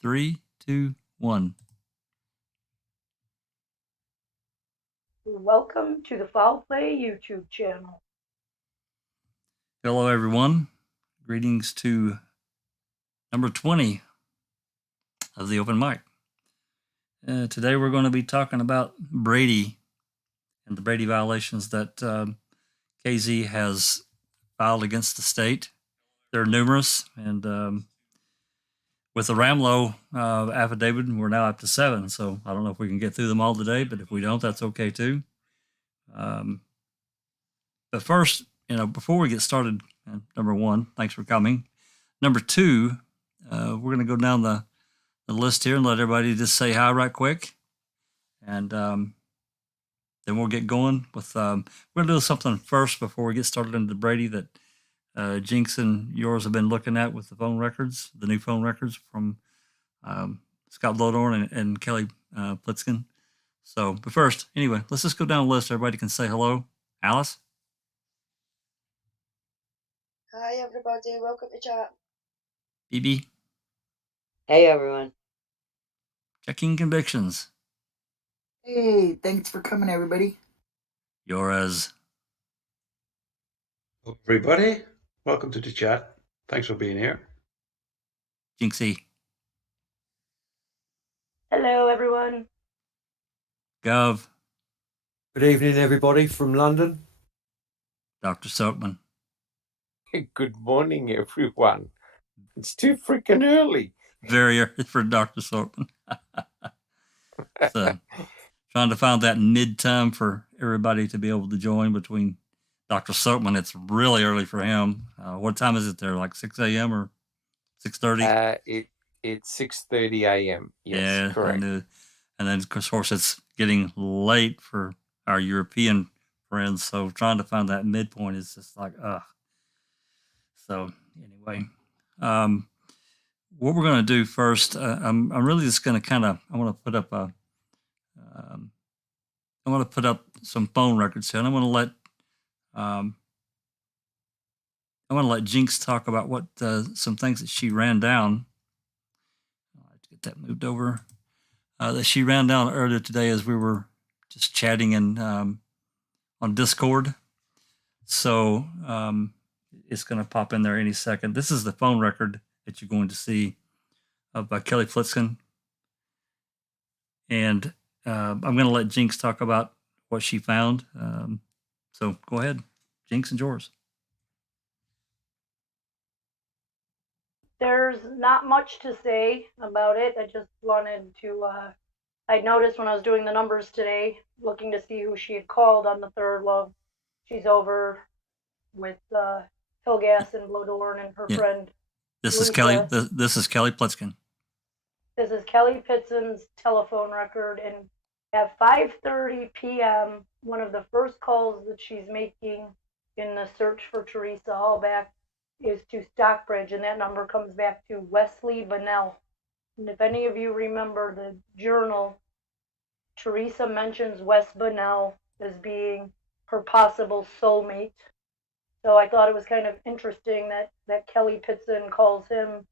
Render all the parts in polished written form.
3, 2, 1. Welcome to the Foul Play YouTube channel. Hello, everyone. Greetings to number 20 of the open mic. Today we're going to be talking about Brady and the Brady violations that KZ has filed against the state. They're numerous, and with the Ramlow affidavit, we're now up to 7. So I don't know if we can get through them all today, but if we don't, that's okay too. But first, before we get started, number 1, thanks for coming. Number 2, we're going to go down the list here and let everybody just say hi right quick. And then we'll get going with, we're going to do something first before we get started into Brady that Jinx and yours have been looking at with the phone records, the new phone records from Scott Blodorn and Kelly Plitzkin. So, but first, anyway, let's just go down the list. Everybody can say hello. Alice? Hi everybody, welcome to chat. BB? Hey everyone. Checking convictions. Hey, thanks for coming, everybody. Yours. Everybody, welcome to the chat. Thanks for being here. Jinxie. Hello, everyone. Gov. Good evening, everybody from London. Dr. Silkman. Good morning, everyone. It's too freaking early. Very early for Dr. Silkman. So, trying to find that mid-time for everybody to be able to join between Dr. Silkman. It's really early for him. What time is it there? Like 6 a.m. or 6:30? It's 6:30 a.m. Yes, yeah, correct. And then, of course, it's getting late for our European friends. So trying to find that midpoint is just like, ugh. So anyway, what we're going to do first, I'm really just going to I want to put up some phone records here, and I want to let Jinx talk about what some things that she ran down. I'll have to get that moved over. That she ran down earlier today as we were just chatting on Discord. So it's going to pop in there any second. This is the phone record that you're going to see of Kelly Plitzkin. And I'm going to let Jinx talk about what she found. So go ahead, Jinx and yours. There's not much to say about it. I just wanted to, I noticed when I was doing the numbers today, looking to see who she had called on the 3rd. Well, she's over with Hilgas and Blodorn and her friend. This Lisa. is Kelly. This is Kelly Plitzkin. This is Kelly Plitzkin's telephone record, and at 5:30 p.m., one of the first calls that she's making in the search for Teresa Hallback is to Stockbridge, and that number comes back to Wesley Bunnell. And if any of you remember the journal, Teresa mentions Wes Bunnell as being her possible soulmate. So I thought it was kind of interesting that Kelly Plitzkin calls him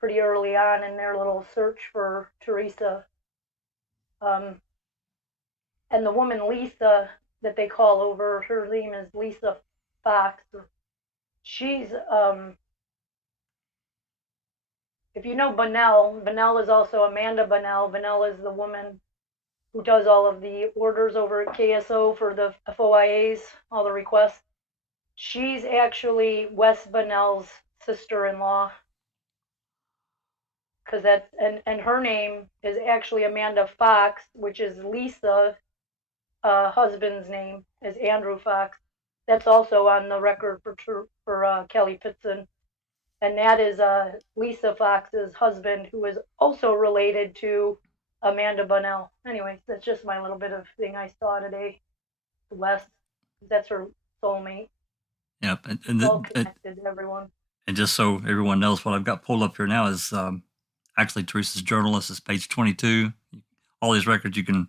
pretty early on in their little search for Teresa. And the woman Lisa that they call over, her name is Lisa Fox. She's, if you know Bunnell is also Amanda Bunnell. Bunnell is the woman who does all of the orders over at KSO for the FOIAs, all the requests. She's actually Wes Bunnell's sister-in-law. Because that's, and her name is actually Amanda Fox, which is Lisa, husband's name is Andrew Fox. That's also on the record for Kelly Plitzkin, and that is Lisa Fox's husband, who is also related to Amanda Bunnell. Anyway, that's just my little bit of thing I saw today. Wes, that's her soulmate. Yep, all connected, everyone. And just so everyone knows, what I've got pulled up here now is actually Teresa's journal. This is page 22. All these records you can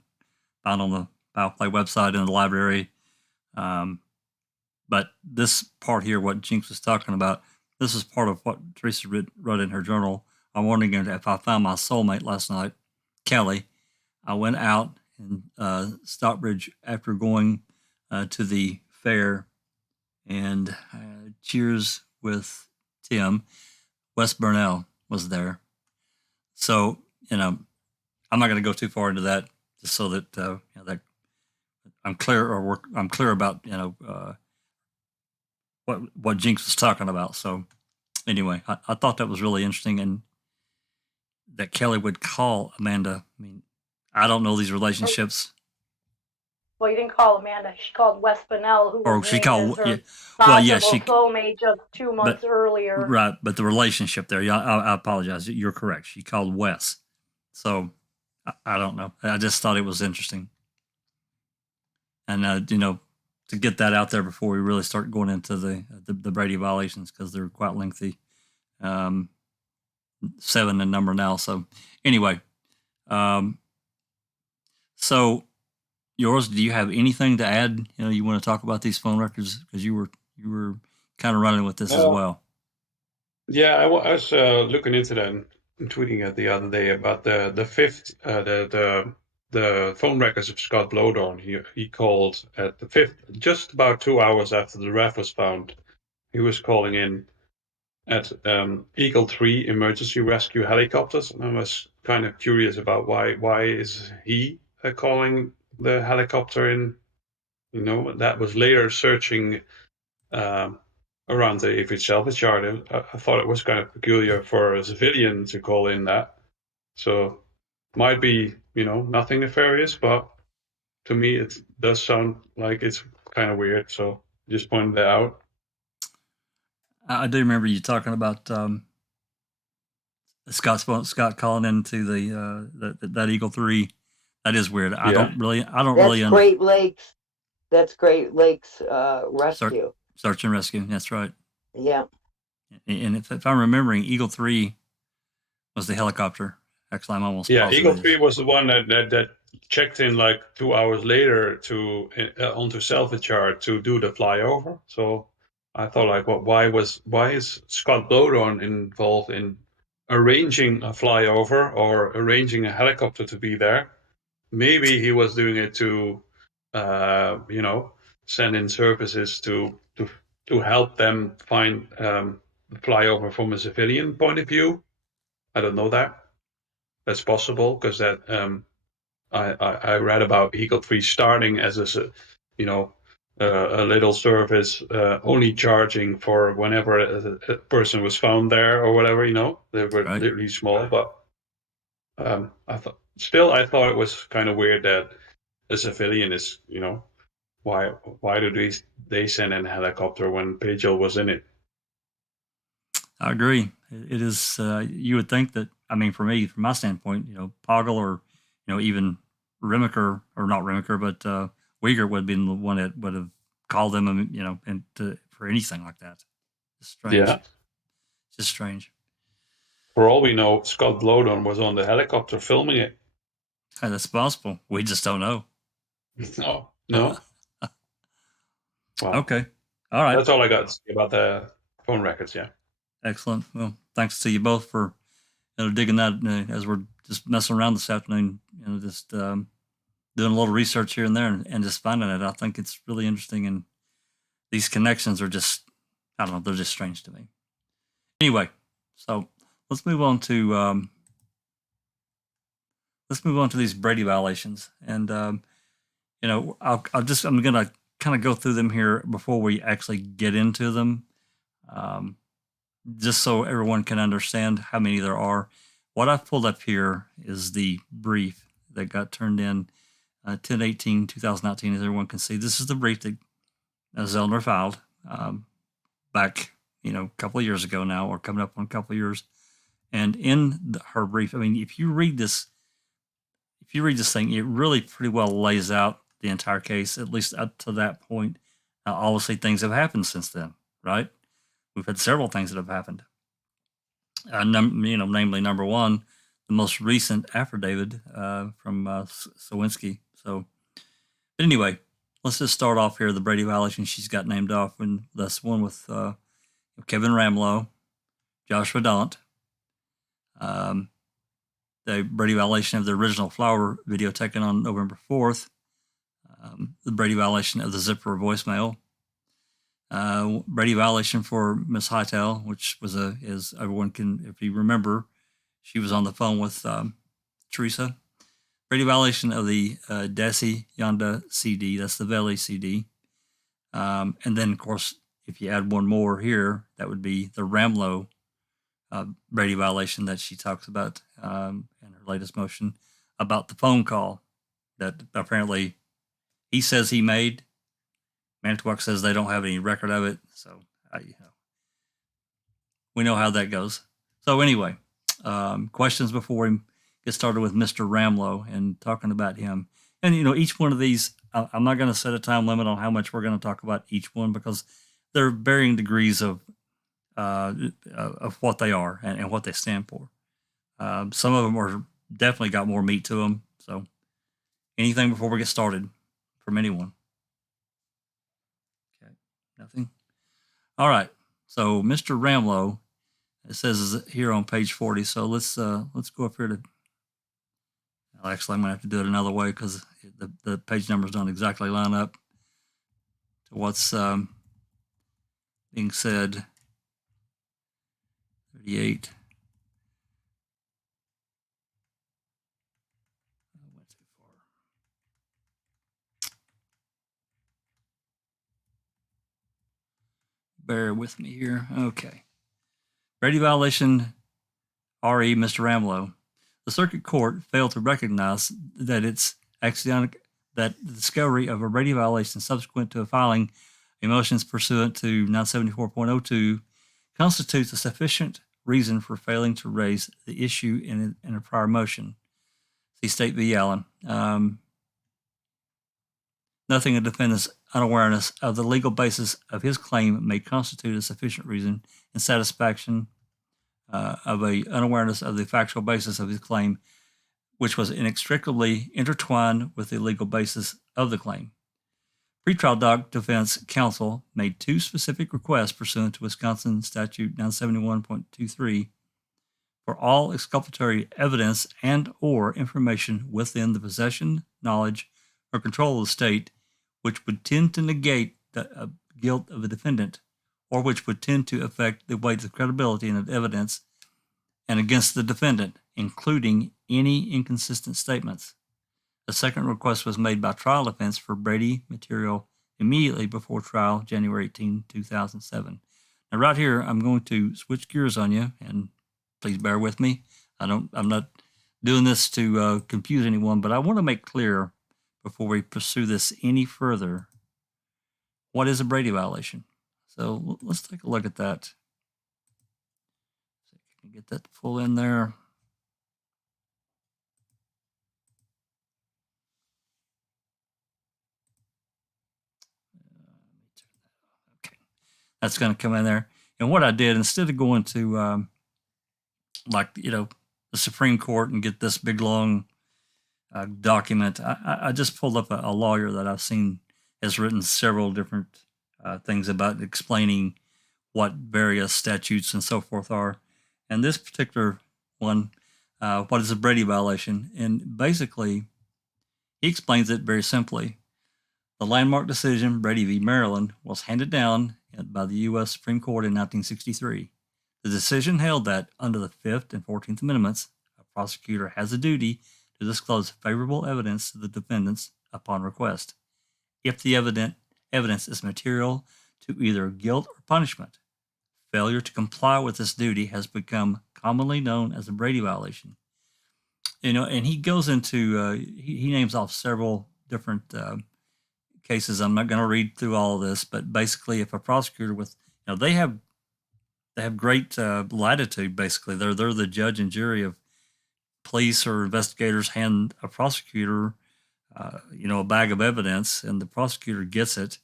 find on the Foul Play website in the library. But this part here, what Jinx was talking about, this is part of what Teresa wrote in her journal I'm wondering if I found my soulmate last night, Kelly. I went out in Stockbridge after going to the fair and cheers with Tim. Wes Burnell was there. So, I'm not going to go too far into that, just so that that I'm clear, I'm clear about what Jinx was talking about. So, anyway, I thought that was really interesting, and that Kelly would call Amanda. I mean, I don't know these relationships. Well, you didn't call Amanda. She called Wes Bonnell, who Or was she named called, as her yeah, well, yeah, possible soulmate just 2 months earlier. Right, but the relationship there, yeah, I apologize. You're correct. She called Wes. So I don't know. I just thought it was interesting. And, to get that out there before we really start going into the Brady violations, because they're quite lengthy. 7 in number now. So anyway, so yours, do you have anything to add? You want to talk about these phone records, because you were kind of running with this as well. Yeah, I was looking into that and tweeting it the other day about the fifth, the phone records of Scott Blowdorn. He called at the fifth, just about 2 hours after the ref was found. He was calling in at Eagle 3 emergency rescue helicopters, and I was kind of curious about why is he calling the helicopter in? That was later searching around the Avery salvage yard. I thought it was kind of peculiar for a civilian to call in that. So might be, nothing nefarious, but to me it does sound like it's kind of weird. So just pointed that out. I do remember you talking about Scott calling into that Eagle 3. That is weird. I don't really. That's Great Lakes. That's Great Lakes Rescue. Search and rescue. That's right. Yeah. And if I'm remembering, Eagle 3 was the helicopter. Actually, I'm almost positive. Eagle 3 was the one that checked in like 2 hours later onto salvage yard to do the flyover. So I thought, like, why is Scott Blowdorn involved in arranging a flyover or arranging a helicopter to be there? Maybe he was doing it to, send in services to help them find the flyover from a civilian point of view. I don't know that. That's possible, because that I read about Eagle 3 starting as a little service, only charging for whenever a person was found there or whatever. They were really small, but I thought it was kind of weird that a civilian is, why do they send in a helicopter when Pagel was in it? I agree. It is. You would think that. I mean, from my standpoint, Poggle or even Remaker, or not Remaker, but Uyghur would have been the one that would have called them, for anything like that. It's strange. Yeah, it's just strange. For all we know, Scott Blowdorn was on the helicopter filming it. Hey, that's possible. We just don't know. No. Wow. Okay. All right. That's all I got to say about the phone records. Yeah. Excellent. Well, thanks to you both for digging that as we're just messing around this afternoon. Just doing a little research here and there and just finding it. I think it's really interesting, and these connections are just, I don't know, they're just strange to me. Anyway, so let's move on to these Brady violations, and I'm gonna kind of go through them here before we actually get into them, just so everyone can understand how many there are. What I've pulled up here is the brief that got turned in 10/18/2019, as everyone can see. This is the brief that Zellner filed back, a couple of years ago now, or coming up on a couple of years. And in her brief, I mean, if you read this thing, it really pretty well lays out the entire case, at least up to that point. Now, obviously, things have happened since then, right? We've had several things that have happened. Namely, number one, the most recent affidavit from Sawinski. So, but anyway, let's just start off here. The Brady violation she's got named off, and that's one with Kevin Ramlow, Joshua Daunt, the Brady violation of the original flower video taken on November 4th, the Brady violation of the zipper voicemail, Brady violation for Miss Hightail, which was as everyone can, if you remember, she was on the phone with Teresa. Brady violation of the Dassey Yonda CD, that's the Valley CD. And then, of course, if you add one more here, that would be the Ramlo Brady violation that she talks about in her latest motion about the phone call that apparently he says he made. Manitowoc says they don't have any record of it, so we know how that goes. So anyway, questions before we get started with Mr. Ramlo and talking about him. And each one of these, I'm not going to set a time limit on how much we're going to talk about each one because there are varying degrees of what they are and what they stand for. Some of them are definitely got more meat to them. So anything before we get started from anyone? Okay, nothing. All right. So Mr. Ramlo, it says here on page 40. So let's go up here to. Actually, I'm gonna have to do it another way because the page numbers don't exactly line up to what's being said. 38. I went too far. Bear with me here. Okay. Brady violation, RE, Mr. Ramlo. The circuit court failed to recognize that it's accidental that the discovery of a Brady violation subsequent to a filing of motions pursuant to 974.02 constitutes a sufficient reason for failing to raise the issue in a prior motion. See State v. Allen. Nothing a defendant's unawareness of the legal basis of his claim may constitute a sufficient reason in satisfaction of a unawareness of the factual basis of his claim, which was inextricably intertwined with the legal basis of the claim. Pretrial defense counsel made two specific requests pursuant to Wisconsin Statute 971.23 for all exculpatory evidence and or information within the possession, knowledge, or control of the state which would tend to negate the guilt of a defendant or which would tend to affect the weight of credibility in the evidence and against the defendant, including any inconsistent statements. The second request was made by trial defense for Brady material immediately before trial, January 18, 2007. Now, right here, I'm going to switch gears on you, and please bear with me. I'm not doing this to confuse anyone, but I want to make clear before we pursue this any further, what is a Brady violation? So let's take a look at that. See if I can get that to pull in there. Okay, that's going to come in there. And what I did, instead of going to the Supreme Court and get this big long document, I just pulled up a lawyer that I've seen has written several different things about explaining what various statutes and so forth are. And this particular one, what is a Brady violation? And basically, he explains it very simply. The landmark decision, Brady v. Maryland, was handed down by the U.S. Supreme Court in 1963. The decision held that under the 5th and 14th Amendments, a prosecutor has a duty to disclose favorable evidence to the defendants upon request, if the evidence is material to either guilt or punishment. Failure to comply with this duty has become commonly known as a Brady violation. And he goes into, he names off several different cases. I'm not going to read through all of this, but basically if a prosecutor with, they have great latitude, basically. They're the judge and jury of police or investigators hand a prosecutor, a bag of evidence, and the prosecutor gets it,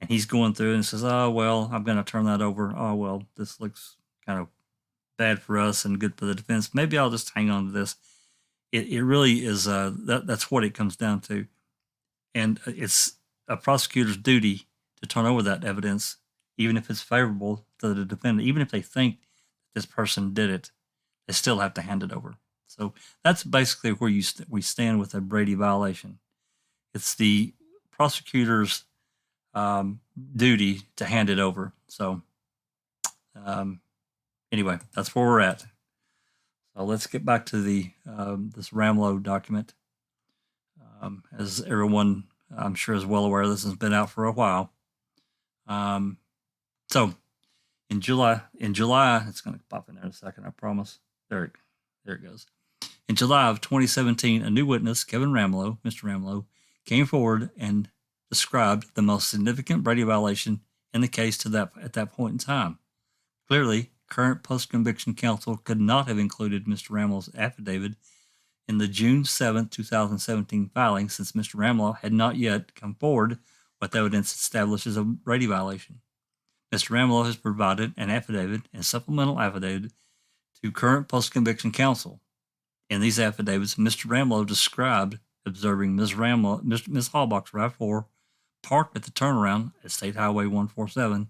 and he's going through and says, oh, well, I'm going to turn that over. Oh, well, this looks kind of bad for us and good for the defense. Maybe I'll just hang on to this. It really is, that's what it comes down to. And it's a prosecutor's duty to turn over that evidence, even if it's favorable to the defendant, even if they think this person did it. they still have to hand it over. So that's basically where we stand with a Brady violation. It's the prosecutor's duty to hand it over. So anyway, that's where we're at. So let's get back to the this Ramlo document. As everyone, I'm sure, is well aware, this has been out for a while. So in July, it's going to pop in there in a second, I promise. There it goes. In July of 2017, a new witness, Kevin Ramlo, Mr. Ramlo, came forward and described the most significant Brady violation in the case at that point in time. Clearly, current post-conviction counsel could not have included Mr. Ramlo's affidavit in the June 7, 2017 filing, since Mr. Ramlo had not yet come forward with evidence that establishes a Brady violation. Mr. Ramlo has provided an affidavit and supplemental affidavit to current post-conviction counsel. In these affidavits, Mr. Ramlo described observing Ms. Halbach's RAV4 parked at the turnaround at State Highway 147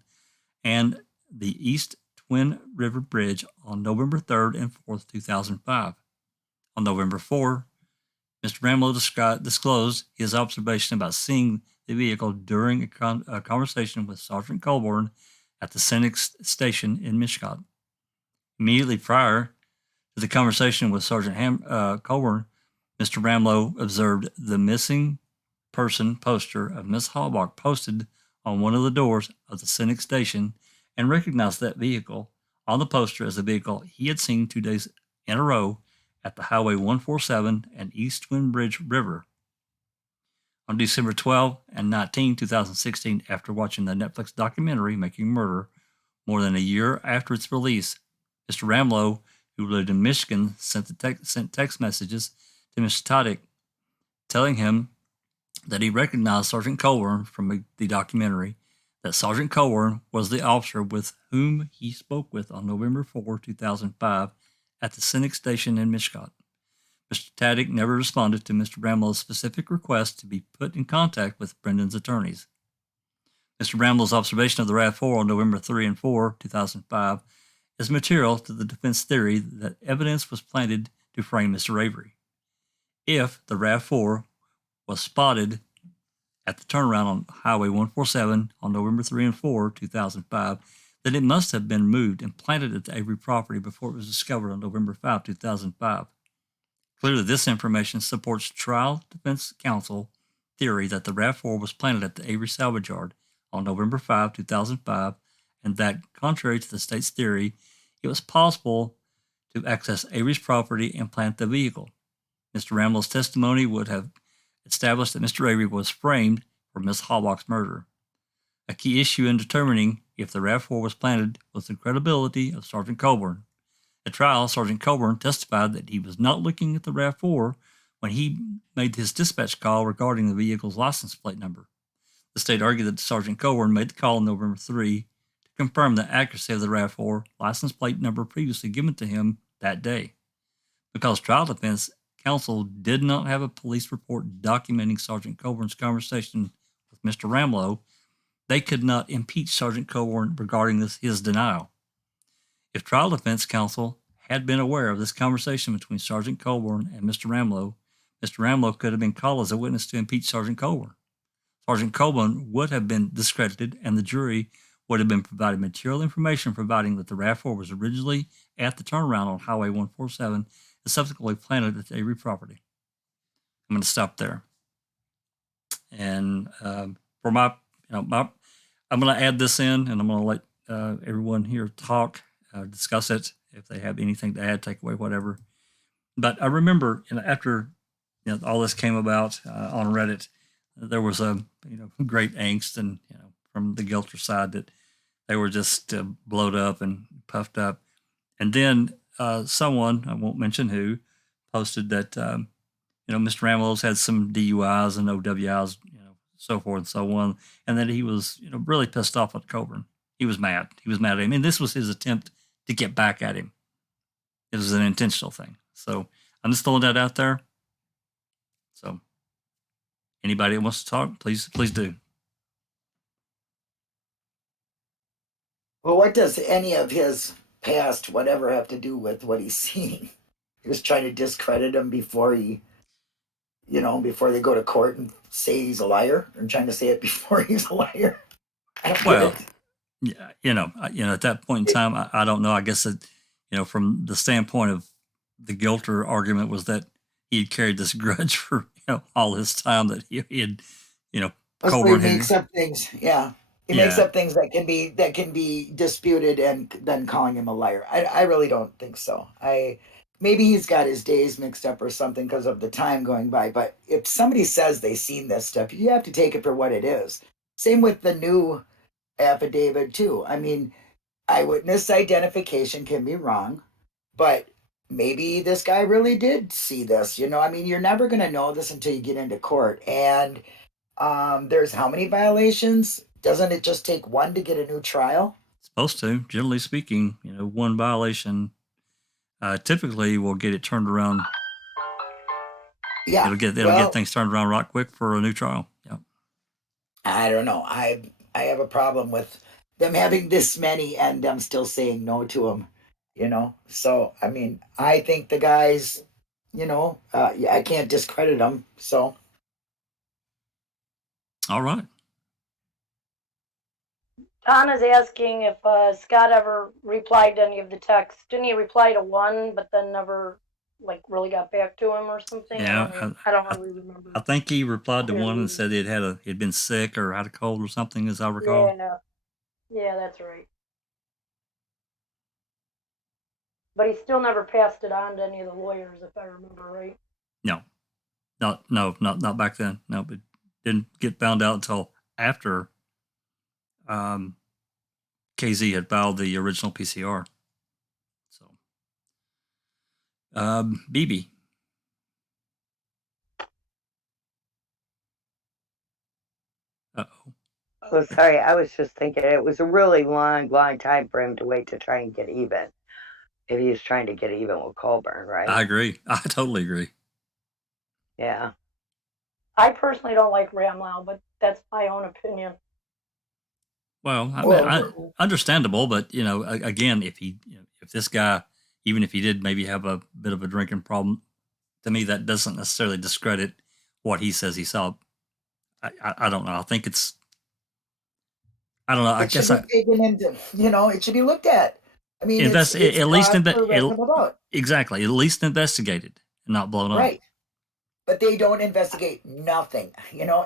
and the East Twin River Bridge on November 3rd and 4th, 2005. On November 4, Mr. Ramlo disclosed his observation about seeing the vehicle during a conversation with Sergeant Colborn at the Scenic Station in Mishcot. Immediately prior to the conversation with Sergeant Colborn, Mr. Ramlo observed the missing person poster of Ms. Halbach posted on one of the doors of the Scenic Station and recognized that vehicle on the poster as the vehicle he had seen 2 days in a row at the Highway 147 and East Twin Bridge River. On December 12 and 19, 2016, after watching the Netflix documentary Making Murder, more than a year after its release, Mr. Ramlo, who lived in Michigan, sent text messages to Mr. Tadic telling him that he recognized Sergeant Colborn from the documentary, that Sergeant Colborn was the officer with whom he spoke with on November 4, 2005 at the Scenic Station in Mishcot. Mr. Tadic never responded to Mr. Ramlo's specific request to be put in contact with Brendan's attorneys. Mr. Ramlo's observation of the RAV4 on November 3 and 4, 2005 is material to the defense theory that evidence was planted to frame Mr. Avery. If the RAV4 was spotted at the turnaround on Highway 147 on November 3 and 4, 2005, then it must have been moved and planted at the Avery property before it was discovered on November 5, 2005. Clearly, this information supports trial defense counsel theory that the RAV4 was planted at the Avery salvage yard on November 5, 2005, and that, contrary to the state's theory, it was possible to access Avery's property and plant the vehicle. Mr. Ramlo's testimony would have established that Mr. Avery was framed for Ms. Halbach's murder. A key issue in determining if the RAV4 was planted was the credibility of Sergeant Colborn. At trial, Sergeant Colborn testified that he was not looking at the RAV4 when he made his dispatch call regarding the vehicle's license plate number. The state argued that Sergeant Colborn made the call on November 3 to confirm the accuracy of the RAV4 license plate number previously given to him that day. Because trial defense counsel did not have a police report documenting Sergeant Colborn's conversation with Mr. Ramlo, they could not impeach Sergeant Colborn regarding his denial. If trial defense counsel had been aware of this conversation between Sergeant Colborn and Mr. Ramlo could have been called as a witness to impeach Sergeant Colborn. Sergeant Colborn would have been discredited, and the jury would have been provided material information providing that the RAV4 was originally at the turnaround on Highway 147 and subsequently planted at the Avery property. I'm going to stop there. And for I'm going to add this in, and I'm going to let everyone here talk, discuss it. If they have anything to add, take away, whatever. But I remember, after all this came about on Reddit, there was a great angst and from the Gelter side that they were just blowed up and puffed up. And then someone, I won't mention who, posted that Mr. Ramlo's had some DUIs and OWIs, so forth and so on, and that he was really pissed off at Colborn. He was mad. He was mad at him, and this was his attempt to get back at him. It was an intentional thing. So I'm just throwing that out there. So anybody that wants to talk, please do. Well, what does any of his past whatever have to do with what he's seen? He was trying to discredit him before before they go to court and say he's a liar, and trying to say it before he's a liar. I don't Well, get it. yeah, at that point in time, I don't know. I guess that, from the standpoint of the guilt or argument was that he had carried this grudge for all his time that he had, That's why Colburn he had. makes up things. Yeah. He makes up things that can be disputed and then calling him a liar. I really don't think so. Maybe he's got his days mixed up or something because of the time going by. But if somebody says they've seen this stuff, you have to take it for what it is. Same with the new affidavit too. I mean, eyewitness identification can be wrong, but maybe this guy really did see this. I mean, you're never going to know this until you get into court. And there's how many violations? Doesn't it just take one to get a new trial? Supposed to, generally speaking, one violation typically will get it turned around. Yeah, It'll get things turned around right quick for a new trial. Yeah. I don't know. I have a problem with them having this many and them still saying no to them. So I mean, I think the guys, I can't discredit them. So. All right. Don is asking if Scott ever replied to any of the texts. Didn't he reply to one, but then never really got back to him or something? Yeah, I don't really remember. I think he replied to one and said he'd been sick or had a cold or something, as I recall. Yeah, that's right. But he still never passed it on to any of the lawyers, if I remember right. No, not back then. No, but didn't get found out until after KZ had filed the original PCR. So, BB. Uh-oh. Oh, sorry. I was just thinking it was a really long time for him to wait to try and get even. If he was trying to get even with Colburn, right? I agree. I totally agree. Yeah. I personally don't like Ramlau, but that's my own opinion. Well, understandable, but again, if this guy, even if he did maybe have a bit of a drinking problem, to me that doesn't necessarily discredit what he says he saw. I don't know. I think it's. I don't know. I guess taken into, it should be looked at. I mean, it's at least exactly, at least investigated and not blown up. Right. But they don't investigate nothing,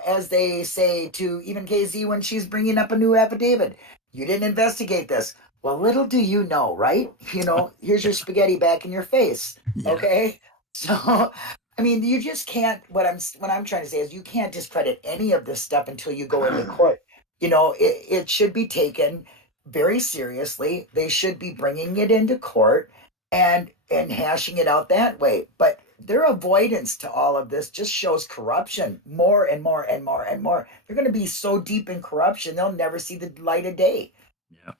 as they say to even KZ when she's bringing up a new affidavit. You didn't investigate this. Well, little do you know, right? Here's your spaghetti back in your face. Yeah. Okay. So, I mean, you just can't, what I'm trying to say is you can't discredit any of this stuff until you go into court. It should be taken very seriously. They should be bringing it into court and hashing it out that way. But their avoidance to all of this just shows corruption more and more and more and more. They're going to be so deep in corruption, they'll never see the light of day. Yeah.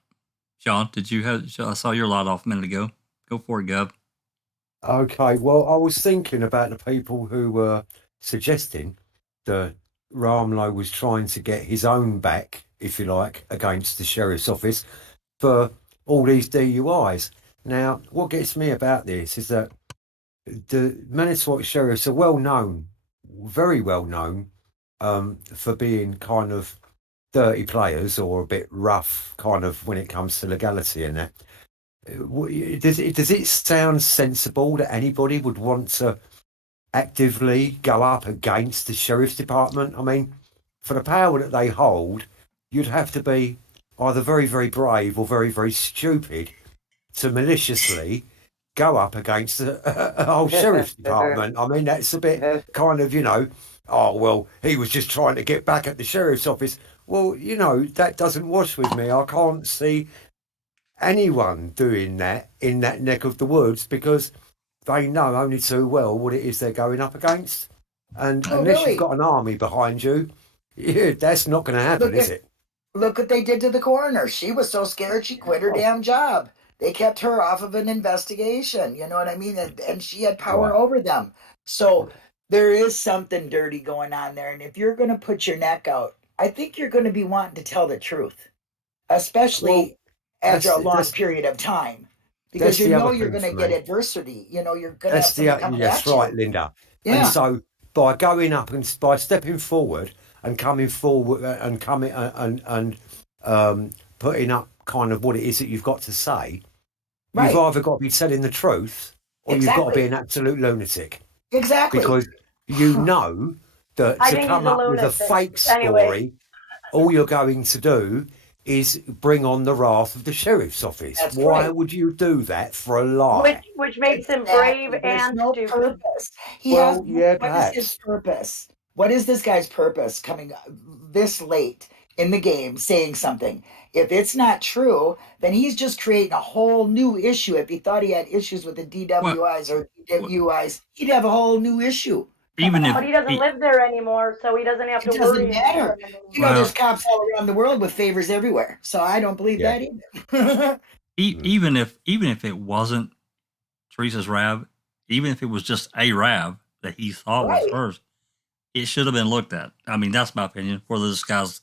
Sean, I saw your light off a minute ago. Go for it, Gov. Okay, well, I was thinking about the people who were suggesting that Ramlo was trying to get his own back, if you like, against the sheriff's office for all these DUIs. Now, what gets me about this is that the Manitowoc sheriffs are well known, very well known, for being kind of dirty players or a bit rough kind of when it comes to legality and that. Does it sound sensible that anybody would want to actively go up against the sheriff's department? I mean, for the power that they hold, you'd have to be either very, very brave or very, very stupid to maliciously go up against a whole sheriff's department. I mean, that's a bit kind of, oh, well, he was just trying to get back at the sheriff's office. Well, that doesn't wash with me. I can't see anyone doing that in that neck of the woods because they know only too well what it is they're going up against. And unless you've got an army behind you, that's not going to happen, is it? Look what they did to the coroner. She was so scared she quit her damn job. They kept her off of an investigation. You know what I mean? And she had power over them. So there is something dirty going on there. And if you're going to put your neck out, I think you're going to be wanting to tell the truth, especially after a long period of time. because That's you the know other you're thing going to for get me. adversity. You know, you're going to have That's somebody coming that's at you. right, Linda. And Yeah. so by going up and by stepping forward and coming forward and coming putting up kind of what it is that you've got to say, you've Right. either got to be telling the truth or you've got to be an absolute lunatic. Exactly. Because you know that I to think come he's a up with a lunatic. fake Anyway. story, all you're going to do is bring on the wrath of the sheriff's office. That's Why right. would you do that for a lie? Which makes him Exactly. brave There's and no stupid. purpose. Well, yeah, what is his perhaps. purpose? What is this guy's purpose coming this late in the game saying something? If it's not true, then he's just creating a whole new issue. If he thought he had issues with the DWIs or DWIs, he'd have a whole new issue. Even if But he doesn't live there anymore, so he doesn't have It to doesn't worry matter. about it You know, anymore. there's cops all around the world with favors everywhere. So I don't believe Yeah. that either. even if it wasn't Teresa's RAV, even if it was just a RAV that he thought was Right. hers, it should have been looked at. I mean, that's my opinion, whether this guy's,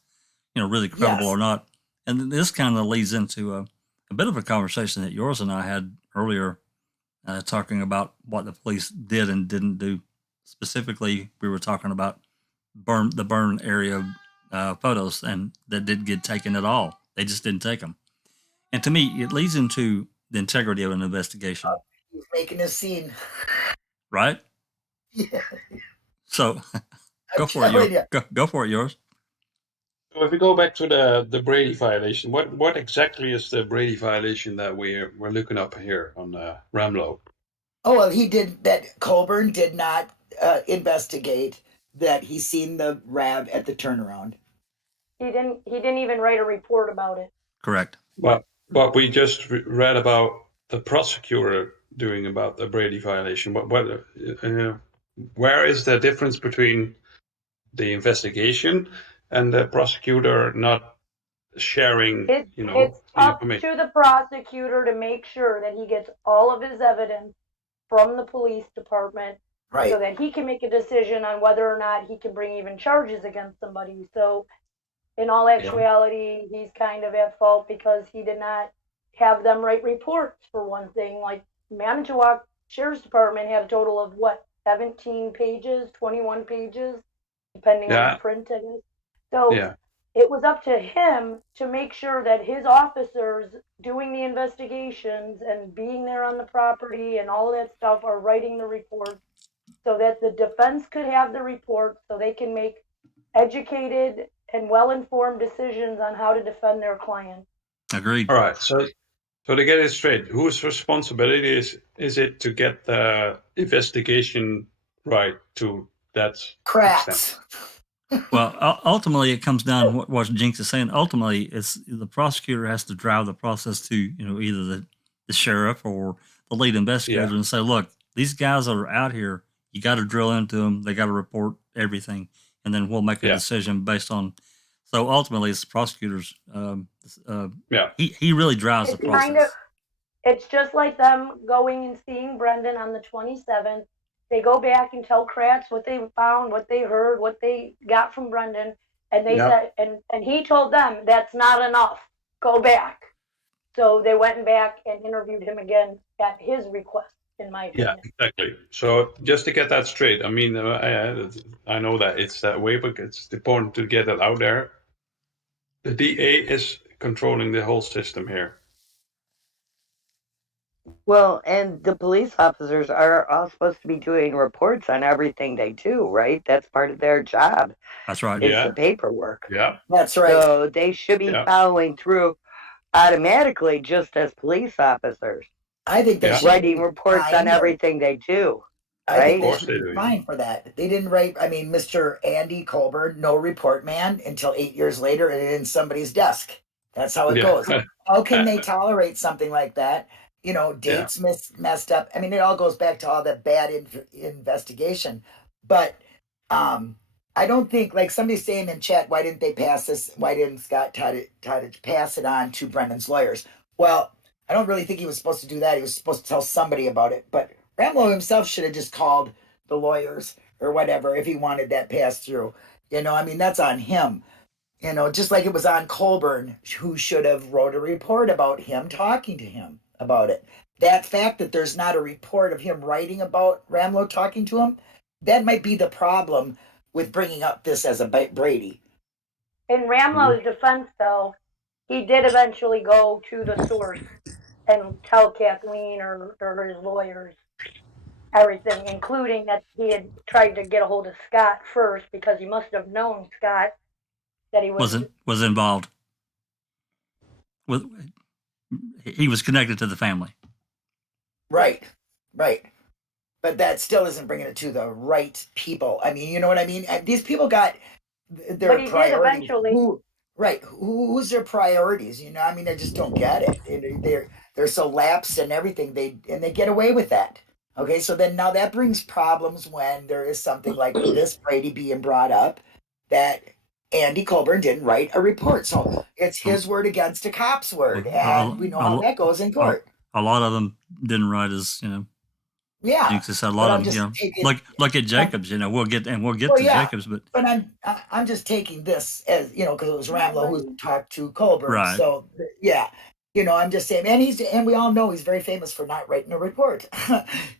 really credible Yes. or not. And this kind of leads into a bit of a conversation that yours and I had earlier, talking about what the police did and didn't do. Specifically, we were talking about the burn area photos, and that didn't get taken at all. They just didn't take them. And to me, it leads into the integrity of an investigation, He's making a scene. right? Yeah. So go I'm for it, telling yours. Go for it, yours. So if we go back to the Brady violation, what exactly is the Brady violation that we're looking up here on Ramlow? Oh, well, he did that. Colburn did not investigate that he seen the RAV at the turnaround. He didn't even write a report about it. Correct. But we just read about the prosecutor doing about the Brady violation. Where is the difference between the investigation and the prosecutor not sharing, It's up information? to the prosecutor to make sure that he gets all of his evidence from the police department, Right. so that he can make a decision on whether or not he can bring even charges against somebody. So in all actuality, he's kind of at fault because he did not have them write reports, for one thing. Like, Manitowoc Sheriff's Department had a total of 17 pages, 21 pages, depending on the print, I guess. So it was up to him to make sure that his officers doing the investigations and being there on the property and all of that stuff are writing the reports, so that the defense could have the reports, so they can make educated and well-informed decisions on how to defend their client. Agreed. All right. So to get it straight, whose responsibility is it to get the investigation right to that Cracks. extent? Well, ultimately, it comes down to what Jinx is saying. Ultimately, it's the prosecutor has to drive the process to either the sheriff or the lead investigator and say, look, these guys that are out here, you got to drill into them. They got to report everything, and then we'll make a decision based on. So ultimately, it's the prosecutor's. He really drives the process. It's just like them going and seeing Brendan on the 27th. They go back and tell Kratz what they found, what they heard, what they got from Brendan, and they said, and he told them that's not enough. Go back. So they went back and interviewed him again at his request, in my opinion. Yeah, exactly. So just to get that straight, I mean, I know that it's that way, but it's important to get it out there. The DA is controlling the whole system here. Well, and the police officers are all supposed to be doing reports on everything they do, right? That's part of their job. That's right. It's the paperwork. Yeah. That's right. So they should be following through automatically just as police officers. I think they should writing reports on everything they do. I think they should be fine for that. They didn't write, I mean, Mr. Andy Colburn, no report man, until 8 years later and in somebody's desk. That's how it goes. How can they tolerate something like that? Dates messed up. I mean, it all goes back to all that bad investigation. But I don't think, like somebody's saying in chat, why didn't they pass this? Why didn't Scott try to pass it on to Brendan's lawyers? Well, I don't really think he was supposed to do that. He was supposed to tell somebody about it. But Ramlow himself should have just called the lawyers or whatever if he wanted that passed through. I mean, that's on him. Just like it was on Colburn, who should have wrote a report about him talking to him about it. that fact that there's not a report of him writing about Ramlow talking to him, that might be the problem with bringing up this as a Brady. In Ramlow's defense, though, he did eventually go to the source and tell Kathleen or his lawyers everything, including that he had tried to get a hold of Scott first because he must have known Scott that he was involved. He was connected to the family. Right. But that still isn't bringing it to the right people. I mean, you know what I mean? These people got their but he priorities. did eventually. Who's their priorities? You know, I mean, I just don't get it. They're so lapsed and everything. They get away with that. Okay, so then now that brings problems when there is something like this Brady being brought up that Andy Colburn didn't write a report. So it's his word against a cop's word, and we know how that goes in court. A lot of them didn't write as, Yeah, a lot of them, look at Jacobs. We'll get to Jacobs, but I'm just taking this as because it was Ramlow who talked to Colburn. Right. So yeah, I'm just saying, and we all know he's very famous for not writing a report.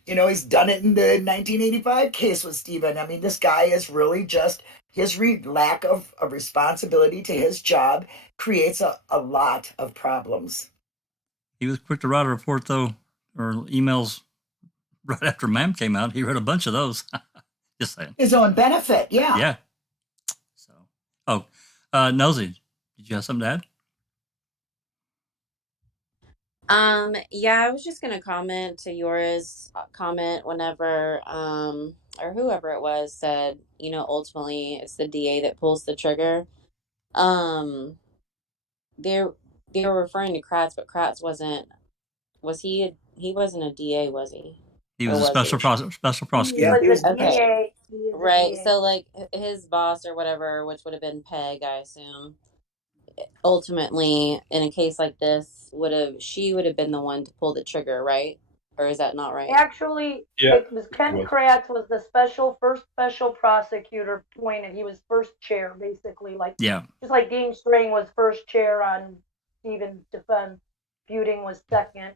He's done it in the 1985 case with Stephen. I mean, this guy is really just his lack of responsibility to his job creates a lot of problems. He was quick to write a report, though, or emails. Right after MAM came out, he wrote a bunch of those. Just saying. His own benefit, yeah. Yeah. So, Nosy, did you have something to add? Yeah, I was just gonna comment to Yora's comment whenever, or whoever it was said, ultimately it's the DA that pulls the trigger. They were referring to Kratz, but Kratz he wasn't a DA, was he? He was a special prosecutor. Yeah, he was okay. Right. So like his boss or whatever, which would have been Peg, I assume, ultimately in a case like this she would have been the one to pull the trigger, right? Or is that not right? Actually, it was Ken Kratz was the first special prosecutor appointed. He was first chair, basically, just like Dean Strang was first chair on Stephen's defense. Feuding was second.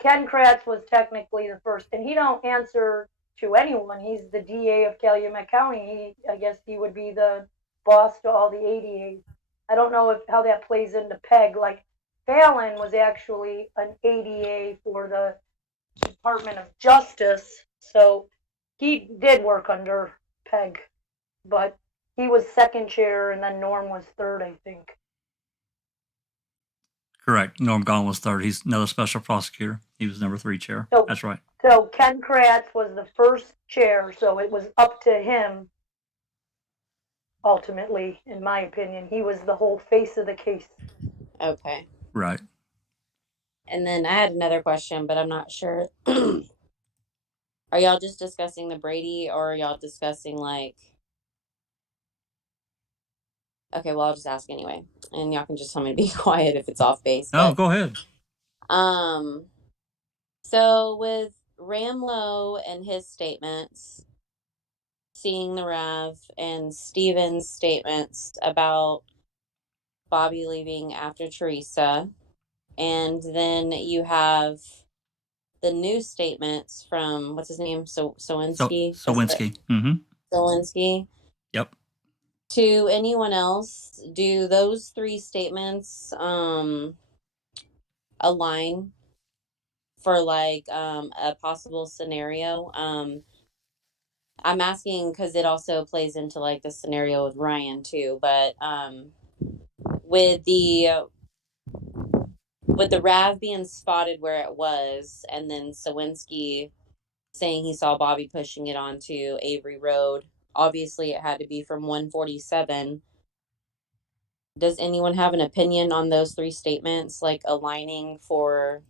Ken Kratz was technically the first, and he don't answer to anyone. He's the DA of Calumet County. I guess he would be the boss to all the ADAs. I don't know how that plays into Peg. Like Fallon was actually an ADA for the Department of Justice, so he did work under Peg, but he was second chair, and then Norm was third, I think. Correct. Norm Gahn was third. He's another special prosecutor. He was number 3 chair. So, that's right. So Ken Kratz was the first chair, so it was up to him. Ultimately, in my opinion, he was the whole face of the case. Okay. Right. And then I had another question, but I'm not sure. Are y'all just discussing the Brady, or are y'all discussing okay, well, I'll just ask anyway, and y'all can just tell me to be quiet if it's off base. Oh, go ahead. So with Ramlow and his statements, seeing the Rev, and Stephen's statements about Bobby leaving after Teresa, and then you have the new statements from, what's his name? Sowinski? Sowinski. Mm-hmm. Sowinski. Yep. To anyone else, do those 3 statements align for a possible scenario? I'm asking because it also plays into the scenario with Ryan too, but with the Rav being spotted where it was, and then Sowinski saying he saw Bobby pushing it onto Avery Road, obviously it had to be from 147. Does anyone have an opinion on those 3 statements, aligning for,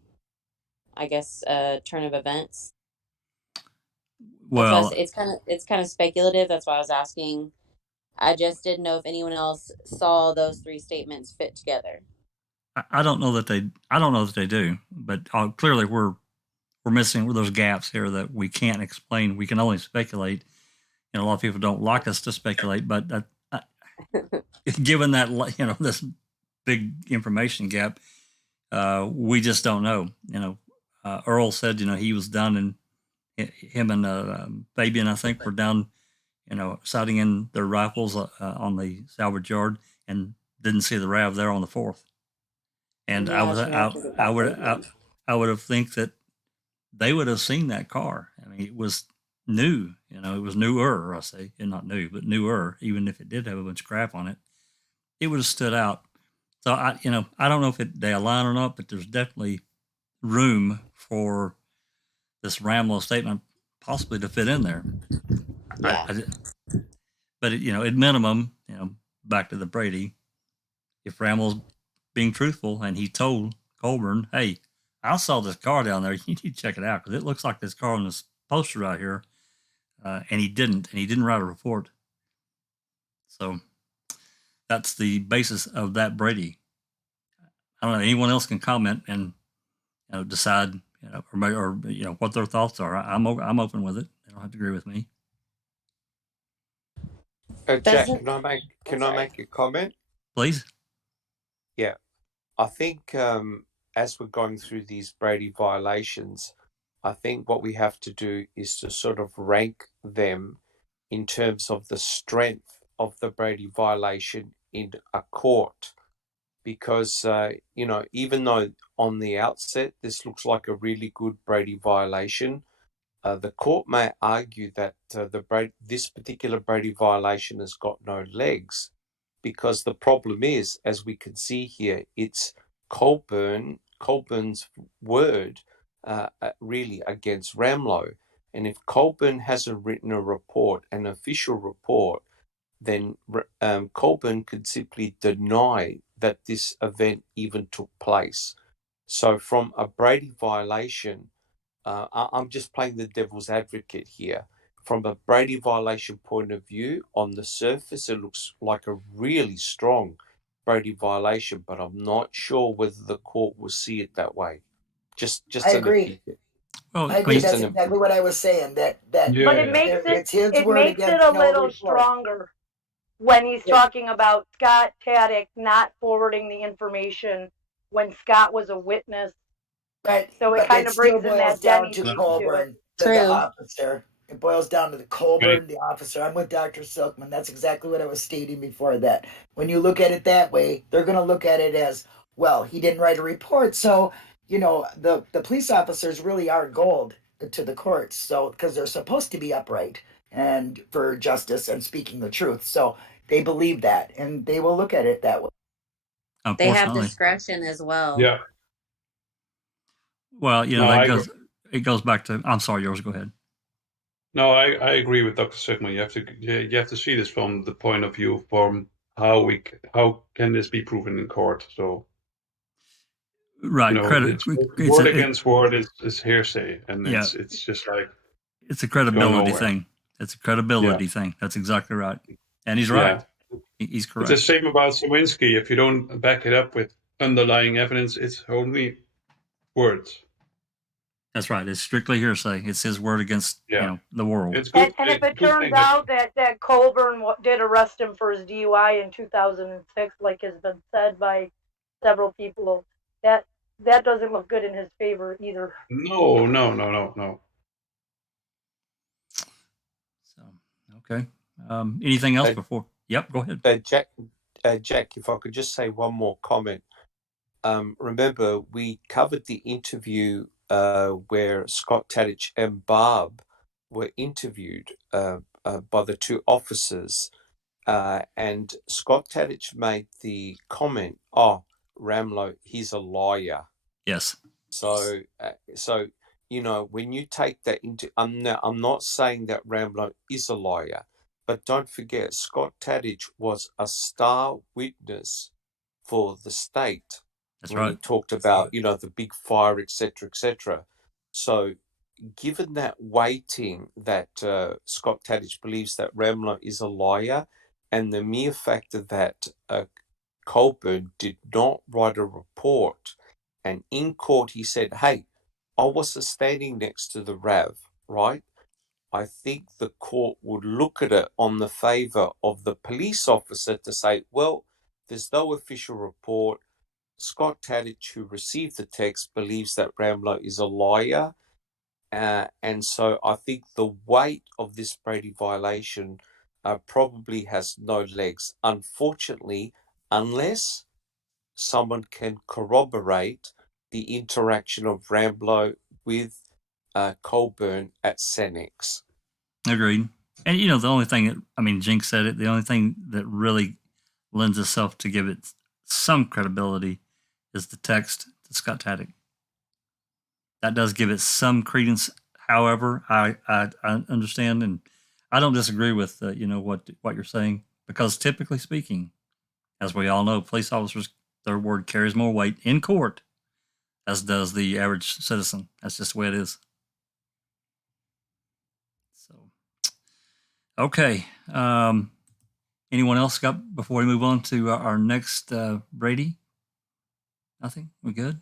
I guess, a turn of events? Well, it's kind of speculative. That's why I was asking. I just didn't know if anyone else saw those 3 statements fit together. I don't know that they do, but clearly we're missing those gaps here that we can't explain. We can only speculate. A lot of people don't like us to speculate, but given that this big information gap, we just don't know. Earl said, he was down in him and Fabian, I think, were down, sighting in their rifles on the salvage yard and didn't see the RAV there on the 4th. And Yeah, she mentioned I about would Fabian. I would have think that they would have seen that car. I mean, it was new, it was newer, I say, and not new, but newer, even if it did have a bunch of crap on it, it would have stood out. So I don't know if they align or not, but there's definitely room for this Ramlo statement possibly to fit in there. Yeah. But at minimum, back to the Brady, if Ramlo's being truthful and he told Colburn, hey, I saw this car down there, you need to check it out because it looks like this car on this poster right here, and he didn't write a report. So that's the basis of that Brady. I don't know, anyone else can comment and decide or what their thoughts are. I'm open with it. They don't have to agree with me. Jack, can I make a comment? Please. Yeah, I think as we're going through these Brady violations, I think what we have to do is to sort of rank them in terms of the strength of the Brady violation in a court. Because, even though on the outset this looks like a really good Brady violation, the court may argue that this particular Brady violation has got no legs, because the problem is, as we can see here, it's Colburn's word really against Ramlo. And if Colburn hasn't written a report, an official report, then Colburn could simply deny that this event even took place. So from a Brady violation, I'm just playing the devil's advocate here. From a Brady violation point of view, on the surface, it looks like a really strong Brady violation, but I'm not sure whether the court will see it that way. Just I agree. Well, I agree. That's exactly what I was saying. That But it makes it's his it word makes it against a no little report. stronger when he's talking about Scott Taddick not forwarding the information when Scott was a witness. But so it kind of brings in that down Denny to piece Colburn, to the True. officer. It boils down to the Colburn, the officer. I'm with Dr. Silkman. That's exactly what I was stating before that. When you look at it that way, they're going to look at it as, well, he didn't write a report. So, the police officers really are gold to the courts. So, because they're supposed to be upright and for justice and speaking the truth. So they believe that and they will look at it that way. They have discretion as well. Yeah. Well, it goes back to, I'm sorry, yours, go ahead. No, I agree with Dr. Sigmund. You have to see this from the point of view from how can this be proven in court. So right, word against word is hearsay, and it's just like it's a credibility thing. It's a credibility thing. That's exactly right, and he's right. He's correct. It's the same about Sawinski. If you don't back it up with underlying evidence, it's only words. That's right. It's strictly hearsay. It's his word against the world. It's good. And if it turns out that Colburn did arrest him for his DUI in 2006, like has been said by several people, that doesn't look good in his favor either. No. So okay. Anything else before? Yep. Go ahead. Jack, if I could just say one more comment. Remember, we covered the interview where Scott Tadich and Barb were interviewed by the two officers, and Scott Tadich made the comment, "Oh, Ramlo, he's a liar." Yes. So when you take that into, I'm not saying that Ramlo is a liar, but don't forget, Scott Tadich was a star witness for the state. That's when right. he talked about, the big fire, etc., etc. So, given that weighting that Scott Tadich believes that Ramlo is a liar, and the mere fact that Colburn did not write a report, and in court he said, "Hey, I was standing next to the RAV, right?" I think the court would look at it on the favor of the police officer to say, well, there's no official report. Scott Tadich, who received the text, believes that Ramlow is a liar. And so I think the weight of this Brady violation probably has no legs, unfortunately, unless someone can corroborate the interaction of Ramlow with Colburn at Senex. Agreed. And the only thing that, I mean, Jinx said it, the only thing that really lends itself to give it some credibility is the text to Scott Taddick. That does give it some credence. However, I understand, and I don't disagree with what you're saying, because typically speaking, as we all know, police officers, their word carries more weight in court as does the average citizen. That's just the way it is. So, okay. Anyone else got before we move on to our next Brady? Nothing. We good?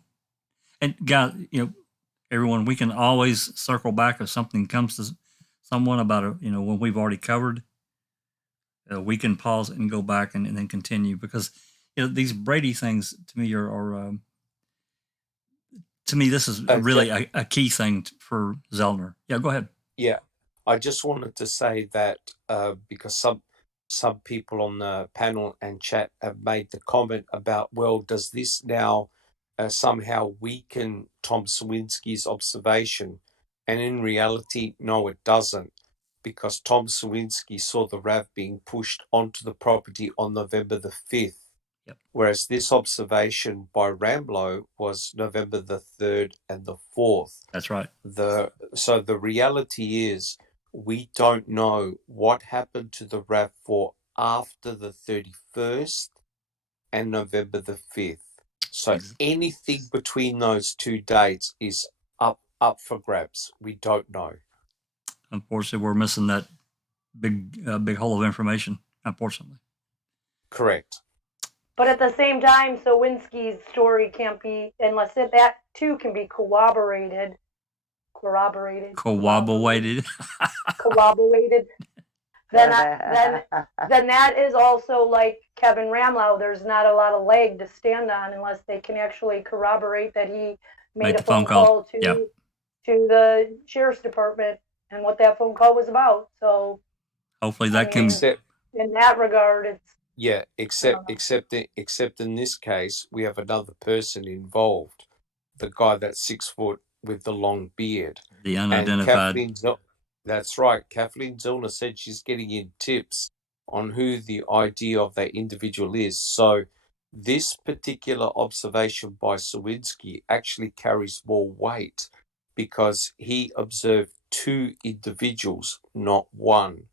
And guys, everyone, we can always circle back if something comes to someone about when we've already covered. We can pause and go back and then continue, because these Brady things to me are to me, this is really a key thing for Zellner. Yeah, go ahead. Yeah, I just wanted to say that because some people on the panel and chat have made the comment about, well, does this now somehow weaken Tom Sawinski's observation? And in reality, no, it doesn't, because Tom Sawinski saw the RAV being pushed onto the property on November the 5th. Yep. Whereas this observation by Ramlow was November the 3rd and the 4th. That's right. So the reality is we don't know what happened to the RAV4 after the 31st and November the 5th. So anything between those two dates is up for grabs. We don't know. Unfortunately, we're missing that big hole of information, unfortunately. Correct. But at the same time, Sawinski's story can't be, unless that too can be corroborated. Then that is also like Kevin Ramlow. There's not a lot of leg to stand on unless they can actually corroborate that he made a phone call to the sheriff's department and what that phone call was about. So hopefully that can. In that regard, it's. Yeah, except in this case, we have another person involved, the guy that's 6 foot with the long beard, the unidentified. That's right. Kathleen Zellner said she's getting in tips on who the ID of that individual is. So this particular observation by Sawinski actually carries more weight because he observed two individuals, not one.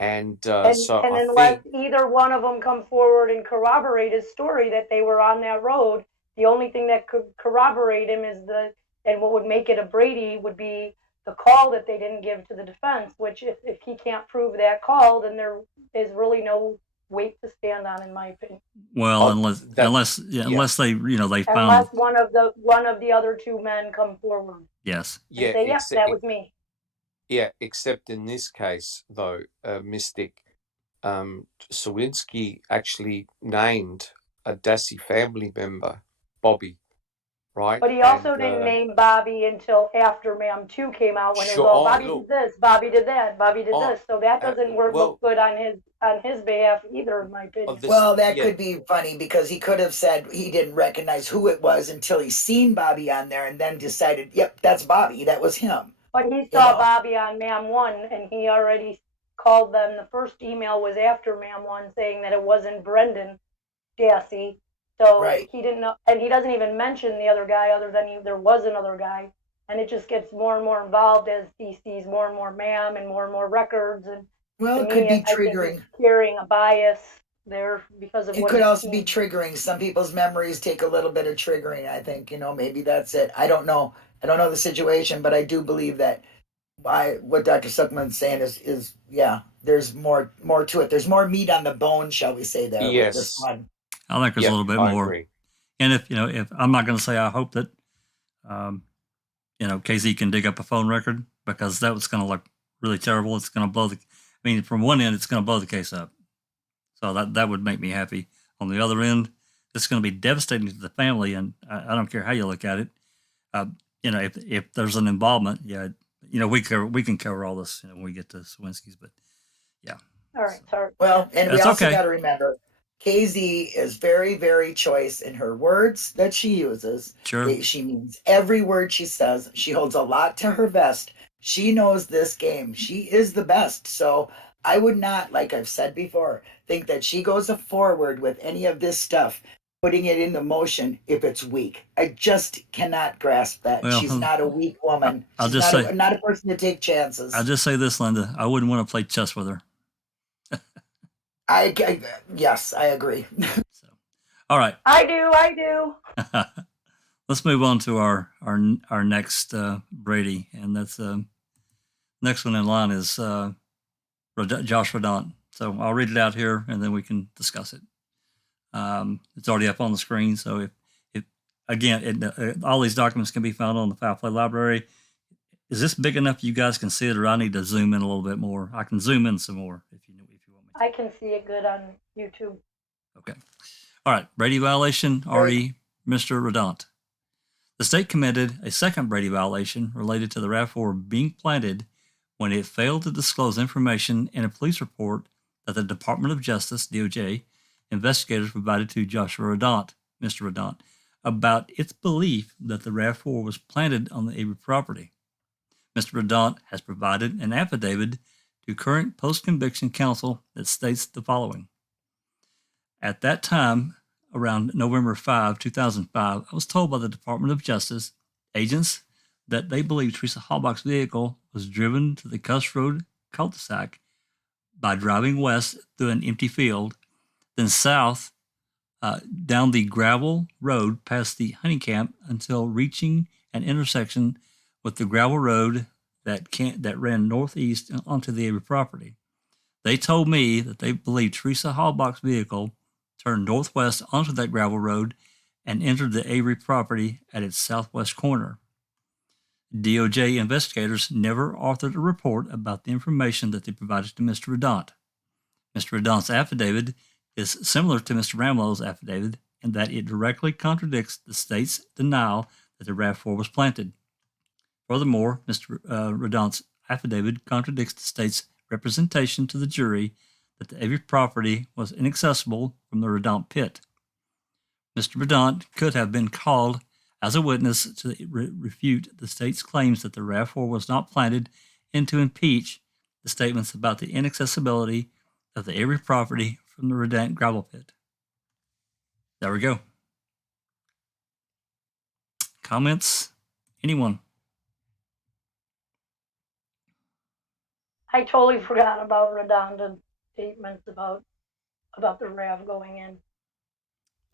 And unless either one of them come forward and corroborate his story that they were on that road, the only thing that could corroborate him is and what would make it a Brady would be the call that they didn't give to the defense, which if he can't prove that call, then there is really no weight to stand on, in my opinion. Well, unless they they found, unless one of the other two men come forward. Yes. And say, yes, that was me. Yeah, except in this case, though, Mystic, Sawinski actually named a Dassey family member, Bobby, right? But he also didn't name Bobby until after Ma'am 2 came out, when it was all Bobby did this, Bobby did that, Bobby did this. So that doesn't look good on his behalf either, in my opinion. Well, that could be funny, because he could have said he didn't recognize who it was until he seen Bobby on there and then decided, yep, that's Bobby, that was him. But he saw Bobby on Ma'am 1, and he already called them. The first email was after Ma'am 1 saying that it wasn't Brendan Dassey. So he didn't know, and he doesn't even mention the other guy other than there was another guy. And it just gets more and more involved as he sees more and more Ma'am and more records. And it could be triggering. Carrying a bias there because of it could also be triggering. Some people's memories take a little bit of triggering, I think. Maybe that's it. I don't know. I don't know the situation, but I do believe that what Dr. Silkman's saying is there's more to it. There's more meat on the bone, shall we say, there. Yes. With this one. I think there's a little bit more. Agree. And if I'm not going to say I hope that, KZ can dig up a phone record, because that was going to look really terrible. It's going to blow from one end, it's going to blow the case up. So that would make me happy. On the other end, it's going to be devastating to the family, and I don't care how you look at it. If there's an involvement, we can cover all this when we get to Swinsky's, but yeah. All right, sorry. Well, and we That's also okay. got to remember, KZ is very, very choice in her words that she uses. Sure. She means every word she says. She holds a lot to her vest. She knows this game. She is the best. So I would not, like I've said before, think that she goes forward with any of this stuff, putting it into motion if it's weak. I just cannot grasp that. Well, She's not a weak woman. I'll She's just not a person to take chances. I'll just say this, Linda. I wouldn't want to play chess with her. Yes, I agree. So, all right. I do. Let's move on to our next Brady, and that's next one in line is Josh Redant. So I'll read it out here, and then we can discuss it. It's already up on the screen. So if again, all these documents can be found on the Foul Play Library. Is this big enough you guys can see it, or I need to zoom in a little bit more? I can zoom in some more if you want me to. I can see it good on YouTube. Okay. All right. Brady violation, RE, Mr. Redant. The state committed a second Brady violation related to the RAV4 being planted when it failed to disclose information in a police report that the Department of Justice, DOJ, investigators provided to Joshua Redant, Mr. Redant, about its belief that the RAV4 was planted on the Avery property. Mr. Redant has provided an affidavit to current post-conviction counsel that states the following. At that time, around November 5, 2005, I was told by the Department of Justice agents that they believed Teresa Halbach's vehicle was driven to the Cuss Road cul-de-sac by driving west through an empty field, then south down the gravel road past the hunting camp until reaching an intersection with the gravel road that ran northeast onto the Avery property. They told me that they believed Teresa Halbach's vehicle turned northwest onto that gravel road and entered the Avery property at its southwest corner. DOJ investigators never authored a report about the information that they provided to Mr. Redant. Mr. Redant's affidavit is similar to Mr. Ramlow's affidavit in that it directly contradicts the state's denial that the RAV4 was planted. Furthermore, Mr. Redant's affidavit contradicts the state's representation to the jury that the Avery property was inaccessible from the Redant pit. Mr. Redant could have been called as a witness to refute the state's claims that the RAV4 was not planted and to impeach the statements about the inaccessibility of the Avery property from the Redant gravel pit. There we go. Comments? Anyone? I totally forgot about redundant statements about the RAV going in.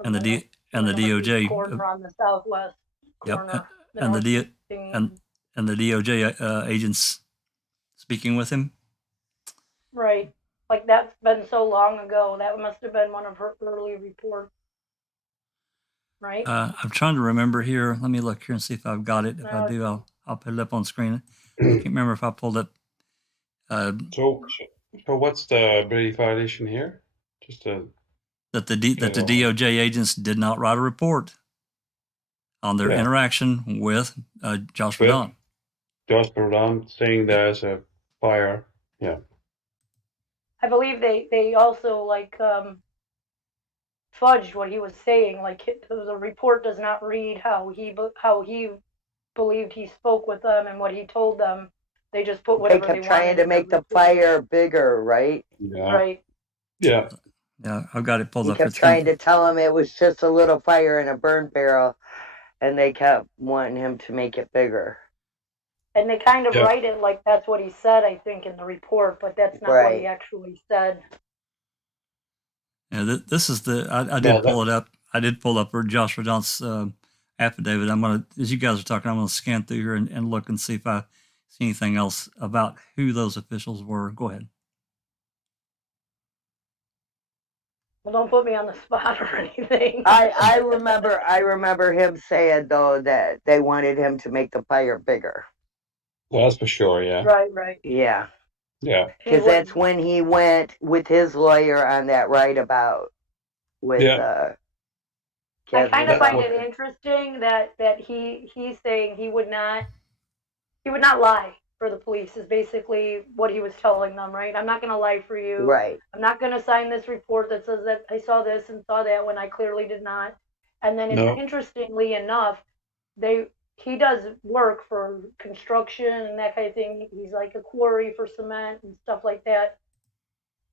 And the DOJ corner on the southwest corner. Yep. And the DOJ agents speaking with him. Right. Like that's been so long ago. That must have been one of her early reports. Right? I'm trying to remember here. Let me look here and see if I've got it. If I do, I'll put it up on screen. I can't remember if I pulled it. So what's the Brady violation here? Just that the DOJ agents did not write a report on their interaction with Josh Redant. Josh Redant saying there's a fire. Yeah. I believe they also fudged what he was saying. Like the report does not read how he believed he spoke with them and what he told them. They just put whatever they kept trying to make the report. fire bigger, right? Yeah. Right. Yeah. Yeah, I've got it pulled He up. kept trying to tell him it was just a little fire in a burn barrel, and they kept wanting him to make it bigger. And they kind of write it like that's what he said, I think, in the report, but that's not what he actually said. Yeah, this is I did pull it up. I did pull up Josh Redant's affidavit. I'm gonna, as you guys are talking, I'm gonna scan through here and look and see if I see anything else about who those officials were. Go ahead. Well, don't put me on the spot or anything. I remember him saying though that they wanted him to make the fire bigger. Well, that's for sure. Yeah. Right. Yeah. Yeah. Because that's when he went with his lawyer on that right about with I kind of That's find what. it interesting that he's saying he would not lie for the police is basically what he was telling them, right? I'm not going to lie for you. Right. I'm not going to sign this report that says that I saw this and saw that when I clearly did not. And then No. interestingly enough, he does work for construction and that kind of thing. He's like a quarry for cement and stuff like that.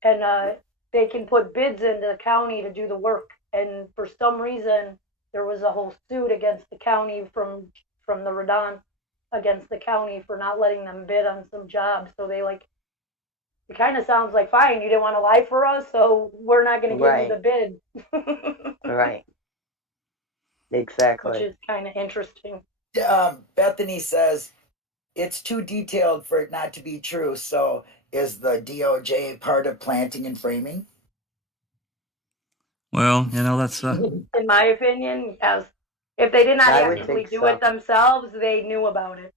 And they can put bids into the county to do the work. And for some reason, there was a whole suit against the county from the Redon against the county for not letting them bid on some jobs. So they like, it kind of sounds like, fine, you didn't want to lie for us, so we're not going to give you the bid. Right. Which Exactly. is kind of interesting. Bethany says it's too detailed for it not to be true. So is the DOJ part of planting and framing? Well, you know, that's In my opinion, yes. If they did not I would actively think do so. it themselves, they knew about it.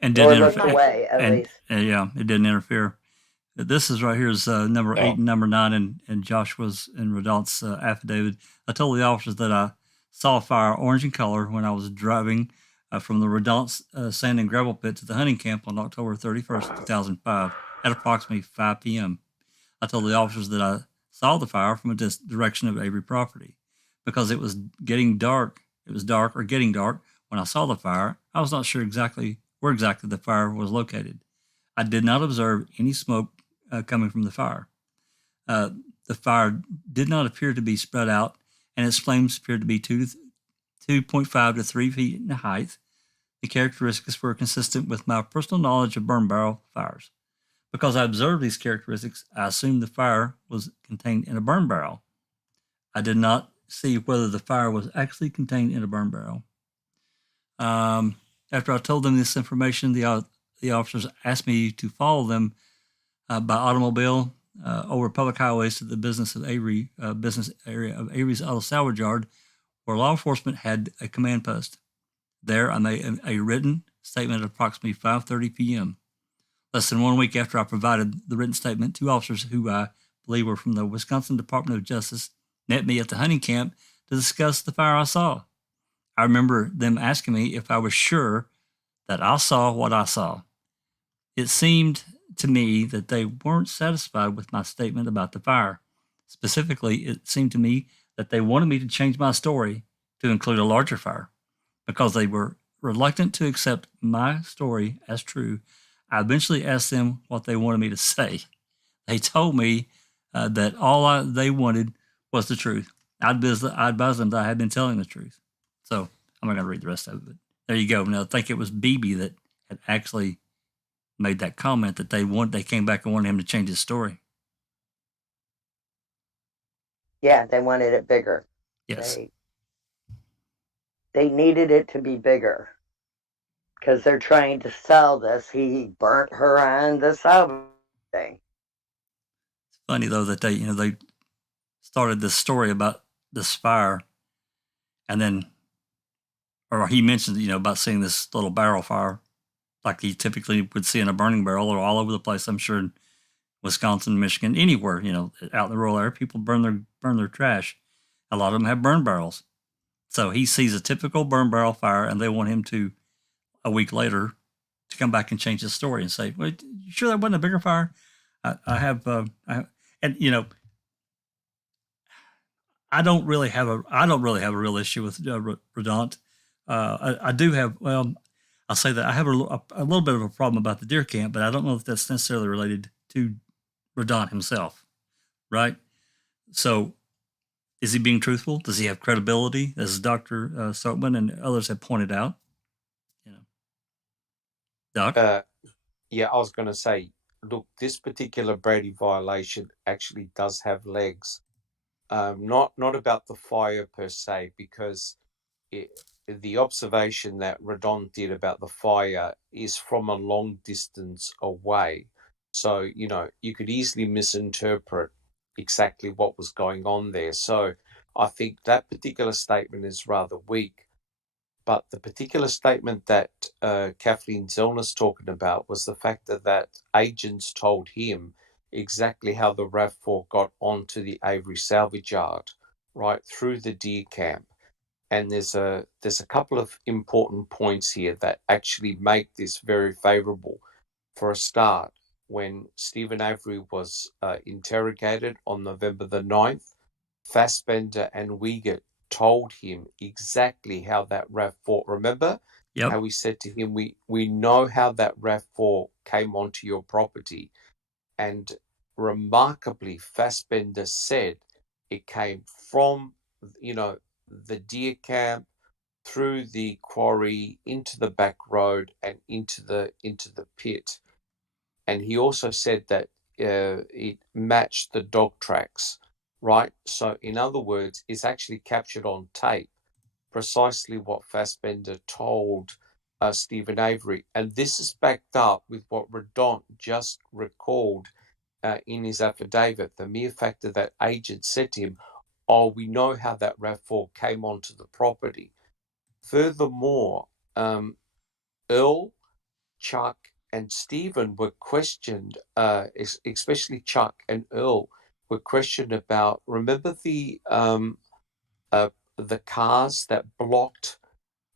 and Or didn't looked interfere. away, at And least. yeah, it didn't interfere. This is right here is number 8 and number 9 in Joshua's and Redon's affidavit. I told the officers that I saw a fire orange in color when I was driving from the Redon's sand and gravel pit to the hunting camp on October 31st, 2005 at approximately 5 p.m. I told the officers that I saw the fire from a direction of Avery property because it was getting dark. It was dark or getting dark when I saw the fire. I was not sure exactly where exactly the fire was located. I did not observe any smoke coming from the fire. The fire did not appear to be spread out, and its flames appeared to be 2.5 to 3 feet in height. The characteristics were consistent with my personal knowledge of burn barrel fires. Because I observed these characteristics, I assumed the fire was contained in a burn barrel. I did not see whether the fire was actually contained in a burn barrel. After I told them this information, the officers asked me to follow them by automobile over public highways to the business area of Avery's Auto Salvage Yard, where law enforcement had a command post. There, I made a written statement at approximately 5:30 p.m. Less than 1 week after I provided the written statement, 2 officers who I believe were from the Wisconsin Department of Justice met me at the hunting camp to discuss the fire I saw. I remember them asking me if I was sure that I saw what I saw. It seemed to me that they weren't satisfied with my statement about the fire. Specifically, it seemed to me that they wanted me to change my story to include a larger fire. Because they were reluctant to accept my story as true, I eventually asked them what they wanted me to say. They told me that all they wanted was the truth. I advised them that I had been telling the truth. So I'm not going to read the rest of it. But there you go. Now, I think it was BB that had actually made that comment that they came back and wanted him to change his story. Yeah, they wanted it bigger. Yes. They needed it to be bigger because they're trying to sell this. He burnt her on the salvage thing. It's funny though that they started this story about this fire, and then, or he mentioned about seeing this little barrel fire, like he typically would see in a burning barrel, or all over the place. I'm sure in Wisconsin, Michigan, anywhere out in the rural area, people burn their trash. A lot of them have burn barrels. So he sees a typical burn barrel fire, and they want him to, a week later, to come back and change his story and say, "Well, you sure that wasn't a bigger fire?" I don't really have a real issue with Redont. I do have. Well, I'll say that I have a little bit of a problem about the deer camp, but I don't know if that's necessarily related to Redont himself, right? So, is he being truthful? Does he have credibility, as Dr. Silkman and others have pointed out? Doc? Yeah, I was going to say, look, this particular Brady violation actually does have legs. Not about the fire per se, because the observation that Redon did about the fire is from a long distance away. So, you could easily misinterpret exactly what was going on there. So I think that particular statement is rather weak. But the particular statement that Kathleen Zellner's talking about was the fact that agents told him exactly how the RAV4 got onto the Avery salvage yard, right through the deer camp. And there's a couple of important points here that actually make this very favorable. For a start, when Stephen Avery was interrogated on November the 9th, Fassbender and Wiegert told him exactly how that RAV4, remember? Yep. How we said to him, we know how that RAV4 came onto your property. And remarkably, Fassbender said it came from, the deer camp, through the quarry, into the back road, and into the pit. And he also said that it matched the dog tracks, right? So in other words, it's actually captured on tape precisely what Fassbender told Stephen Avery. And this is backed up with what Redon just recalled in his affidavit. The mere fact that that agent said to him, oh, we know how that RAV4 came onto the property. Furthermore, Earl, Chuck, and Stephen were questioned, especially Chuck and Earl were questioned about, remember the cars that blocked,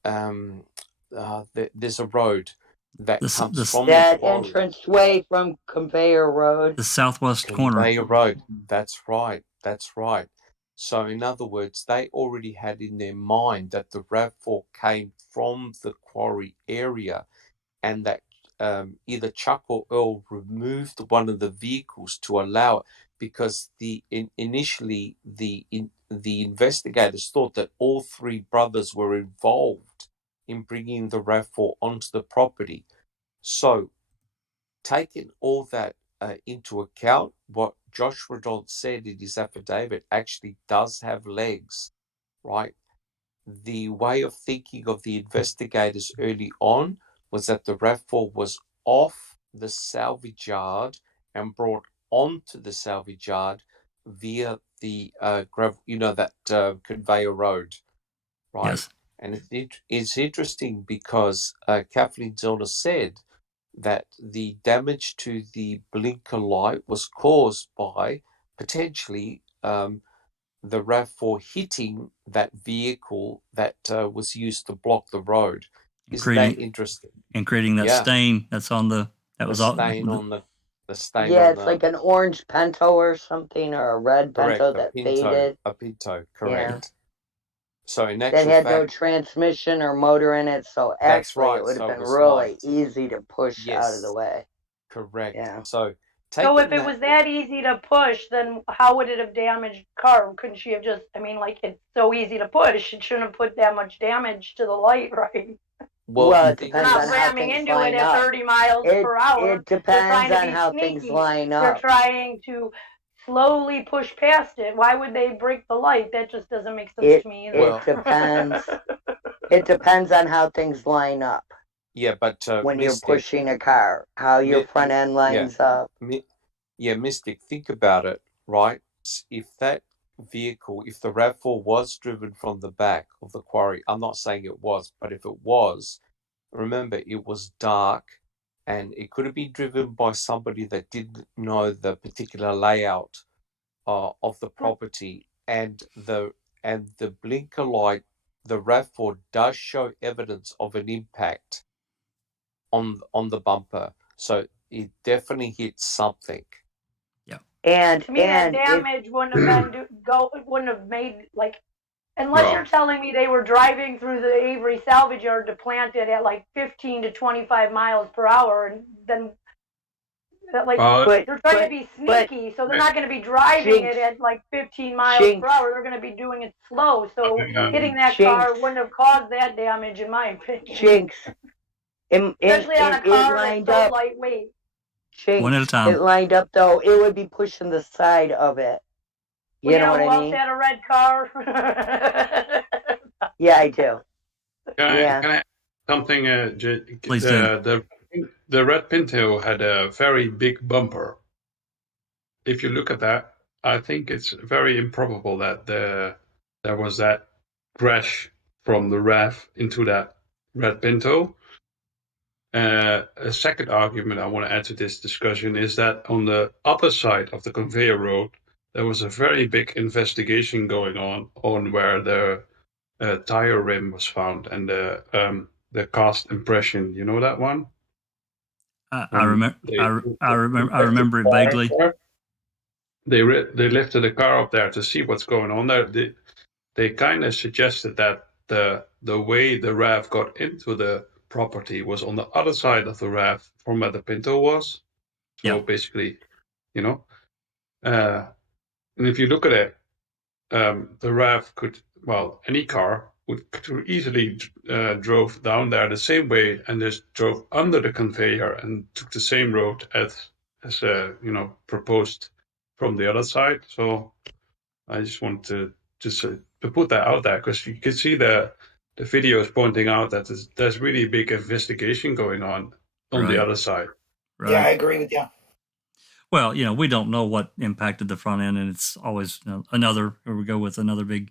there's a road that comes from that the quarry. entranceway from Conveyor Road. The southwest corner. Conveyor Road. That's right. That's right. So in other words, they already had in their mind that the RAV4 came from the quarry area, and that either Chuck or Earl removed one of the vehicles to allow it, because initially the investigators thought that all three brothers were involved in bringing the RAV4 onto the property. So, taking all that into account, what Josh Redon said in his affidavit actually does have legs, right? The way of thinking of the investigators early on was that the RAV4 was off the salvage yard and brought onto the salvage yard via the conveyor road, right? Yes. And it's interesting because Kathleen Zellner said that the damage to the blinker light was caused by potentially the RAV4 hitting that vehicle that was used to block the road. Isn't that interesting? And creating that stain that's on the stain on the stain. Yeah, on it's the, like an orange Pinto or something, or a red correct, Pinto that faded. A Pinto, correct. Yeah. So in That actual had fact, no transmission or motor in it, so that's actually right. it would have So it been was really light. easy to push out of Yes. the way. Correct. Yeah. So if it was that easy to push, then how would it have damaged the car? Couldn't she have just, it's so easy to push, it shouldn't have put that much damage to the light, right? Well, it depends They're on not how ramming things into line it at up. 30 miles per hour. It They're depends trying to on be how sneaky. things line They're up. trying to slowly push past it. Why would they break the light? That just doesn't make sense to me either. It depends. It depends on how things line up. Yeah, but when Mystic, you're pushing a car, how your front end lines up. Mystic, think about it, right? If that vehicle, if the RAV4 was driven from the back of the quarry, I'm not saying it was, but if it was, remember, it was dark, and it could have been driven by somebody that didn't know the particular layout of the property, and the blinker light, the RAV4 does show evidence of an impact on the bumper, so it definitely hit something. Yeah. And to me, that damage wouldn't have made unless you're telling me they were driving through the Avery salvage yard to plant it at 15 to 25 miles per hour, and then they're trying to be sneaky, so they're not going to be driving it at 15 miles per hour. They're going to be doing it slow. So hitting that car wouldn't have caused that damage, in my opinion. Especially on a car that's so lightweight. One at a time. It lined up though. It would be pushing the side of it. You know what I mean? Who else had a red car? Yeah, I do. Can I add something? Please do. The red Pinto had a very big bumper. If you look at that, I think it's very improbable that there was that crash from the RAV into that red Pinto. A second argument I want to add to this discussion is that on the other side of the conveyor road, there was a very big investigation going on where the tire rim was found, and the cast impression. You know that one? I remember. I remember it vaguely. They lifted the car up there to see what's going on there. They kind of suggested that the way the RAV got into the property was on the other side of the RAV from where the Pinto was. So basically, you know, and if you look at it, the RAV any car could easily drove down there the same way and just drove under the conveyor and took the same road as proposed from the other side. So I just want to put that out there, because you can see the videos pointing out that there's really a big investigation going on the other side. Right. Yeah, I agree with you. Well, we don't know what impacted the front end, and it's always here we go with another big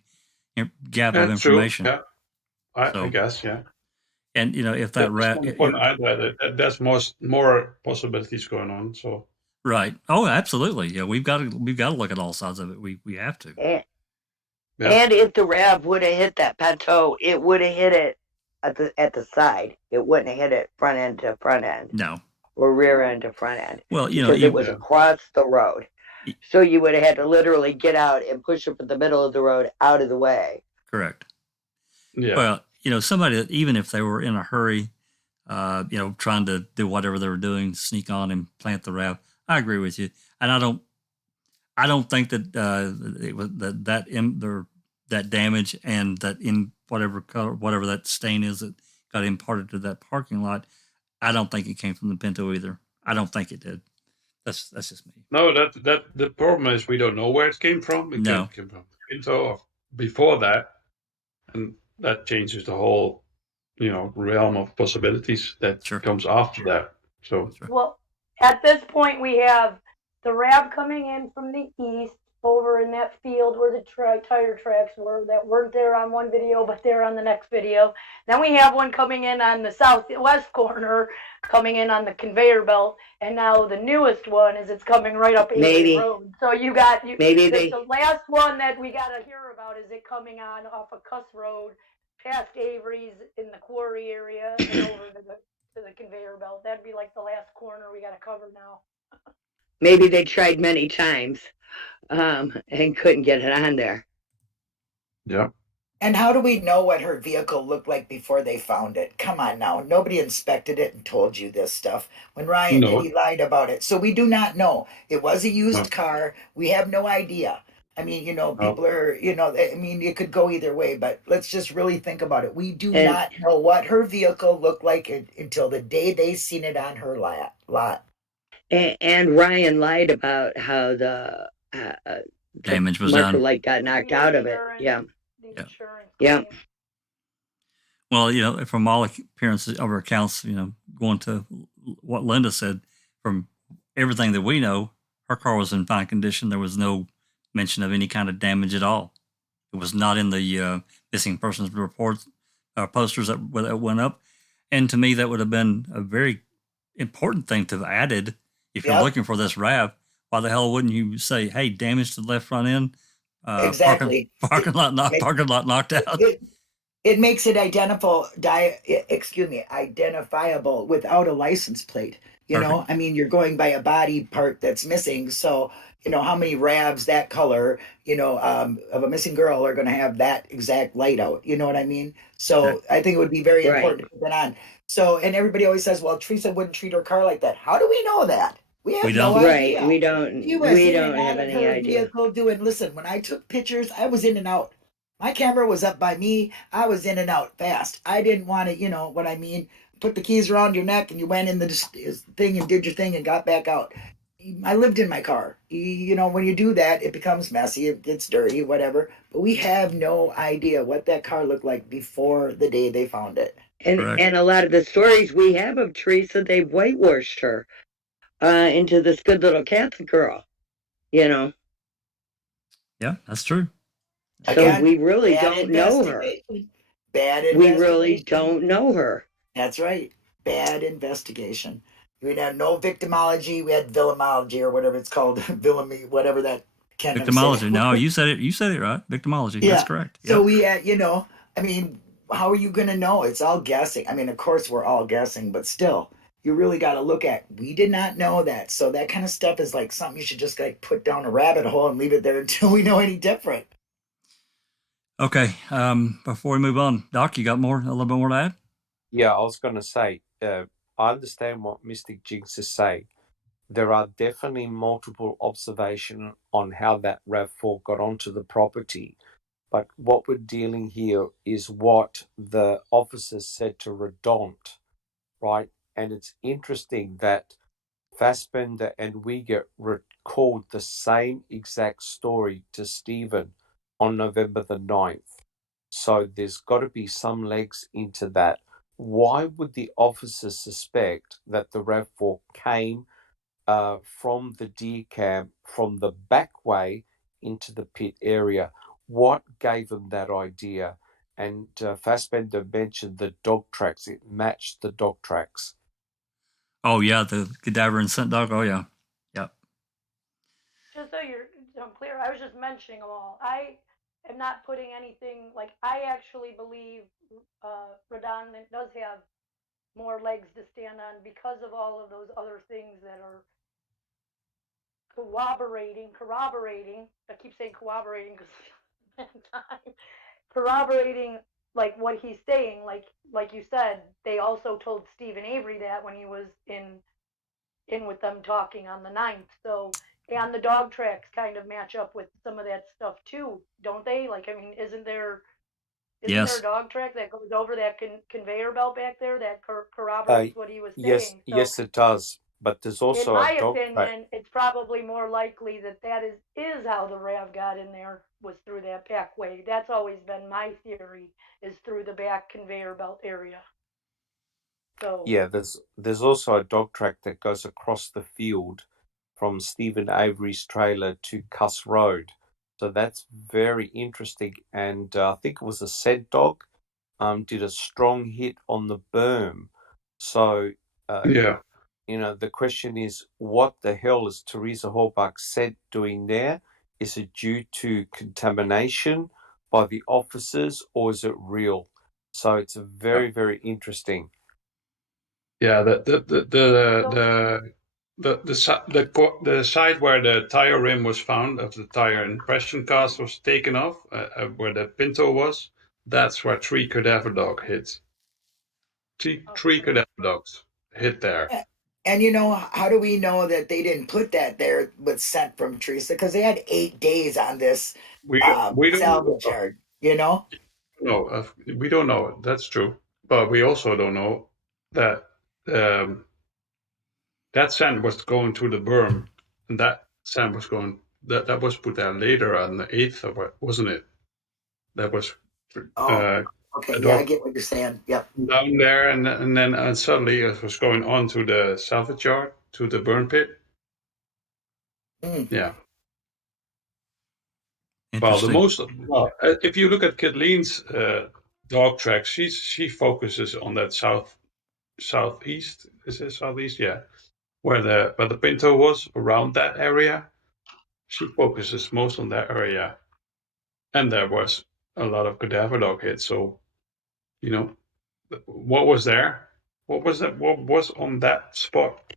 gap of information. True. Yeah, I guess, yeah. And if that there's more possibilities going on. So right. Oh, absolutely. Yeah, we've got to look at all sides of it. We have to. And if the RAV would have hit that Pinto, it would have hit it at the side. It wouldn't have hit it front end to front end. No. Or rear end to front end. Well, because it was across the road. So you would have had to literally get out and push up in the middle of the road out of the way. Correct. Yeah. Well, somebody that, even if they were in a hurry, trying to do whatever they were doing, sneak on and plant the RAV, I agree with you. And I don't think that it was that damage and that in whatever color, whatever that stain is that got imparted to that parking lot, I don't think it came from the Pinto either. I don't think it did. That's just me. No, that the problem is we don't know where it came from. It came from Pinto or before that, and that changes the whole, realm of possibilities that comes after that. So well, at this point we have the RAV coming in from the east over in that field where the tire tracks were that weren't there on one video, but they're on the next video. Then we have one coming in on the southwest corner, coming in on the conveyor belt, and now the newest one is it's coming right up Avery Road. So the last one that we got to hear about is it coming on off of Cuss Road, past Avery's in the quarry area, and over to the conveyor belt. That'd be like the last corner we got to cover now. Maybe they tried many times. And couldn't get it on there. Yeah. And how do we know what her vehicle looked like before they found it? Come on now. Nobody inspected it and told you this stuff. When Ryan did, he lied about it. So we do not know. It was a used car. We have no idea. I mean, people are, I mean, it could go either way, but let's just really think about it. We do not know what her vehicle looked like until the day they seen it on her lot. And Ryan lied about how the damage was marker done. light got knocked out of it. Yeah. Well, from all appearances of her accounts, going to what Linda said, from everything that we know, her car was in fine condition. There was no mention of any kind of damage at all. It was not in the missing persons reports posters that went up. And to me, that would have been a very important thing to have added if you're looking for this RAV. Why the hell wouldn't you say, "Hey, damage to the left front end"? Exactly. Parking lot knocked out. It makes it identifiable without a license plate. I mean, you're going by a body part that's missing. So, how many RAVs that color, of a missing girl are going to have that exact light out? You know what I mean? So I think it would be very important to put that on. So, and everybody always says, well, Teresa wouldn't treat her car like that. How do we know that? We have no idea. Right. We don't have any idea. Listen, when I took pictures, I was in and out. My camera was up by me. I was in and out fast. I didn't want to, what I mean, put the keys around your neck and you went in the thing and did your thing and got back out. I lived in my car. When you do that, it becomes messy. It gets dirty, whatever. But we have no idea what that car looked like before the day they found it. And a lot of the stories we have of Teresa, they've whitewashed her into this good little Catholic girl, Yeah, that's true. So Again, we really don't know her. Bad investigation. We really don't know her. That's right. Bad investigation. We had no victimology. We had villainology or whatever it's called. Villainy, whatever that can Victimology. No, you said it right. Victimology. Yeah. That's correct. So we had, I mean, how are you going to know? It's all guessing. I mean, of course, we're all guessing, but still, you really got to look at. We did not know that, so that kind of stuff is like something you should just like put down a rabbit hole and leave it there until we know any different. Okay. Before we move on, Doc, you got a little bit more to add? Yeah, I was going to say, I understand what Mystic Jinx is saying. There are definitely multiple observations on how that RAV4 got onto the property. But what we're dealing here is what the officers said to Redont, right? And it's interesting that Fassbender and Uyghur recalled the same exact story to Stephen on November the 9th. So there's got to be some legs into that. Why would the officers suspect that the RAV4 came from the deer camp from the back way into the pit area? What gave them that idea? And Fassbender mentioned the dog tracks. It matched the dog tracks. Oh, yeah, the cadaver and scent dog. Oh, yeah. Yep. Just so I'm clear, I was just mentioning them all. I am not putting anything, like, I actually believe Redundant does have more legs to stand on because of all of those other things that are corroborating. I keep saying corroborating because time. Corroborating like what he's saying. Like you said, they also told Stephen Avery that when he was in with them talking on the 9th. So and the dog tracks kind of match up with some of that stuff too, don't they? Like, I mean, isn't there Yes. a dog track that goes over that conveyor belt back there that corroborates what he was saying? Yes, it does. But there's In also my a dog track. opinion, it's probably more likely that is how the RAV got in there, was through that back way. That's always been my theory, is through the back conveyor belt area. So Yeah, there's also a dog track that goes across the field from Stephen Avery's trailer to Cuss Road. So that's very interesting. And I think it was a scent dog did a strong hit on the berm. So, Yeah. you know, the question is, what the hell is Teresa Horbach's scent doing there? Is it due to contamination by the officers, or is it real? So it's very, very interesting. Yeah, the side where the tire rim was found of the tire impression cast was taken off, where the Pinto was. That's where 3 cadaver dog hit. Three cadaver dogs hit there. And you know, how do we know that they didn't put that there with scent from Teresa? Because they had 8 days on this We don't salvage yard, you know? know. We don't know. That's true. But we also don't know that that sand was going to the berm, and that sand was going. That was put there later on the 8th, or wasn't it? That was. Okay, yeah, I get what you're saying. Yep. Down there, and then suddenly it was going on to the salvage yard, to the burn pit. Yeah. Well, if you look at Kathleen's dog tracks, she focuses on that southeast. Is it southeast? Yeah, where the Pinto was, around that area. She focuses most on that area, and there was a lot of cadaver dog hits. So, you know, what was there? What was that? What was on that spot?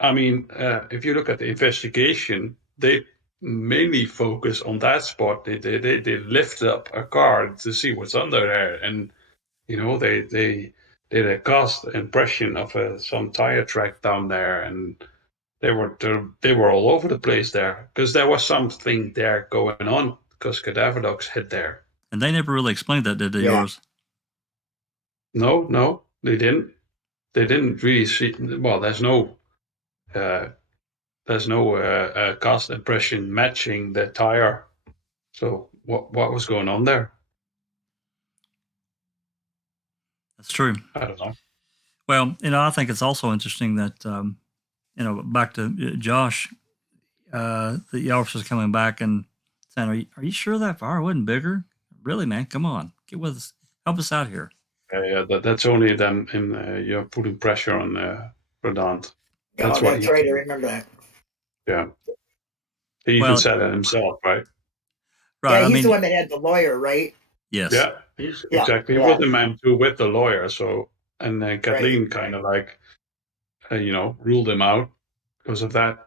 I mean, if you look at the investigation, they mainly focus on that spot. They lift up a car to see what's under there, and you know they did a cast impression of some tire track down there, and they were all over the place there because there was something there going on because cadaver dogs hid there. And they never really explained that, did they? Yours? No, they didn't. They didn't really see. Well, there's no cast impression matching the tire. So what was going on there? That's true. I don't know. Well, you know, I think it's also interesting that, you know, back to Josh, the officers coming back and saying, are you sure that fire wasn't bigger? Really, man, come on, get with us, help us out here. Yeah, that's only them in you're putting pressure on Redont. That's right. I remember that. Yeah, he even said it himself, right? Right. Yeah, he's the one that had the lawyer, right? Yes. Yeah, Yeah. exactly. He Yes. brought the man to with the lawyer. So, and then Kathleen kind of like, ruled him out because of that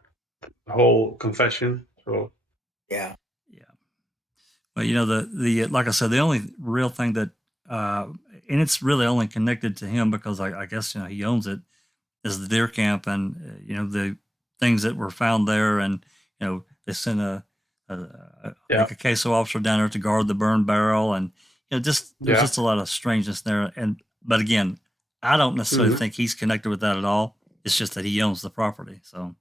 whole confession. So, Yeah. Yeah. Well, the like I said, the only real thing that, and it's really only connected to him because I guess he owns it, is the deer camp and the things that were found there, and they sent I yeah, think a queso officer down there to guard the burn barrel, and just there's yeah. just a lot of strangeness there. But again, I don't necessarily Mhm. think he's connected with that at all. It's just that he owns the property. So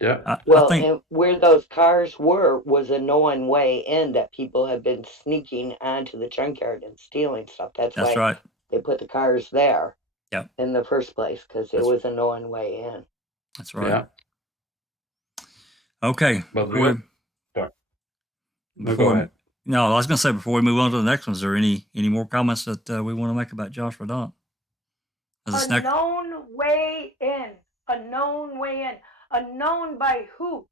Yeah. I Well, think and where those cars were was a known way in that people had been sneaking onto the junkyard and stealing stuff. That's that's why right. they put the cars there Yep, in the first place, because it that's was a known way in. that's right. Yeah. Okay, But before sorry. No, go before ahead. no, I was going to say before we move on to the next one, is there any more comments that we want to make about Josh Radant? As A known way in. A known way in. A known by who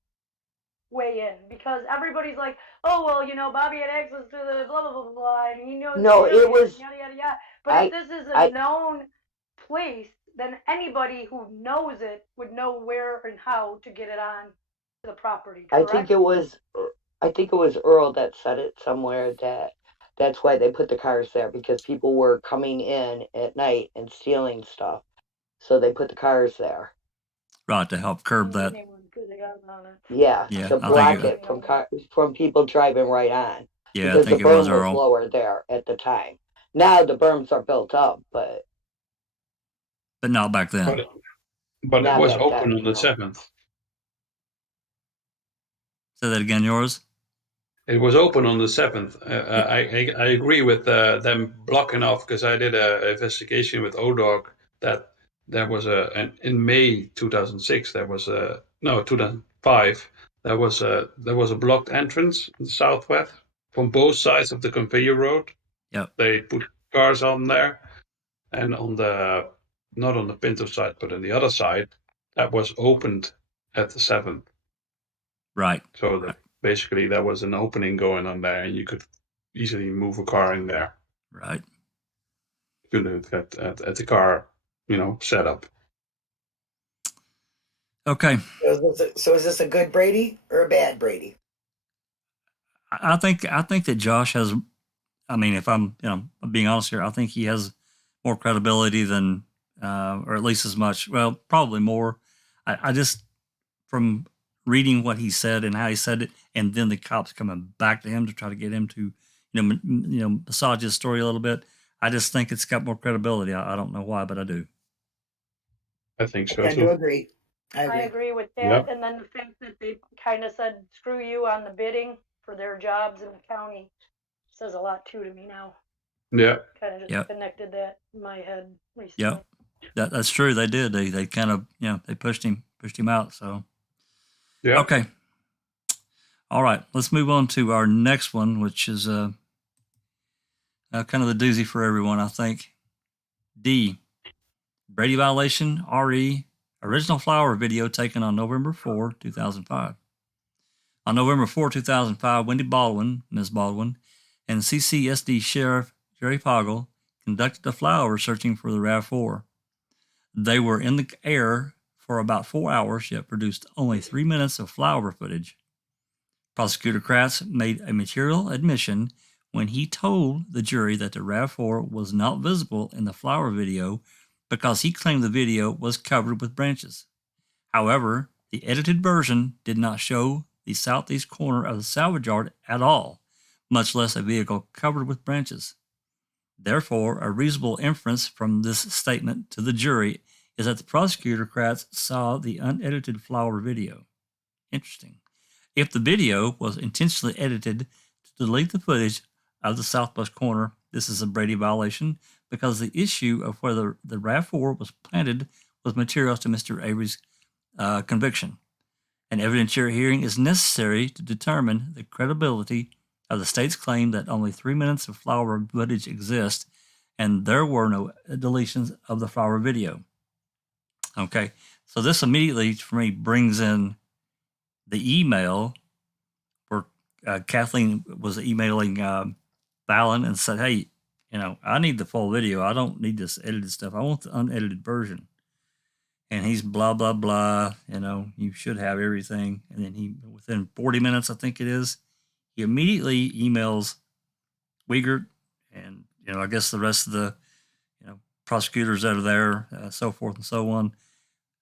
way in? Because everybody's like, oh, well, Bobby had access to the blah, blah, blah, blah, blah, and he knows No, the it area, was- yada, yada, yada. But I- if this is a I- known place, then anybody who knows it would know where and how to get it on to the property, I correct? think it was Earl that said it somewhere that's why they put the cars there, because people were coming in at night and stealing stuff. So they put the cars there. right, to help curb that. Because they got it on it. Yeah, Yeah, to I think block it- it from people driving right on. Yeah, I Because think the it was berm was Earl. lower there at the time. Now the berms are built up, but But not back then. But it Not was back open then, on the no. 7th. Say that again, yours? It was open on the 7th. I agree with them blocking off, because I did an investigation with ODOG that there was in May 2006 there was 2005 there was a blocked entrance in the southwest from both sides of the conveyor road. Yep. They put cars on there, and on the not on the Pinto side but on the other side that was opened at the 7th. Right. So basically, there was an opening going on there, and you could easily move a car in there. Right. You look at the car, setup. Okay. So is this a good Brady or a bad Brady? I think that Josh has. I mean, if I'm being honest here, I think he has more credibility than, or at least as much. Well, probably more. I just, from reading what he said and how he said it, and then the cops coming back to him to try to get him to, massage his story a little bit. I just think it's got more credibility. I don't know why, but I do. I think so I do too. agree. I I agree. agree with that. Yep. And then the fact that they kind of said, screw you on the bidding for their jobs in the county says a lot too to me now. Yeah. Kind of just Yep. connected that in my head recently. Yep. That's true. They did. They kind of, they pushed him out. So, Yeah. okay. All right. Let's move on to our next one, which is kind of the doozy for everyone, I think. D. Brady Violation, RE, original flower video taken on November 4, 2005. On November 4, 2005, Wendy Baldwin, Ms. Baldwin, and CCSD Sheriff Jerry Poggle conducted a flower searching for the RAV4. They were in the air for about 4 hours, yet produced only 3 minutes of flower footage. Prosecutor Kratz made a material admission when he told the jury that the RAV4 was not visible in the flower video because he claimed the video was covered with branches. However, the edited version did not show the southeast corner of the salvage yard at all, much less a vehicle covered with branches. Therefore, a reasonable inference from this statement to the jury is that the prosecutor Kratz saw the unedited flower video. Interesting. If the video was intentionally edited to delete the footage of the southwest corner, this is a Brady violation because the issue of whether the RAV4 was planted was material to Mr. Avery's conviction. An evidentiary hearing is necessary to determine the credibility of the state's claim that only 3 minutes of flower footage exist and there were no deletions of the flower video. Okay, so this immediately for me brings in the email where Kathleen was emailing Fallon and said, "Hey, I need the full video. I don't need this edited stuff. I want the unedited version." And he's blah blah blah. You should have everything. And then within 40 minutes, I think it is, he immediately emails Wiegert and I guess the rest of the prosecutors that are there, so forth and so on.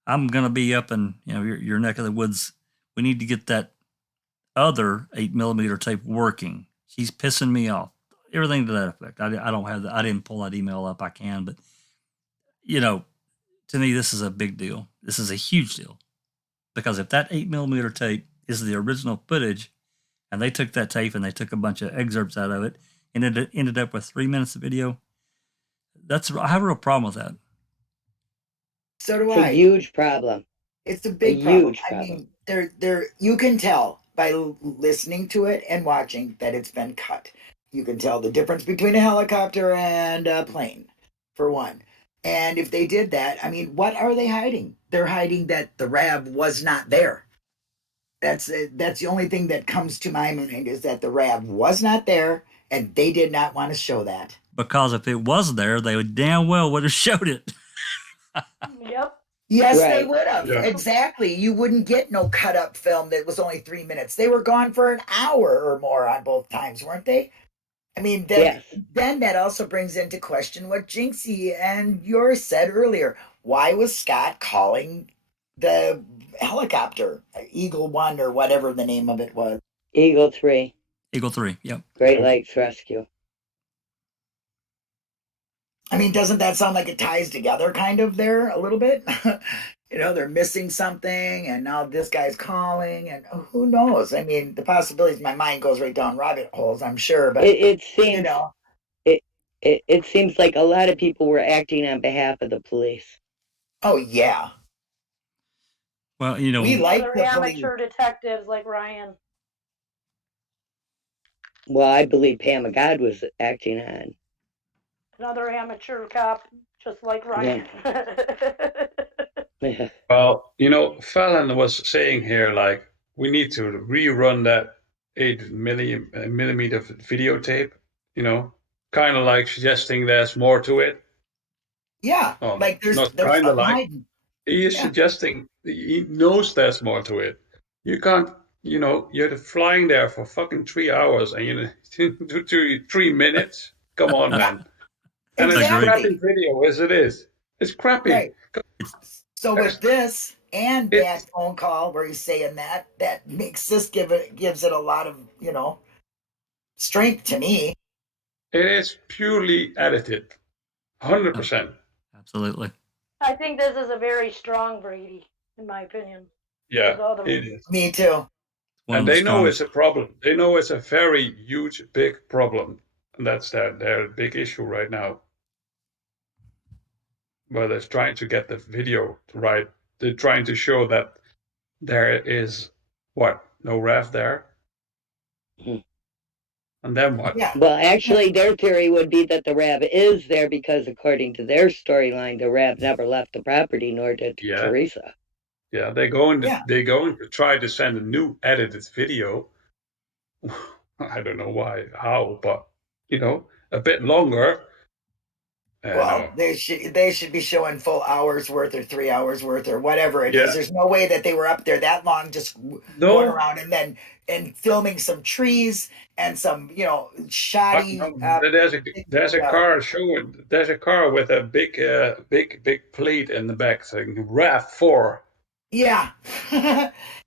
I'm gonna be up in your neck of the woods. We need to get that other 8mm tape working. She's pissing me off. Everything to that effect. I don't have that. I didn't pull that email up. I can, but to me, this is a big deal. This is a huge deal, because if that 8mm tape is the original footage, and they took that tape and they took a bunch of excerpts out of it, and it ended up with 3 minutes of video, I have a real problem with that. So do It's I. a huge problem. It's a big A problem. huge I problem. mean, you can tell by listening to it and watching that it's been cut. You can tell the difference between a helicopter and a plane, for one. And if they did that, I mean, what are they hiding? They're hiding that the RAV was not there. That's the only thing that comes to my mind, is that the RAV was not there, and they did not want to show that. Because if it was there, they would damn well would have showed it. Yep. Yes, they Right. would have. Yeah. Exactly. You wouldn't get no cut up film that was only 3 minutes. They were gone for an hour or more on both times, weren't they? I mean, Yes. then that also brings into question what Jinxie and yours said earlier. Why was Scott calling the helicopter, Eagle 1 or whatever the name of it was? Eagle 3, Eagle 3, yep. Great Lakes Rescue. I mean, doesn't that sound like it ties together kind of there a little bit? They're missing something, and now this guy's calling, and who knows? I mean, the possibilities, my mind goes right down rabbit holes, I'm sure, but It seems know. it seems like a lot of people were acting on behalf of the police. Oh yeah. Well, We like Other the police. amateur detectives like Ryan. Well, I believe Pam of God was acting on. Another amateur cop just like Ryan. Well, Fallon was saying here, like, we need to rerun that 8mm videotape, kind of like suggesting there's more to it. Yeah, like there's not kind of something like. hiding. He is suggesting he knows there's more to it. You can't, you're flying there for fucking 3 hours and 3 minutes. Come on, man. And it's Exactly. crappy video as it is. It's crappy. Right. So with this and that phone call where he's saying that makes this gives it a lot of strength to me. It is purely edited, 100%. Absolutely. I think this is a very strong Brady, in my opinion. Yeah, it is. Me too. And they know it's a problem. They know it's a very huge, big problem. And that's their big issue right now. But they're trying to get the video right. They're trying to show that there is, no RAF there? And then what? Yeah. Well, actually, their theory would be that the RAV is there because, according to their storyline, the RAV never left the property, nor did Teresa. Yeah, they're going to try to send a new edited video. I don't know how, but a bit longer. Well, they should be showing full hours worth or 3 hours worth or whatever it is. There's no way that they were up there that long just going around and filming some trees and some shoddy. There's a car showing. There's a car with a big plate in the back saying RAV4. Yeah,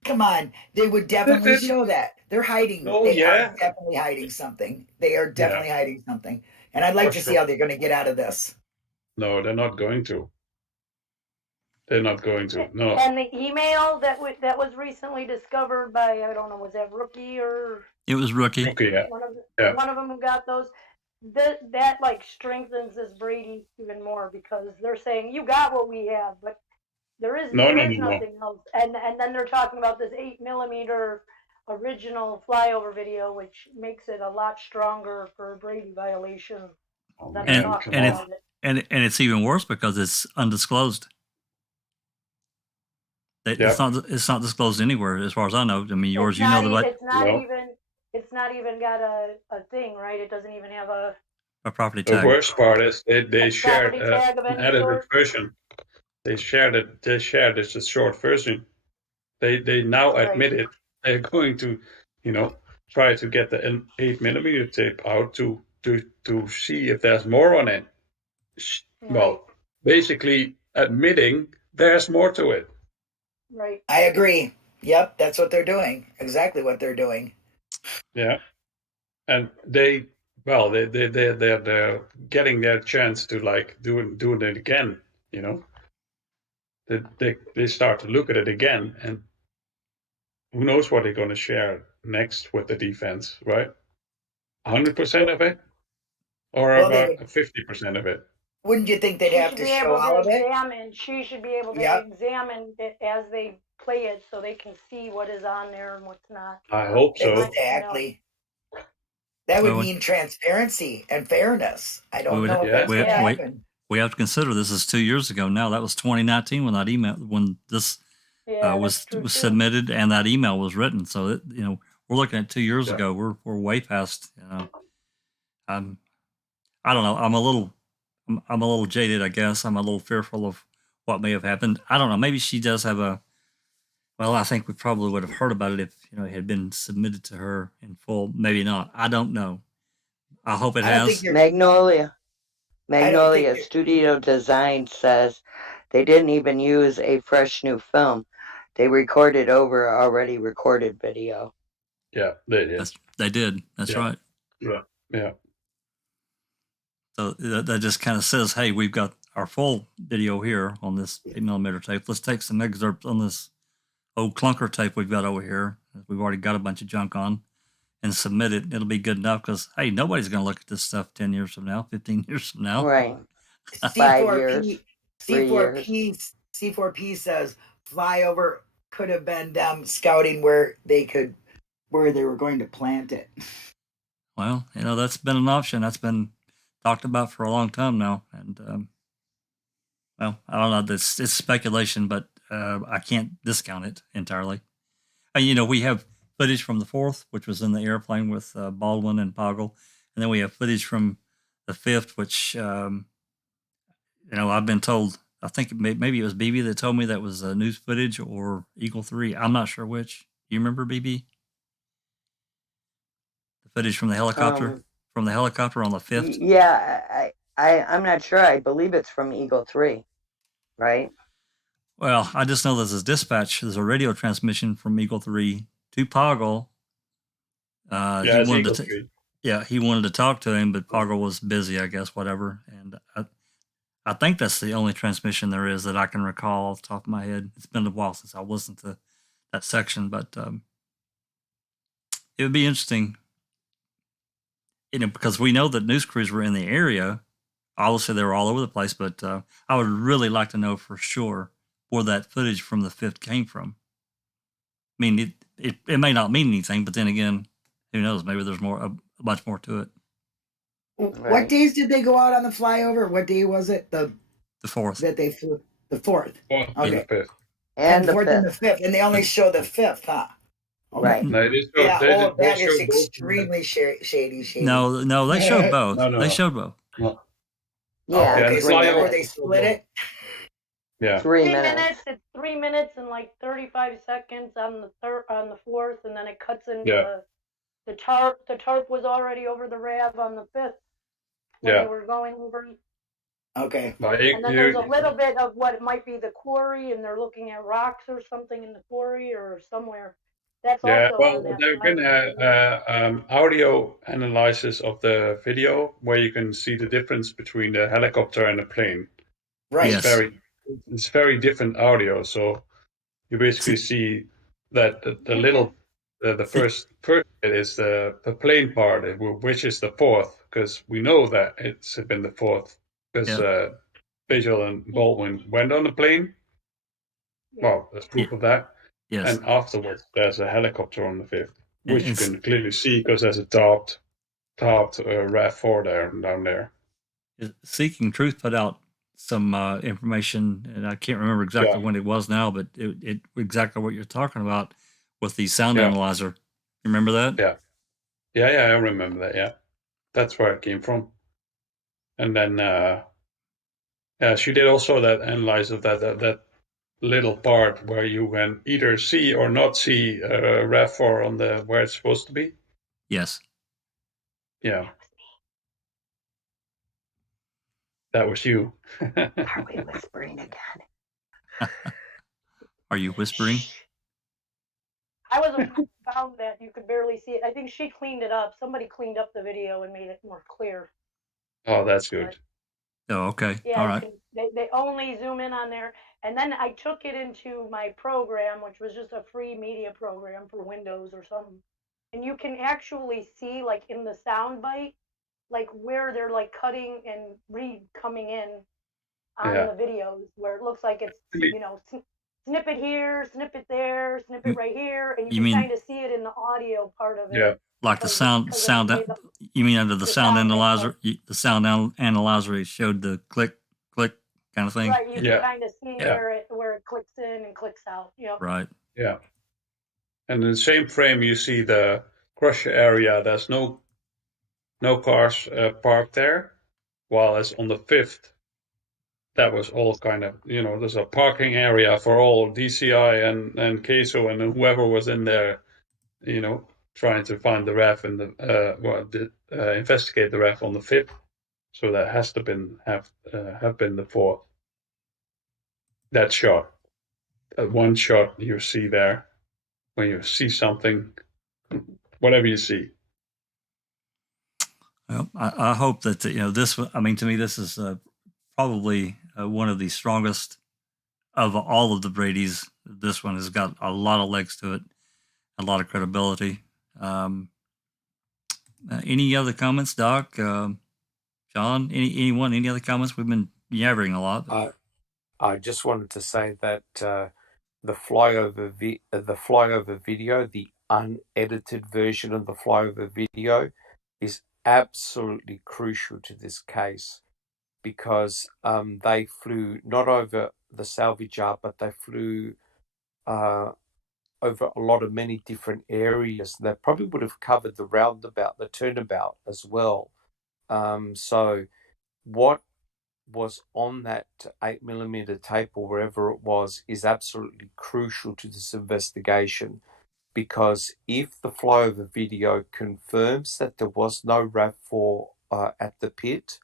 come on. They would definitely show that. They're hiding. They are definitely hiding something. They are definitely hiding something. And I'd like to see how they're going to get out of this. No, they're not going to. They're not going to. No. And the email that was recently discovered by, I don't know, was that Rookie or? It was Rookie. Rookie, yeah. One of them who got those. That like strengthens this Brady even more, because they're saying you got what we have, but there is nothing else. And then they're talking about this 8mm original flyover video, which makes it a lot stronger for Brady violation. And it's even worse because it's undisclosed. It's not disclosed anywhere, as far as I know. I mean, yours, it's not even It's not even got a thing, right? It doesn't even have a property The tag. worst part is they shared property tag of an any edited sort. version. They shared it. They shared it's a short version. They now Right. admit it. They're going to, try to get the 8mm tape out to see if there's more on it. Right. Well, basically admitting there's more to it. Right. I agree. Yep, that's what they're doing. Exactly what they're doing. Yeah, and they're getting their chance to like doing it again. They start to look at it again, and who knows what they're going to share next with the defense, right? 100% of it, or Well, they about would. 50% of it. Wouldn't you think they'd She have should to be show able to all of it? examine. She should be able to Yep. examine it as they play it, so they can see what is on there and what's not. I hope so. Exactly. That would Well, mean transparency and fairness. I we don't would- know if yeah. that's we, going to we, happen. we have to consider this is 2 years ago now. That was 2019 when that email, when this Yeah, was that's true, too. submitted and that email was written. So it, we're looking at 2 years Yeah. ago. We're way past. I don't know. I'm a little jaded, I guess. I'm a little fearful of what may have happened. I don't know. Maybe she does have a. Well, I think we probably would have heard about it if it had been submitted to her in full. Maybe not. I don't know. I hope it I don't has. think you're. Magnolia I don't think you're- Studio Design says they didn't even use a fresh new film. They recorded over already recorded video. Yeah, they did. They did. That's Yeah. right. Yeah. So that just kind of says, hey, we've got our full video here on this 8mm tape. Let's take some excerpts on this old clunker tape we've got over here. We've already got a bunch of junk on, and submit it. It'll be good enough because, hey, nobody's going to look at this stuff 10 years from now, 15 years from now. Right. 5 years. C4P says flyover could have been them scouting where they were going to plant it. Well, that's been an option. That's been talked about for a long time now. And, well, I don't know. It's speculation, but I can't discount it entirely. And, we have footage from the 4th, which was in the airplane with Baldwin and Poggle. And then we have footage from the 5th, which, I've been told, I think maybe it was BB that told me that was news footage or Eagle 3. I'm not sure which. You remember, BB? The footage from the helicopter? From the helicopter on the 5th? Yeah, I'm not sure. I believe it's from Eagle 3, right? Well, I just know there's a dispatch. There's a radio transmission from Eagle 3 to Poggle. Yeah, it's Eagle 3. Yeah, he wanted to talk to him, but Poggle was busy, I guess, whatever. And I think that's the only transmission there is that I can recall off the top of my head. It's been a while since I listened to that section, but it would be interesting, because we know that news crews were in the area. Obviously, they were all over the place, but I would really like to know for sure where that footage from the 5th came from. I mean, it may not mean anything, but then again, who knows? Maybe there's a bunch more to it. Right. What days did they go out on the flyover? What day was it? The 4th. that they flew. The 4th. Okay. Okay. The 5th. And the 4th and the 5th. 5th, and they only show the 5th, huh? Okay. Right. No, they That is show both. extremely shady. No, they showed both. No. They showed both. No. Yeah. Okay, and so fly that's where over. they split it. Yeah. 3 3 minutes. minutes. It's 3 minutes and like 35 seconds on the 4th, and then it cuts into Yeah. the tarp. The tarp was already over the RAV on the 5th when Yeah. they were going over. Okay. And then there's a little bit of what might be the quarry, and they're looking at rocks or something in the quarry or somewhere. That's Yeah, also well, on that there's been a audio analysis of the video where you can see the difference between the helicopter and the plane. Right. Yes. It's very different audio. So you basically see that the first bit is the plane part, which is the 4th, because we know that it's been the 4th because Visual and Baldwin went on the plane. Well, there's proof of that. Yes. And afterwards, there's a helicopter on the 5th, which you It's- can clearly see because there's a topped RAV4 down there. Seeking Truth put out some information, and I can't remember exactly Yeah. when it was now, but it exactly what you're talking about with the sound Yeah. analyzer. You remember that? Yeah. Yeah, I remember that. Yeah, that's where it came from. And then she did also that analyze of that little part where you can either see or not see RAV4 on the where it's supposed to be. Yes. Yeah. That was you. Are we whispering again? Are you whispering? I was found that you could barely see it. I think she cleaned it up. Somebody cleaned up the video and made it more clear. Oh, that's good. Oh, okay. Yeah, All you right. can, they only zoom in on there. And then I took it into my program, which was just a free media program for Windows or something. And you can actually see, like in the sound bite, like where they're like cutting and coming in on Yeah. the videos, where it looks like it's, you know, snippet here, snippet there, snippet right here, and You you can mean kind of see it in the audio part of it. Yeah. like the sound Because of the way you mean under the the sound sound analyzer? The sound analyzer it showed the click kind of thing. right, you Yeah. can kind of see Yeah. where it clicks in and clicks out. Yep. Right. Yeah. And in the same frame, you see the crusher area. There's no cars parked there, while as on the 5th, that was all kind of, there's a parking area for all DCI and Queso and whoever was in there, trying to find the RAF and investigate the RAF on the 5th. So that has to have been the 4th. That shot, that one shot you see there, when you see something, whatever you see. Well, I hope that this. I mean, to me, this is probably one of the strongest of all of the Bradys. This one has got a lot of legs to it, a lot of credibility. Any other comments, Doc? John? Anyone? Any other comments? We've been yabbering a lot. I just wanted to say that the flyover video, the unedited version of the flyover video, is absolutely crucial to this case, because they flew not over the salvage yard, but they flew over a lot of many different areas. They probably would have covered the roundabout, the turnabout as well. So what was on that 8mm tape or wherever it was is absolutely crucial to this investigation, because if the flyover video confirms that there was no RAV4 at the pit,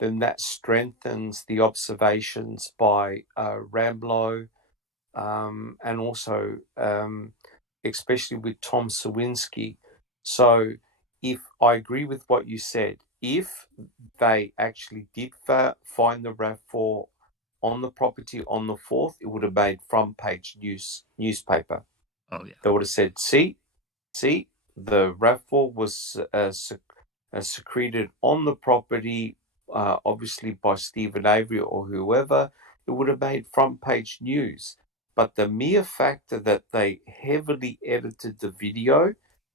then that strengthens the observations by Ramlow, and also especially with Tom Sawinski. So if I agree with what you said, if they actually did find the RAV4 on the property on the 4th, it would have made front page newspaper. Oh yeah. They would have said, see, the RAV4 was secreted on the property, obviously by Stephen Avery or whoever. It would have made front page news. But the mere factor that they heavily edited the video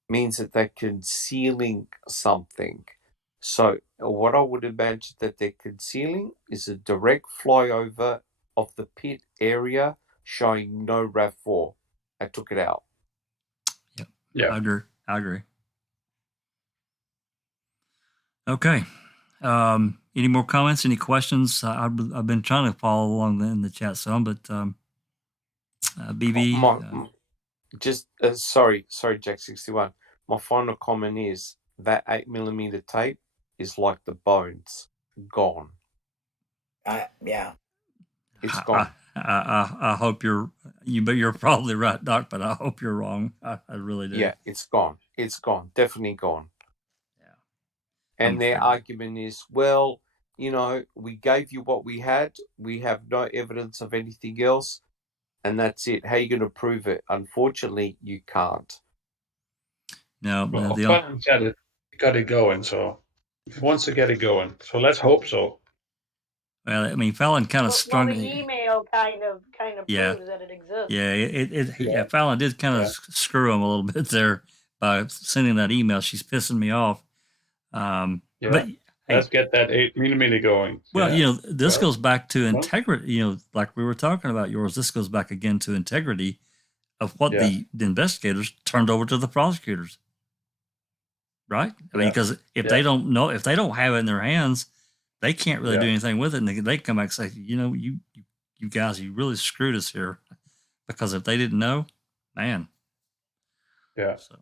means that they're concealing something. So what I would imagine that they're concealing is a direct flyover of the pit area showing no RAV4. I took it out. Yep. Yeah. I agree. Okay. Any more comments? Any questions? I've been trying to follow along in the chat some, but BB. Sorry, Jack61. My final comment is that 8mm tape is like the bones, gone. Yeah. It's gone. I hope but you're probably right, Doc. But I hope you're wrong. I really do. Yeah, it's gone. It's gone. Definitely gone. Yeah. And their argument is, well, we gave you what we had. We have no evidence of anything else, and that's it. How are you going to prove it? Unfortunately, you can't. No, well, Fallon said it got it going, so he wants to get it going. So let's hope so. Well, I mean, Fallon kind of strung. Well, the email kind of proves that it exists. Yeah, Fallon did kind of screw him a little bit there by sending that email. She's pissing me off. But let's get that 8mm going. Well, this goes back to integrity. Like we were talking about yours. This goes back again to integrity of what the investigators turned over to the prosecutors. right? I mean, Yeah. because if Yeah. they don't know, if they don't have it in their hands, they can't really do Yeah. anything with it. And they come back and say, you guys, you really screwed us here, because if they didn't know, man. Yeah. So,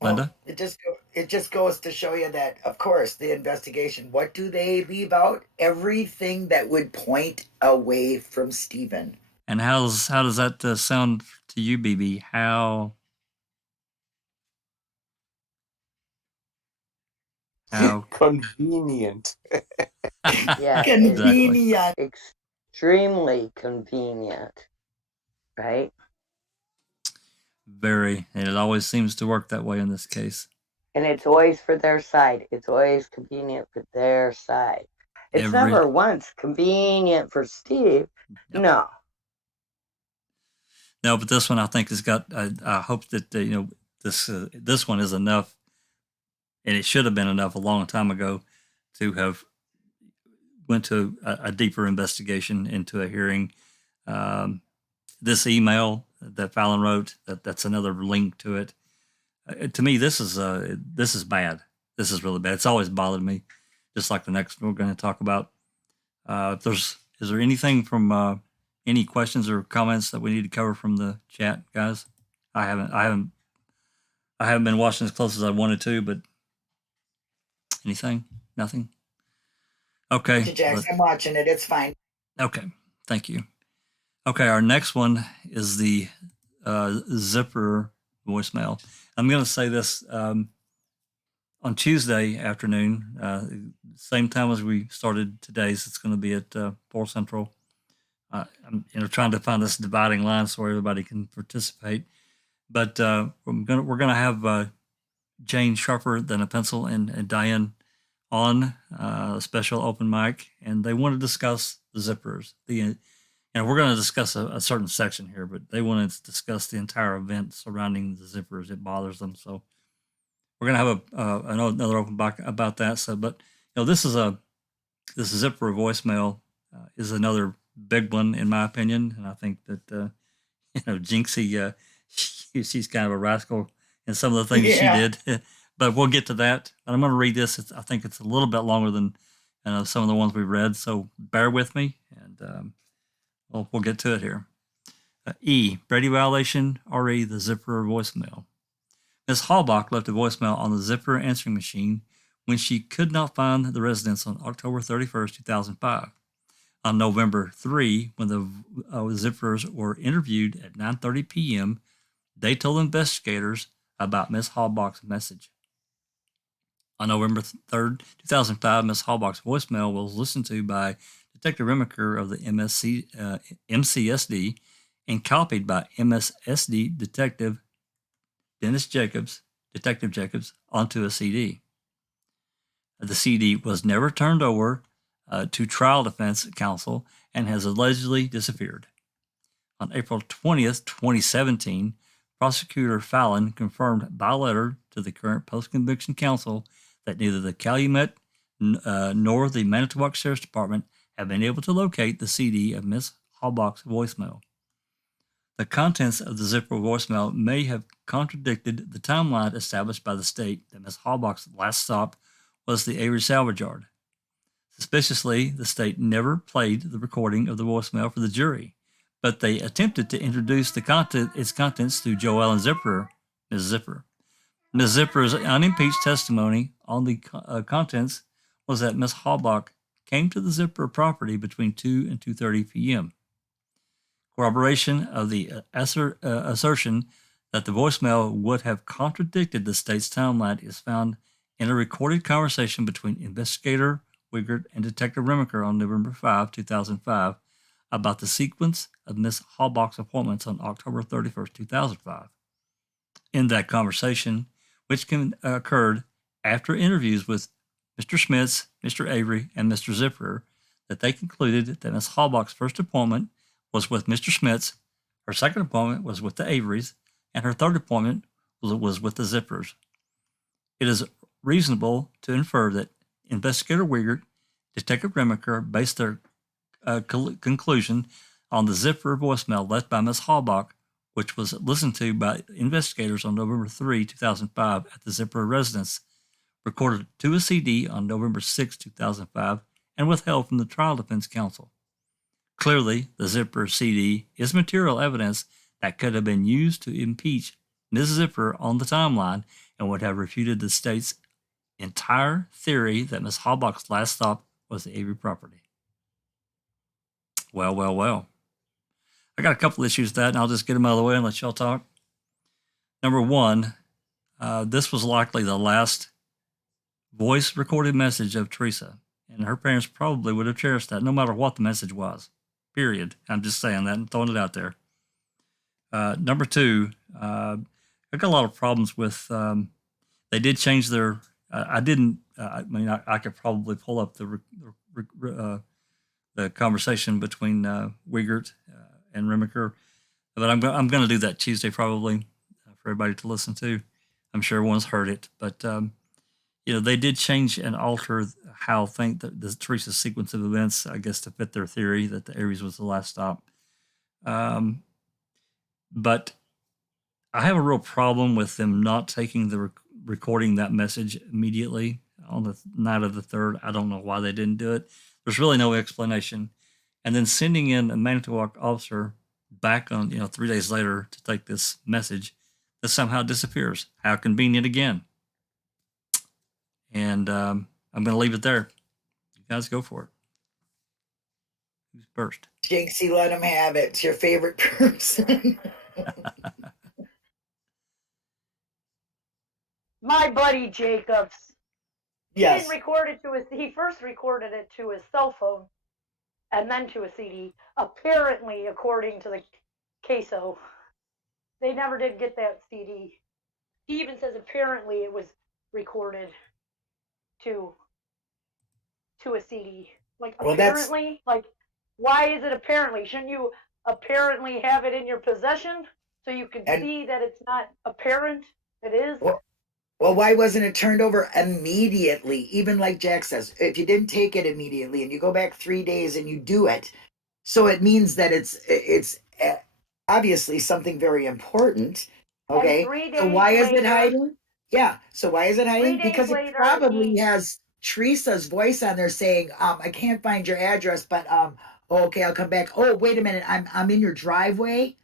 Well, Linda, it just goes to show you that, of course, the investigation. What do they leave out? Everything that would point away from Stephen. and how does that sound to you, BB? How Convenient. Yeah, exactly? it's extremely convenient, right? Very, and it always seems to work that way in this case. And it's always for their side. It's always convenient for their side. It's Every never once convenient for Steve. Yep. No. No, but this one I think has got. I hope that this one is enough, and it should have been enough a long time ago to have went to a deeper investigation into a hearing. This email that Fallon wrote, that's another link to it. To me, this is bad. This is really bad. It's always bothered me, just like the next one we're going to talk about. Is there anything from any questions or comments that we need to cover from the chat, guys? I haven't been watching as close as I wanted to, but anything? Nothing. Okay. Jax, I'm watching it. It's fine. Okay. Thank you. Okay. Our next one is the zipper voicemail. I'm going to say this on Tuesday afternoon, same time as we started today's. It's going to be at 4 Central. I'm trying to find this dividing line so everybody can participate. But we're gonna have Jane Sharper than a pencil and Diane on a special open mic, and they want to discuss the zippers. We're going to discuss a certain section here, but they want to discuss the entire event surrounding the zippers. It bothers them, so we're going to have another open mic about that. So, but this zipper voicemail is another big one in my opinion, and I think that Jinxie, she's kind of a rascal in some of the things she did. But we'll get to that. I'm going to read this. I think it's a little bit longer than some of the ones we've read, so bear with me, and we'll get to it here. E, Brady Violation, RE, the zipper voicemail. Ms. Halbach left a voicemail on the zipper answering machine when she could not find the residence on October 31st, 2005. On November 3, when the zippers were interviewed at 9:30 p.m., they told investigators about Ms. Halbach's message. On November 3rd, 2005, Ms. Halbach's voicemail was listened to by Detective Remaker of the MCSD and copied by MSSD Detective Detective Jacobs, onto a CD. The CD was never turned over to Trial Defense Counsel and has allegedly disappeared. On April 20th, 2017, Prosecutor Fallon confirmed by letter to the current post-conviction counsel that neither the Calumet nor the Manitowoc Sheriff's Department have been able to locate the CD of Ms. Halbach's voicemail. The contents of the zipper voicemail may have contradicted the timeline established by the state that Ms. Halbach's last stop was the Avery salvage yard. Suspiciously, the state never played the recording of the voicemail for the jury, but they attempted to introduce its contents through Joelle and Ms. Zipper. Ms. Zipper's unimpeached testimony on the contents was that Ms. Halbach came to the Zipper property between 2 and 2:30 p.m. Corroboration of the assertion that the voicemail would have contradicted the state's timeline is found in a recorded conversation between Investigator Wigert and Detective Remaker on November 5, 2005, about the sequence of Ms. Halbach's appointments on October 31st, 2005. In that conversation, which occurred after interviews with Mr. Schmitz, Mr. Avery, and Mr. Zipper, that they concluded that Ms. Halbach's first appointment was with Mr. Schmitz, her second appointment was with the Averys, and her third appointment was with the Zippers. It is reasonable to infer that Investigator Wigert, Detective Remaker based their conclusion on the Zipper voicemail left by Ms. Halbach, which was listened to by investigators on November 3, 2005 at the Zipper residence, recorded to a CD on November 6, 2005, and withheld from the trial defense counsel. Clearly, the Zipper CD is material evidence that could have been used to impeach Ms. Zipper on the timeline and would have refuted the state's entire theory that Ms. Halbach's last stop was the Avery property. Well, well, well. I got a couple issues with that, and I'll just get them out of the way and let y'all talk. Number one, this was likely the last voice recorded message of Teresa, and her parents probably would have cherished that no matter what the message was. Period. I'm just saying that and throwing it out there. Number two, I got a lot of problems with. They did change their. I didn't. I mean, I could probably pull up the conversation between Wiegert and Remaker, but I'm going to do that Tuesday probably for everybody to listen to. I'm sure everyone's heard it, but they did change and alter how the Teresa's sequence of events, I guess, to fit their theory that the Aries was the last stop. But I have a real problem with them not taking the recording that message immediately on the night of the 3rd. I don't know why they didn't do it. There's really no explanation. And then sending in a Manitowoc officer back on, 3 days later to take this message that somehow disappears. How convenient again. And I'm going to leave it there. You guys go for it. Who's first? Jinxie, let him have it. It's your favorite person. My buddy Jacobs. Yes. He first recorded it to his cell phone and then to a CD, apparently, according to the CASO. They never did get that CD. He even says apparently it was recorded to a CD. Like, well, apparently? Like, why is it apparently? Shouldn't you apparently have it in your possession so you can see that it's not apparent? It is? Well, why wasn't it turned over immediately? Even like Jack says, if you didn't take it immediately and you go back 3 days and you do it, so it means that it's obviously something very important. Okay, so why is it hiding? Yeah, so why is it hiding? Because it probably has Teresa's voice on there saying, I can't find your address, but okay, I'll come back. Oh, wait a minute, I'm in your driveway.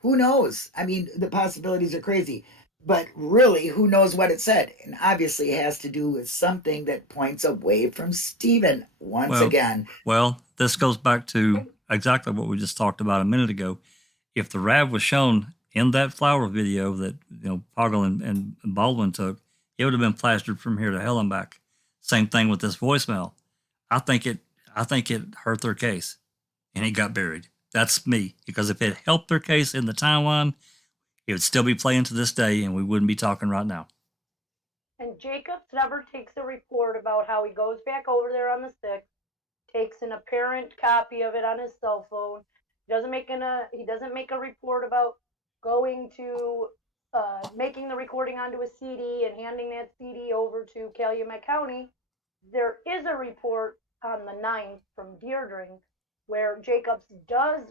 Who knows? I mean, the possibilities are crazy. But really, who knows what it said? And obviously it has to do with something that points away from Stephen once again. Well, this goes back to exactly what we just talked about a minute ago. If the RAV was shown in that flower video that Poggle and Baldwin took, it would have been plastered from here to hell and back. Same thing with this voicemail. I think it hurt their case, and it got buried. That's me, because if it helped their case in the timeline, it would still be playing to this day, and we wouldn't be talking right now. And Jacobs never takes a report about how he goes back over there on the 6th, takes an apparent copy of it on his cell phone. He doesn't make a report about going to making the recording onto a CD and handing that CD over to Calumet County. There is a report on the 9th from Deerdring where Jacobs does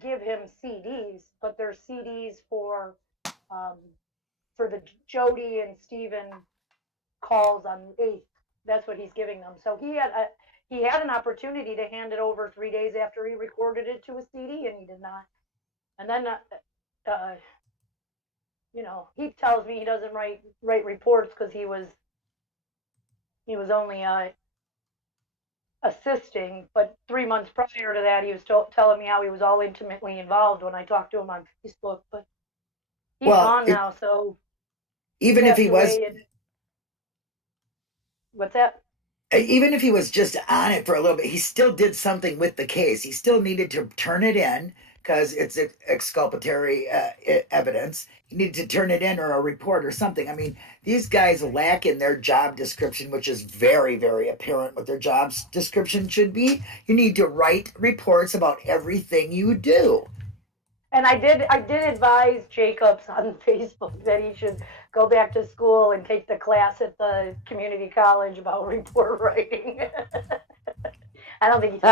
give him CDs, but they're CDs for the Jody and Stephen calls on the 8th. That's what he's giving them. So he had an opportunity to hand it over 3 days after he recorded it to a CD, and he did not. And then, he tells me he doesn't write reports because he was only assisting, but 3 months prior to that, he was telling me how he was all intimately involved when I talked to him on Facebook. But he's gone now, so even if he was, what's that? Even if he was just on it for a little bit, he still did something with the case. He still needed to turn it in because it's exculpatory evidence. He needed to turn it in, or a report or something. I mean, these guys lack in their job description, which is very, very apparent what their job description should be. You need to write reports about everything you do. And I did advise Jacobs on Facebook that he should go back to school and take the class at the community college about report writing. I don't think he's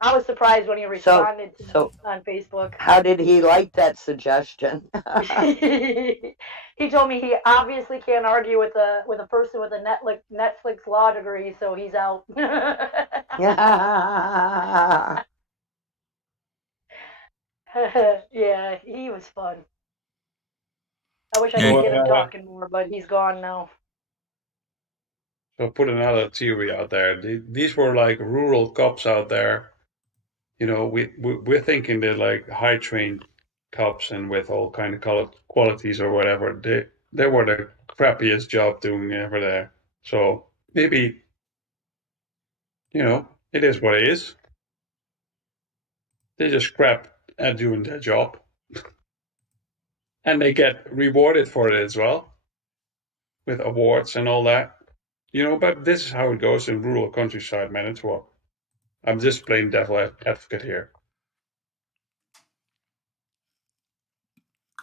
I was surprised when he responded to me so on Facebook. how did he like that suggestion? He told me he obviously can't argue with a person with a Netflix law degree, so he's out. Yeah, he was fun. I wish I Yeah. could get him talking more, but he's gone now. So put another theory out there. These were like rural cops out there. You know, we're thinking they're like high trained cops and with all kind of qualities or whatever. They were the crappiest job doing ever there. So maybe, you know, it is what it is. They just crap at doing their job. And they get rewarded for it as well, with awards and all that. You know, but this is how it goes in rural countryside Manitowoc. I'm just playing devil advocate here.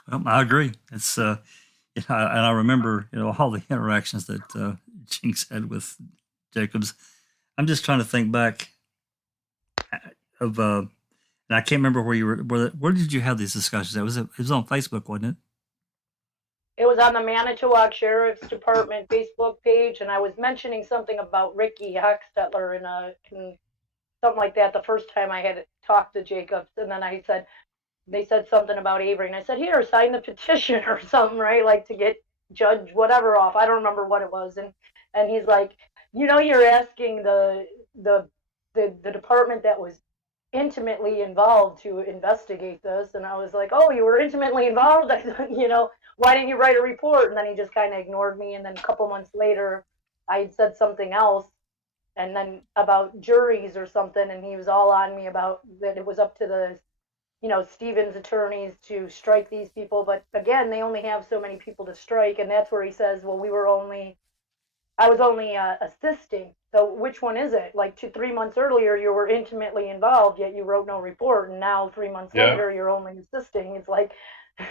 Well, I agree. It's and I remember all the interactions that Jinx had with Jacobs. I'm just trying to think back of and I can't remember where you were. Where did you have these discussions? It was on Facebook, wasn't it? It was on the Manitowoc Sheriff's Department Facebook page, and I was mentioning something about Ricky Hochstetler and something like that the first time I had talked to Jacobs, and then they said something about Avery, and I said, here, sign the petition or something, right? Like to get Judge whatever off. I don't remember what it was. And he's like, you're asking the department that was intimately involved to investigate this. And I was like, oh, you were intimately involved? I thought, why didn't you write a report? And then he just kind of ignored me. And then a couple months later, I had said something else, and then about juries or something, and he was all on me about that it was up to the Stevens attorneys to strike these people. But again, they only have so many people to strike, and that's where he says, well, I was only assisting. So which one is it? Like 3 months earlier, you were intimately involved, yet you wrote no report, and now 3 months later, you're only assisting. It's like,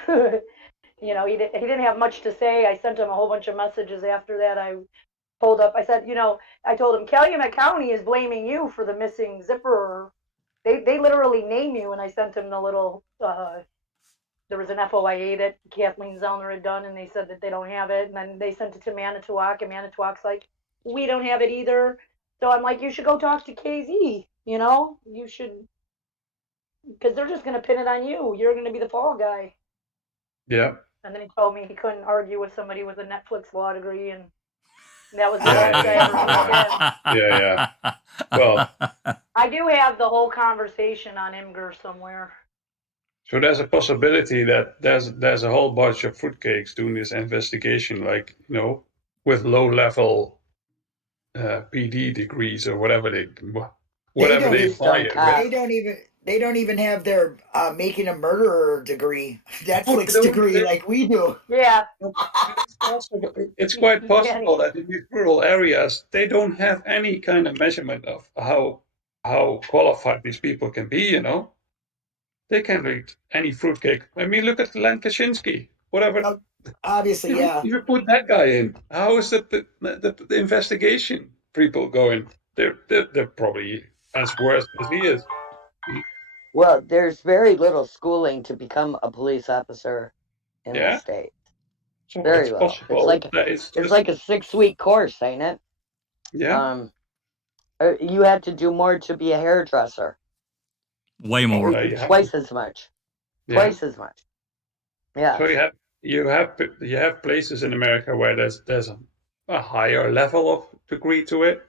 he didn't have much to say. I sent him a whole bunch of messages after that. I pulled up. I said, I told him Calumet County is blaming you for the missing zipper. They literally name you, and I sent him the little. There was an FOIA that Kathleen Zellner had done, and they said that they don't have it. And then they sent it to Manitowoc, and Manitowoc's like, we don't have it either. So I'm like, you should go talk to KZ. You should, because they're just going to pin it on you. You're going to be the fall guy. Yeah. And then he told me he couldn't argue with somebody with a Netflix law degree, and that was the last I ever heard again. Yeah. Well, I do have the whole conversation on Imgur somewhere. So there's a possibility that there's a whole bunch of fruitcakes doing this investigation, like with low-level PD degrees or whatever they apply it with. They don't even have their making a murderer degree, Netflix degree like we do. Yeah. It's quite possible that in these rural areas they don't have any kind of measurement of how qualified these people can be. They can read any fruitcake. I mean, look at Len Kaczynski, whatever. Obviously, yeah. You put that guy in. How is the investigation people going? They're probably as worse as he is. Well, there's very little schooling to become a police officer in the state. So very little. It's like a 6-week course, ain't it? Yeah. You have to do more to be a hairdresser. Way more. Twice as much. Yeah. Twice as much. Yeah. So you have places in America where there's a higher level of degree to it.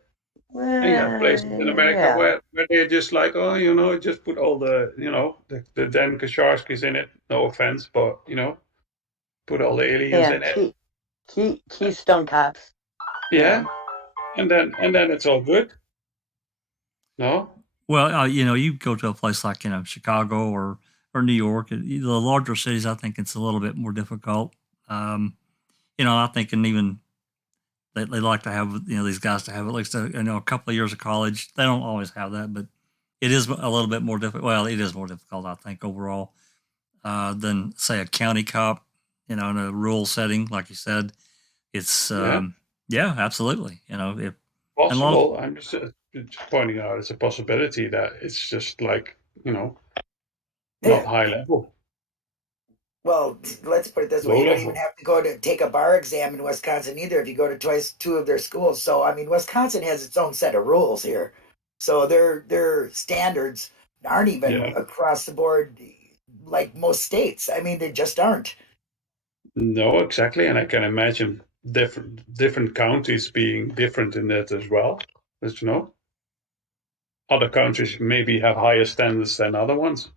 And you have places in America where they're just like, just put all the the Dan Kasharskis in it. No offense, but put all the aliens in it. Keystone Cops. Yeah. And then it's all good. No. Well, you go to a place like Chicago or New York, the larger cities. I think it's a little bit more difficult. I think, and even they like to have these guys to have at least a couple of years of college. They don't always have that, but it is a little bit more difficult. Well, it is more difficult, I think, overall than say a county cop. In a rural setting, like you said, it's absolutely. If possible, I'm just pointing out it's a possibility that it's just like, not Yeah. high level, Well, let's put it this way: low you don't even level. have to go to take a bar exam in Wisconsin either if you go to two of their schools. So, I mean, Wisconsin has its own set of rules here. So their standards aren't even Yeah. across the board like most states. I mean, they just aren't. No, exactly. And I can imagine different counties being different in that as well. As you know, other countries maybe have higher standards than other ones.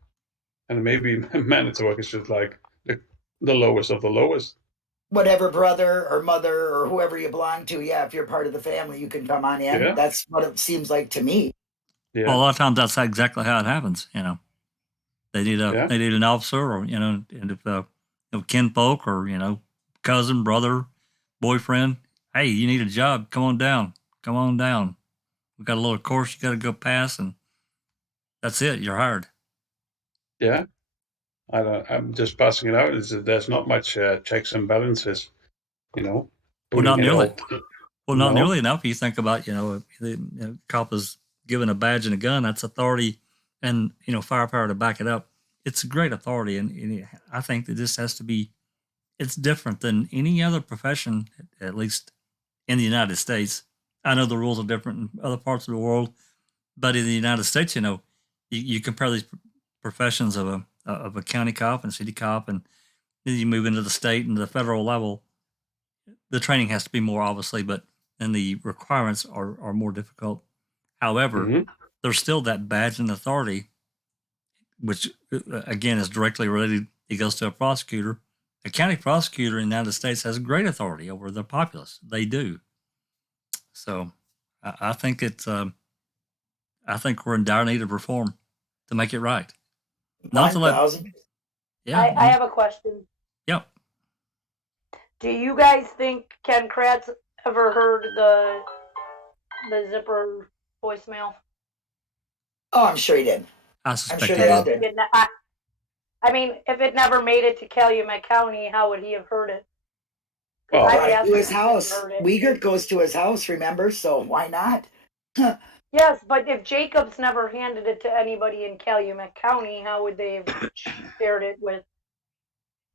And maybe Manitowoc is just like the lowest of the lowest. Whatever brother or mother or whoever you belong to, yeah, if you're part of the family, you can come on in. Yeah. That's what it seems like to me. Yeah. Well, a lot of times that's exactly how it happens. They need Yeah. they need an officer, or and if kinfolk or cousin, brother, boyfriend. Hey, you need a job? Come on down. Come on down. We got a little course you got to go pass, and that's it. You're hired. Yeah. I'm just passing it out. There's not much checks and balances, Well, putting not it nearly. all. Well, not No. nearly enough. You think about, if the cop is given a badge and a gun, that's authority, and firepower to back it up. It's a great authority, and I think that this has to be. It's different than any other profession, at least in the United States. I know the rules are different in other parts of the world, but in the United States, you compare these professions of a county cop and city cop, and then you move into the state and the federal level. The training has to be more, obviously, but and the requirements are more difficult. However, Mhm. there's still that badge and authority, which again is directly related. It goes to a prosecutor. A county prosecutor in the United States has great authority over the populace. They do. So I think I think we're in dire need of reform to make it right. Not to let 1,000. yeah I have a question. yep. Do you guys think Ken Kratz ever heard the zipper voicemail? Oh, I'm sure he did. I I'm suspect sure he they all did. did. I mean, if it never made it to Calumet County, how would he have heard it? Well, I've Right asked to him his if he ever house. heard it. Wiegert goes to his house, remember? So why not? Yes, but if Jacobs never handed it to anybody in Calumet County, how would they have shared it with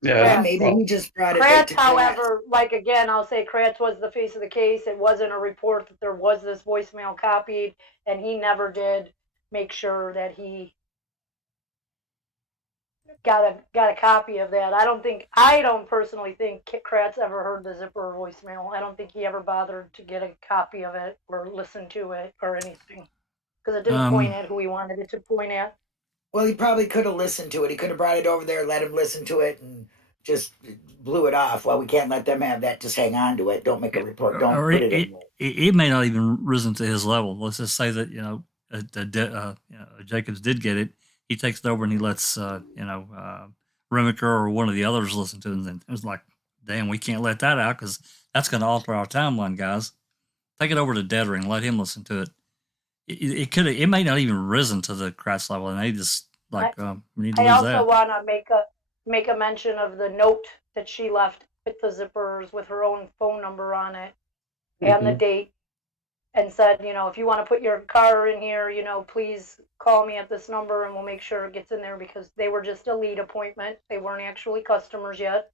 yeah. Maybe Well, he just brought it right Kratz? to Kratz. However, like again, I'll say Kratz was the face of the case. It wasn't a report that there was this voicemail copied, and he never did make sure that he got a copy of that. I don't personally think Kratz ever heard the zipper voicemail. I don't think he ever bothered to get a copy of it or listen to it or anything because it didn't point at who he wanted it to point at. Well, he probably could have listened to it. He could have brought it over there, let him listen to it, and just blew it off. Well, we can't let them have that. Just hang on to it. Don't make a report. Don't Or put it in. it may not even risen to his level. Let's just say that Jacobs did get it. He takes it over and he lets Remiker or one of the others listen to it, and then it was like, damn, we can't let that out because that's going to alter our timeline, guys. Take it over to Deadring, let him listen to it. It may not even risen to the Kratz level, and they just like we need to I lose also that. want to make a mention of the note that she left with the zippers with her own phone number on it and the date, and said, if you want to put your car in here, please call me at this number and we'll make sure it gets in there, because they were just a lead appointment. They weren't actually customers yet.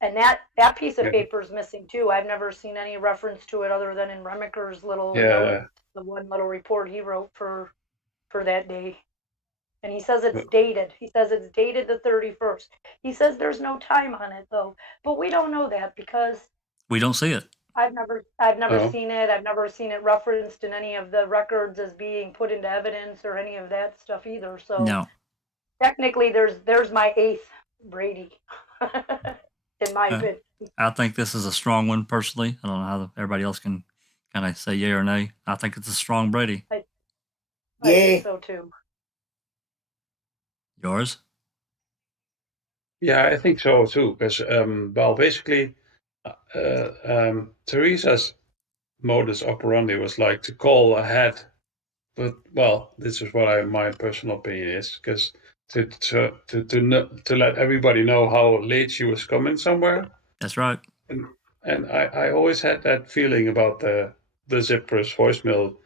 And that piece of paper is missing too. I've never seen any reference to it other than in Remiker's little note, the one little report he wrote for that day. And he says it's dated. He says it's dated the 31st. He says there's no time on it though, but we don't know that because We don't see it. I've never seen it. I've never seen it referenced in any of the records as being put into evidence or any of that stuff either. So No. technically, there's my eighth Brady, in my opinion. I think this is a strong one personally. I don't know how everybody else can kind of say yay or nay. I think it's a strong Brady. I think so too. Yours? Yeah, I think so too. Because basically, Teresa's modus operandi was like to call ahead. But this is what my personal opinion is, because to let everybody know how late she was coming somewhere. That's right. And I always had that feeling about the Zipper's voicemail.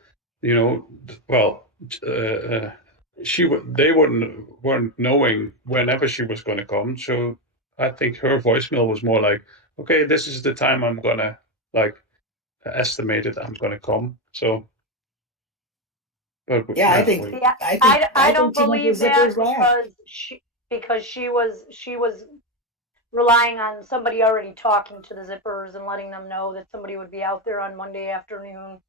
they weren't knowing whenever she was going to come. So I think her voicemail was more like, okay, this is the time I'm gonna like estimated I'm gonna come. So, but Yeah, I yeah, think See, I don't she went believe to that Zipper's last. because she was relying on somebody already talking to the zippers and letting them know that somebody would be out there on Monday afternoon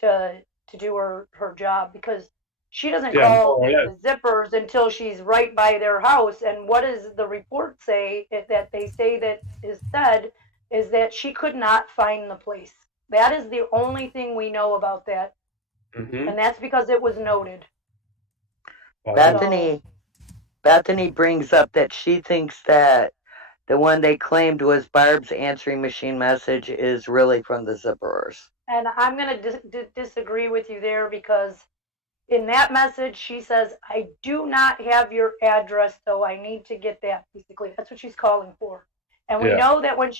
to do her job, because she doesn't yeah, more call or less. the zippers until she's right by their house. And what does the report say that they say that is said is that she could not find the place. That is the only thing we know about that, Mm-hmm. and that's because it was noted. Bethany brings up that she thinks that the one they claimed was Barb's answering machine message is really from the zipperers. And I'm going to disagree with you there, because in that message she says, I do not have your address, so I need to get that. Basically, that's what she's calling for. And we know that when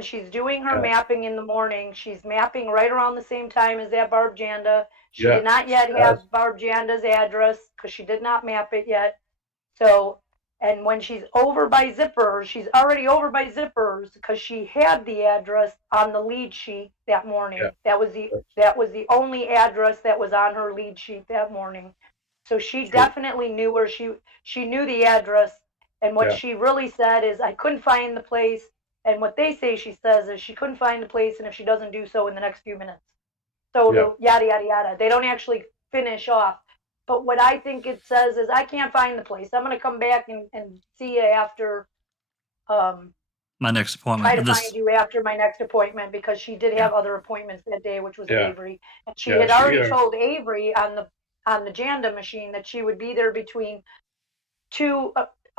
she's doing her mapping in the morning, she's mapping right around the same time as that Barb Janda. She did not yet have Barb Janda's address because she did not map it yet. So, and when she's over by Zippers, she's already over by Zippers because she had the address on the lead sheet that morning. That was the only address that was on her lead sheet that morning. So she definitely knew where she knew the address. And what she really said is, I couldn't find the place. And what they say she says is she couldn't find the place, and if she doesn't do so in the next few minutes. So yada yada yada. They don't actually finish off. But what I think it says is, I can't find the place. I'm going to come back and see you after. My next appointment. Try to find you after my next appointment, because she did have other appointments that day, which was Avery, and she had already told Avery on the Janda machine that she would be there between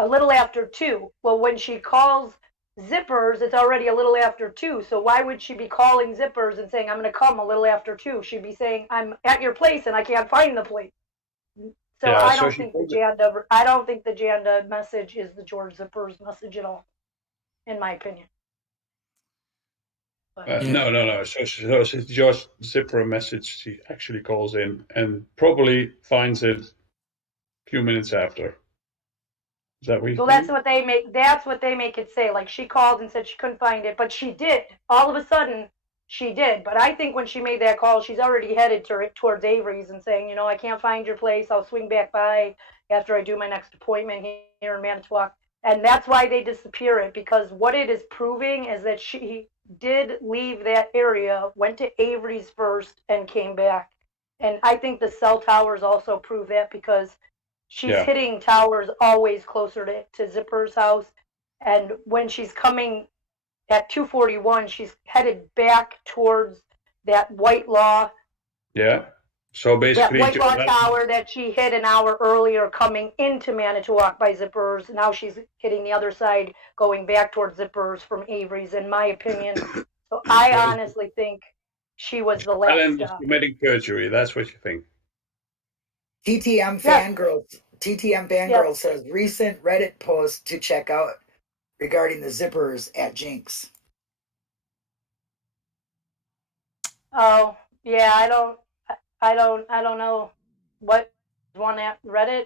a little after 2. Well, when she calls Zippers, it's already a little after 2. So why would she be calling Zippers and saying, I'm going to come a little after 2? She'd be saying, I'm at your place and I can't find the place. So I don't think the Janda message is the George Zippers message at all, in my opinion. No. So it's just Zipper message. She actually calls in and probably finds it a few minutes after. Is that what you think? That's what they make it say. Like, she called and said she couldn't find it, but she did. All of a sudden, she did. But I think when she made that call, she's already headed towards Avery's and saying, I can't find your place. I'll swing back by after I do my next appointment here in Manitowoc. And that's why they disappear it, because what it is proving is that she did leave that area, went to Avery's first, and came back. And I think the cell towers also prove that, because she's hitting towers always closer to Zipper's house. And when she's coming at 241, she's headed back towards that White Law. Yeah. So basically, that White Law tower that she hit an hour earlier coming into Manitowoc by Zippers. Now she's hitting the other side, going back towards Zippers from Avery's, in my opinion. So I honestly think she was the last stop. Committing perjury. That's what you think. TTM Fangirl says recent Reddit post to check out regarding the zippers at Jinx. Oh, yeah, I don't know what one at Reddit.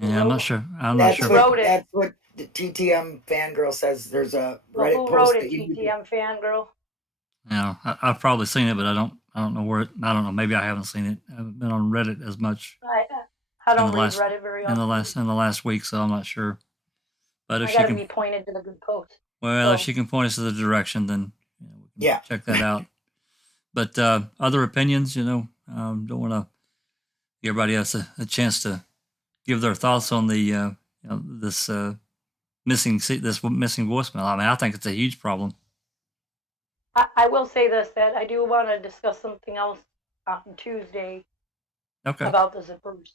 Yeah, I'm not sure. That's what the TTM Fangirl says. There's a Reddit who post. Who wrote it, TTM Fangirl? Yeah, I've probably seen it, but I don't know where. I don't know. Maybe I haven't seen it. I haven't been on Reddit as much. I don't read Reddit very often. In the last week, so I'm not sure. But if I gotta be pointed to the good post. Well, if she can point us to the direction, then we can check that out. But other opinions, don't want to give everybody else a chance to give their thoughts on the this missing voicemail. I mean, I think it's a huge problem. I will say this, that I do want to discuss something else on Tuesday. Okay. About the zippers.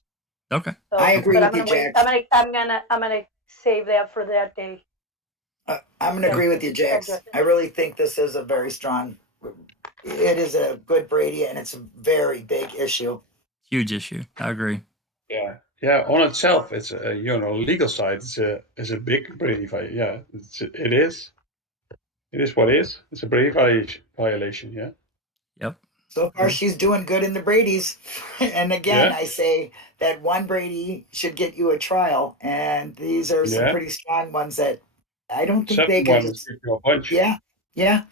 Okay. So, I agree with you, Jax. I'm gonna save that for that day. I'm gonna agree with you, Jax. I really think this is a very strong. It is a good Brady, and it's a very big issue. Huge issue. I agree. Yeah. On itself, it's legal side. It's a big Brady violation. Yeah, it is. It is what it is. It's a Brady violation. Yeah. Yep. So far, she's doing good in the Brady's. And again, Yeah. I say that one Brady should get you a trial. And these are some Yeah. pretty strong ones that I don't think Second they can one just. is give you a bunch. Yeah, yeah.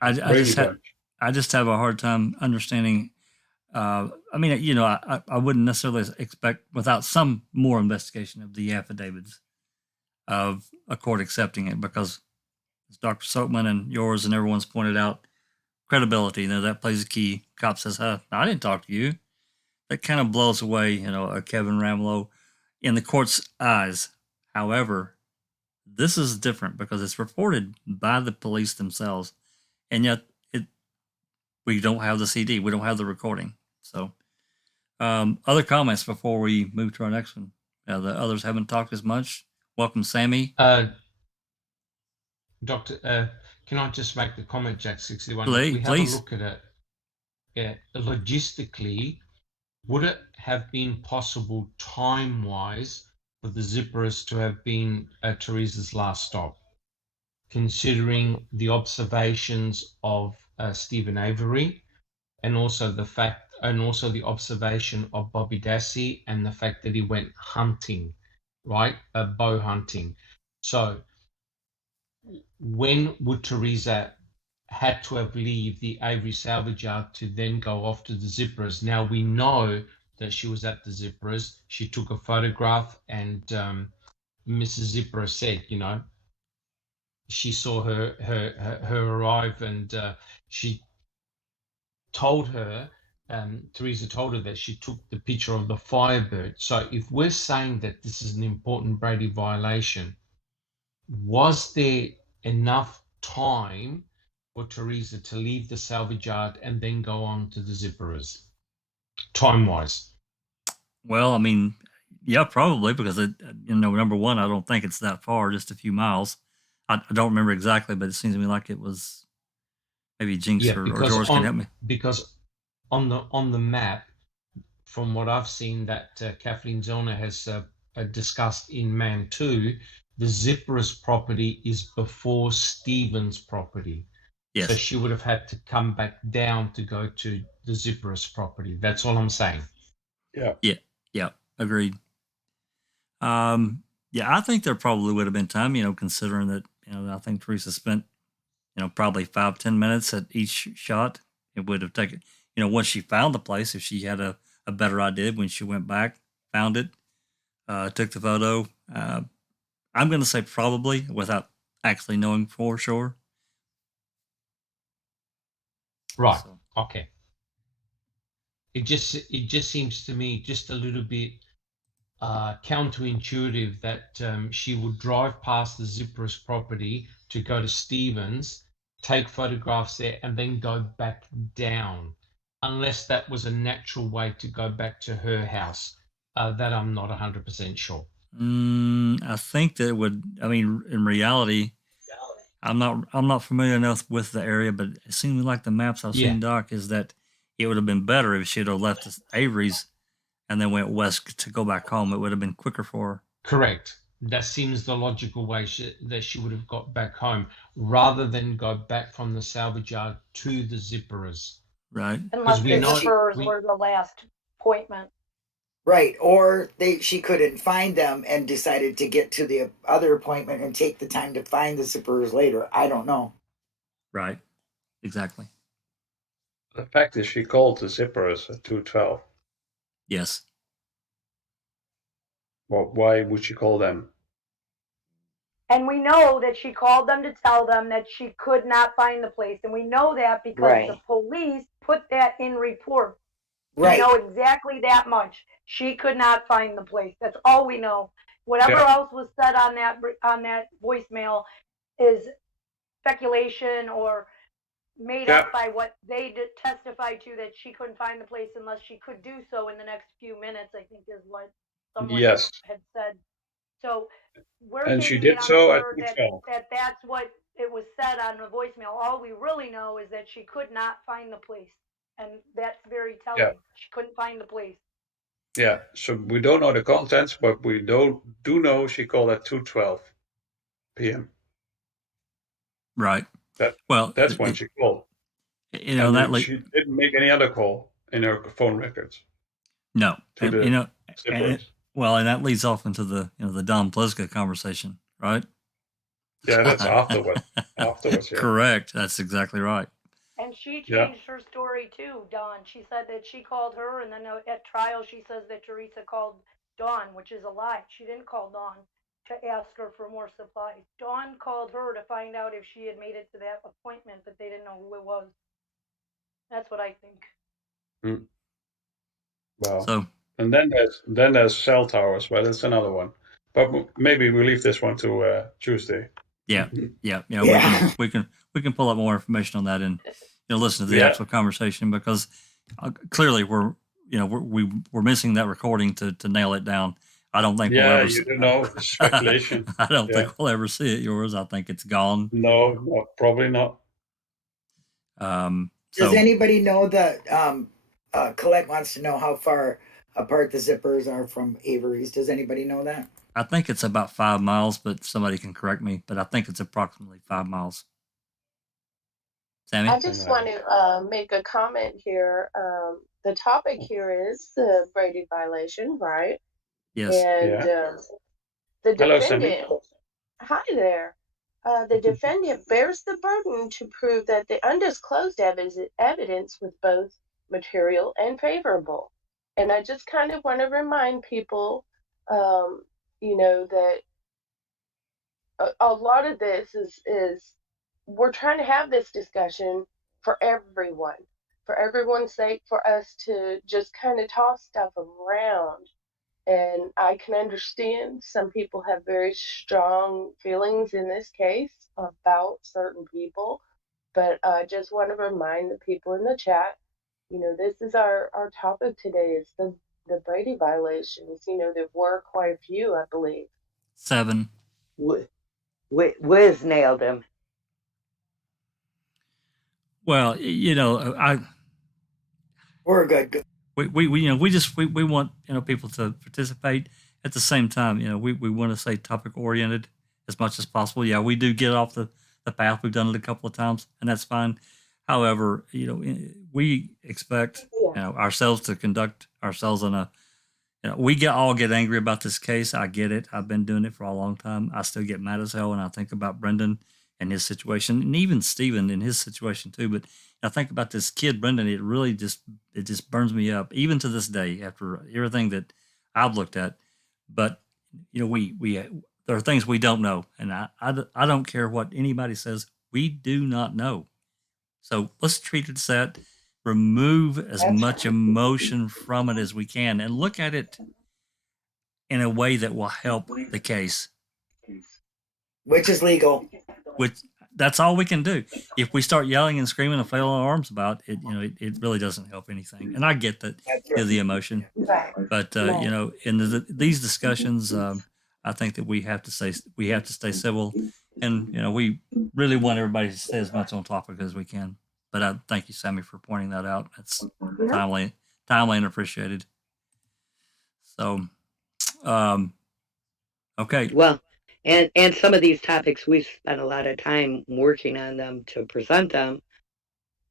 I Brady bunch. I just have a hard time understanding. I mean, you know, I wouldn't necessarily expect without some more investigation of the affidavits of a court accepting it, because as Dr. Silkman and yours and everyone's pointed out, credibility, you know, that plays a key. Cop says, "Huh, I didn't talk to you." That kind of blows away, you know, a Kevin Ramlow in the court's eyes. However, this is different because it's reported by the police themselves, and yet we don't have the CD, we don't have the recording. So, other comments before we move to our next one? The others haven't talked as much. Welcome, Sammy. Doctor, can I just make the comment, Jack 61? Please, We have a look at it. Yeah, logistically, would it have been possible time-wise for the zippers to have been Teresa's last stop, considering the observations of Stephen Avery, and also the observation of Bobby Dassey, and the fact that he went hunting, right? Bow hunting. So when would Teresa had to have leave the Avery salvage yard to then go off to the zippers? Now we know that she was at the zippers. She took a photograph, and Mrs. Zipper said, you know, she saw her arrive, and she told her, Teresa told her that she took the picture of the Firebird. So if we're saying that this is an important Brady violation, was there enough time for Teresa to leave the salvage yard and then go on to the zipperers, time-wise? Well, I mean, yeah, probably, because you know, number one, I don't think it's that far, just a few miles. I don't remember exactly, but it seems to me like it was maybe Jinx or George can help me. Because on the map, from what I've seen that Kathleen Zellner has discussed in MAM 2, the zipperers property is before Stephen's property. Yes. So she would have had to come back down to go to the zipperers property. That's all I'm saying. Yeah, agreed. Yeah, I think there probably would have been time, you know, considering that, you know, I think Teresa spent, you know, probably 5-10 minutes at each shot. It would have taken, you know, once she found the place, if she had a better idea when she went back, found it, took the photo. I'm going to say probably without actually knowing for sure. Right. So. Okay. It just seems to me just a little bit counterintuitive that she would drive past the zipperers property to go to Stevens, take photographs there, and then go back down, unless that was a natural way to go back to her house. That I'm not 100% sure. I think that it would. I mean, in reality, I'm not familiar enough with the area, but it seems like the maps I've seen, Doc, is that it would have been better if she'd have left Avery's and then went west to go back home. It would have been quicker for her. Correct. That seems the logical way that she would have got back home, rather than go back from the salvage yard to the zipperers. Right. Unless the zipperers were the last appointment. Right, or she couldn't find them and decided to get to the other appointment and take the time to find the zippers later. I don't know. Right, exactly. The fact is, she called the zippers at 2:12. Yes. Well, why would she call them? And we know that she called them to tell them that she could not find the place. And we know that because the police put that in report. Right. We know exactly that much. She could not find the place. That's all we know. Whatever else was said on that voicemail is speculation or made up by what they testified to, that she couldn't find the place unless she could do so in the next few minutes, I think is what someone had said. So we're she did so at 2:12. that's what it was said on the voicemail. All we really know is that she could not find the place. And that's very telling. Yeah. She couldn't find the place. Yeah, so we don't know the contents, but we do know she called at 2:12 p.m. Right. That's when she called. You know, And that she didn't make any other call in her phone records no, to and, the you know, zippers. and that leads off into the the Don Pliska conversation, right? Yeah, that's afterwards. Afterwards, yeah. Correct. That's exactly right. And she Yeah. changed her story too, Dawn. She said that she called her, and then at trial she says that Teresa called Dawn, which is a lie. She didn't call Dawn to ask her for more supplies. Dawn called her to find out if she had made it to that appointment, but they didn't know who it was. That's what I think. Mm. Well, So and then there's cell towers, but that's another one. But maybe we leave this one to Tuesday. yeah, Yeah. we can pull up more information on that and listen to the Yeah. actual conversation, because clearly we're we're missing that recording to nail it down. I don't think we'll Yeah, ever. you don't know. Speculation. I don't Yeah. think we'll ever see it. Yours, I think it's gone. No, probably not. Does anybody know that Colette wants to know how far apart the zippers are from Avery's? Does anybody know that? I think it's about 5 miles, but somebody can correct me. But I think it's approximately 5 miles. Sammy? I just want to make a comment here. The topic here is the Brady violation, right? Yes. And the Hello, Sammy. defendant, hi there. The defendant bears the burden to prove that the undisclosed evidence was both material and favorable. And I just kind of want to remind people, that a lot of this is we're trying to have this discussion for everyone's sake, for us to just kind of toss stuff around. And I can understand some people have very strong feelings in this case about certain people, but I just want to remind the people in the chat, this is our topic today. It's the Brady violations. There were quite a few, I believe. 7. Wiz nailed him. Well, We're good. we want people to participate. At the same time, we want to stay topic oriented as much as possible. Yeah, we do get off the path. We've done it a couple of times, and that's fine. However, we expect ourselves to conduct ourselves in a. We all get angry about this case. I get it. I've been doing it for a long time. I still get mad as hell when I think about Brendan and his situation, and even Stephen in his situation too. But I think about this kid, Brendan. It really just burns me up, even to this day, after everything that I've looked at. But we there are things we don't know, and I don't care what anybody says. We do not know. So let's treat it as that. Remove as much emotion from it as we can, and look at it in a way that will help the case. Which is legal. That's all we can do. If we start yelling and screaming and flailing our arms about it, it really doesn't help anything. And I get that the emotion, but in these discussions, I think that we have to stay civil, and we really want everybody to stay as much on topic as we can. But I thank you, Sammy, for pointing that out. That's timely and appreciated. So, okay. Well, and some of these topics, we spent a lot of time working on them to present them,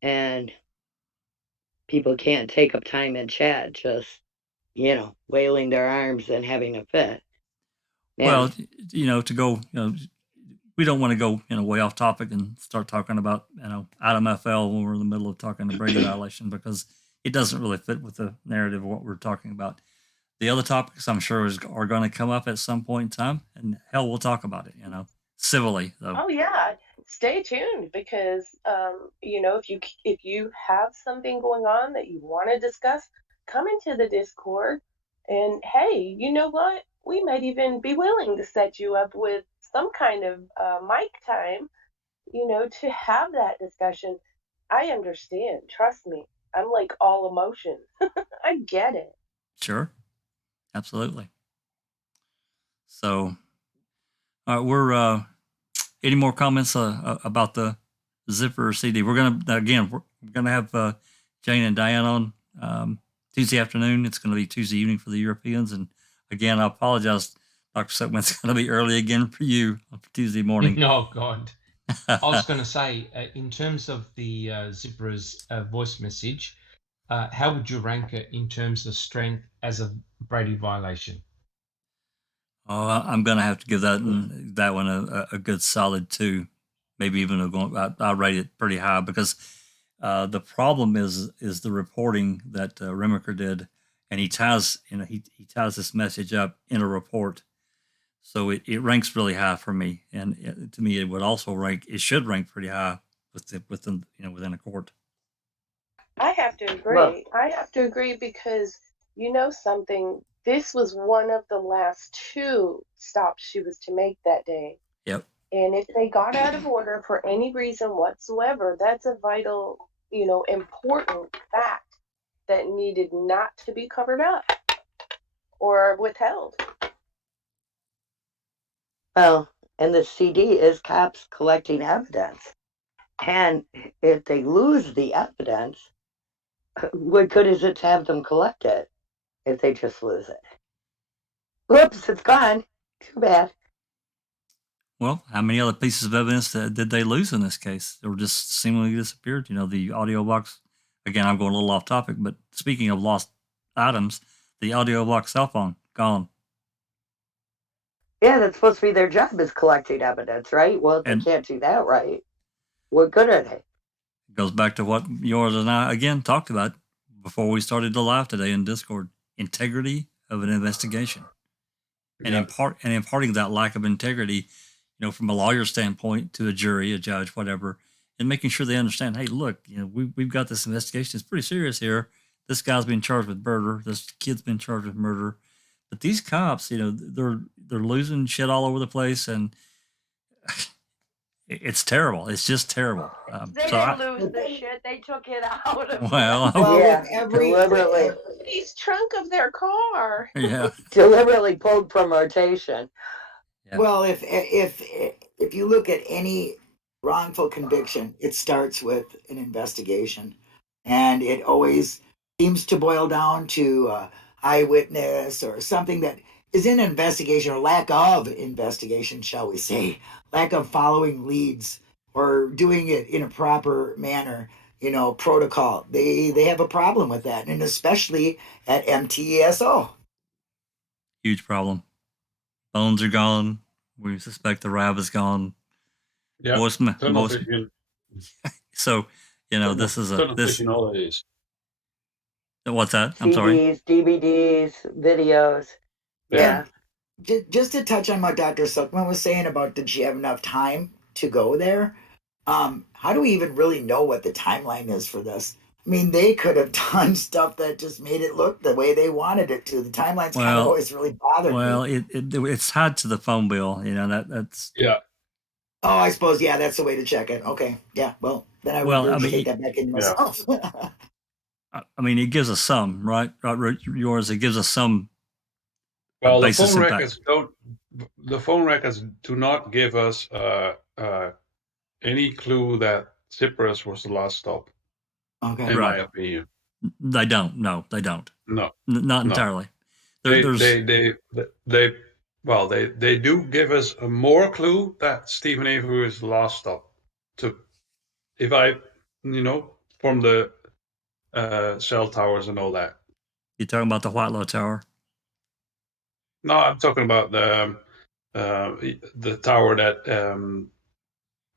and people can't take up time in chat just, wailing their arms and having a fit. Well, to go, we don't want to go, way off topic and start talking about, Adam FL when we're in the middle of talking the Brady violation, because it doesn't really fit with the narrative of what we're talking about. The other topics, I'm sure, are going to come up at some point in time, and hell, we'll talk about it, civilly, though. Oh yeah, stay tuned, because if you have something going on that you want to discuss, come into the Discord, and hey, you know what? We might even be willing to set you up with some kind of mic time, to have that discussion. I understand. Trust me. I'm like all emotion. I get it. Sure. Absolutely. So, all right, we're any more comments about the zipper CD? We're gonna have Jane and Diane on Tuesday afternoon. It's going to be Tuesday evening for the Europeans, and again, I apologize, Dr. Silkman. It's going to be early again for you on Tuesday morning. Oh God. I was going to say, in terms of the Zipra's voice message, how would you rank it in terms of strength as a Brady violation? Oh, I'm going to have to give that one a good solid 2, maybe even I'll rate it pretty high because the problem is the reporting that Remaker did, and he ties this message up in a report, so it ranks really high for me, and to me it should rank pretty high within a court. I have to agree. Well, I have to agree because you know something, this was one of the last 2 stops she was to make that day. Yep. And if they got out of order for any reason whatsoever, that's a vital, important fact that needed not to be covered up or withheld. well, and the CD is cops collecting evidence. And if they lose the evidence, what good is it to have them collect it if they just lose it? Whoops, it's gone. Too bad. Well, how many other pieces of evidence did they lose in this case, or just seemingly disappeared? The audio box. Again, I'm going a little off topic, but speaking of lost items, the audio box cell phone gone. Yeah, that's supposed to be their job, is collecting evidence, right? Well, if they can't do that right, what good are they? It goes back to what yours and I again talked about before we started the live today in Discord: integrity of an investigation, and imparting that lack of integrity, from a lawyer standpoint to a jury, a judge, whatever, and making sure they understand, hey, look, we've got this investigation. It's pretty serious here. This guy's been charged with murder. This kid's been charged with murder. But these cops, they're losing shit all over the place, and it's terrible. It's just terrible. They didn't lose the shit. They took it out of Well, yeah, with every deliberately. He's trunk of their car. Yeah. Deliberately pulled from rotation. Yeah. Well, if you look at any wrongful conviction, it starts with an investigation, and it always seems to boil down to eyewitness or something that is in investigation, or lack of investigation, shall we say, lack of following leads or doing it in a proper manner, protocol. They have a problem with that, and especially at MTESO. Huge problem. Bones are gone. We suspect the RAV is gone. Yeah. So, this is all it is. What's that? I'm sorry. CDs, DVDs, videos. Yeah. Just to touch on what Dr. Silkman was saying about, did she have enough time to go there? How do we even really know what the timeline is for this? I mean, they could have done stuff that just made it look the way they wanted it to. The timeline's kind of always really bothered me. Well, it's tied to the phone bill. That's yeah. Oh, I suppose that's the way to check it. Okay, yeah. Well, then I would take that back into myself. I mean, it gives us some, right? Yours, it gives us some. Well, the phone records do not give us any clue that Cyprus was the last stop. Okay. In my opinion. They don't. No, they don't. No. Not entirely. They do give us a more clue that Stephen Avery is the last stop. From the cell towers and all that. You're talking about the Whitelaw Tower? No, I'm talking about the tower that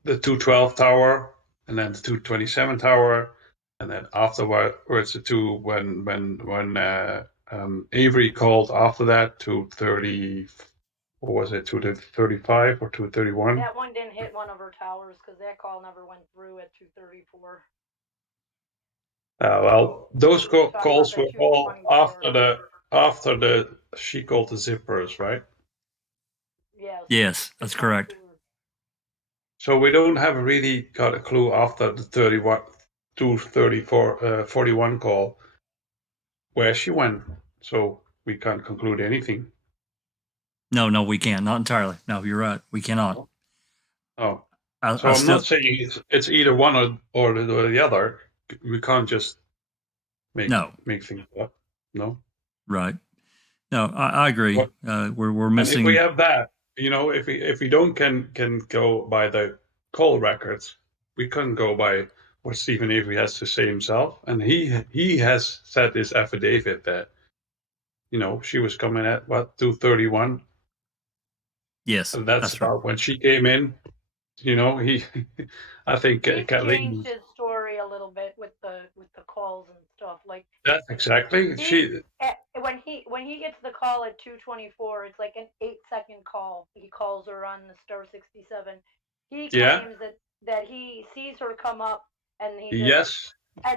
the 212 tower, and then the 227 tower, and then afterwards the two when Avery called after that to 30, or was it to the 35 or 231? That one didn't hit one of her towers because that call never went through at 234. Well, those calls were all after she called the zippers, right? Yes, that's correct. So we don't have really got a clue after the 41 call where she went. So we can't conclude anything. No, we can't. Not entirely. No, you're right. We cannot. Oh, I'm not saying it's either one or the other. We can't just make things up. No. Right. No, I agree. We're missing. If we have that, if we don't can go by the call records. We couldn't go by what Stephen Avery has to say himself, and he has said this affidavit that she was coming at what 2:31. Yes, And that's that's right. about when she came in. He, I think He's Kathleen. changed his story a little bit with the calls and stuff. Like That's exactly when he gets the call at 2:24, it's like an 8-second call. He calls her on the star 67. He Yeah, claims that he sees her come up and he just yes,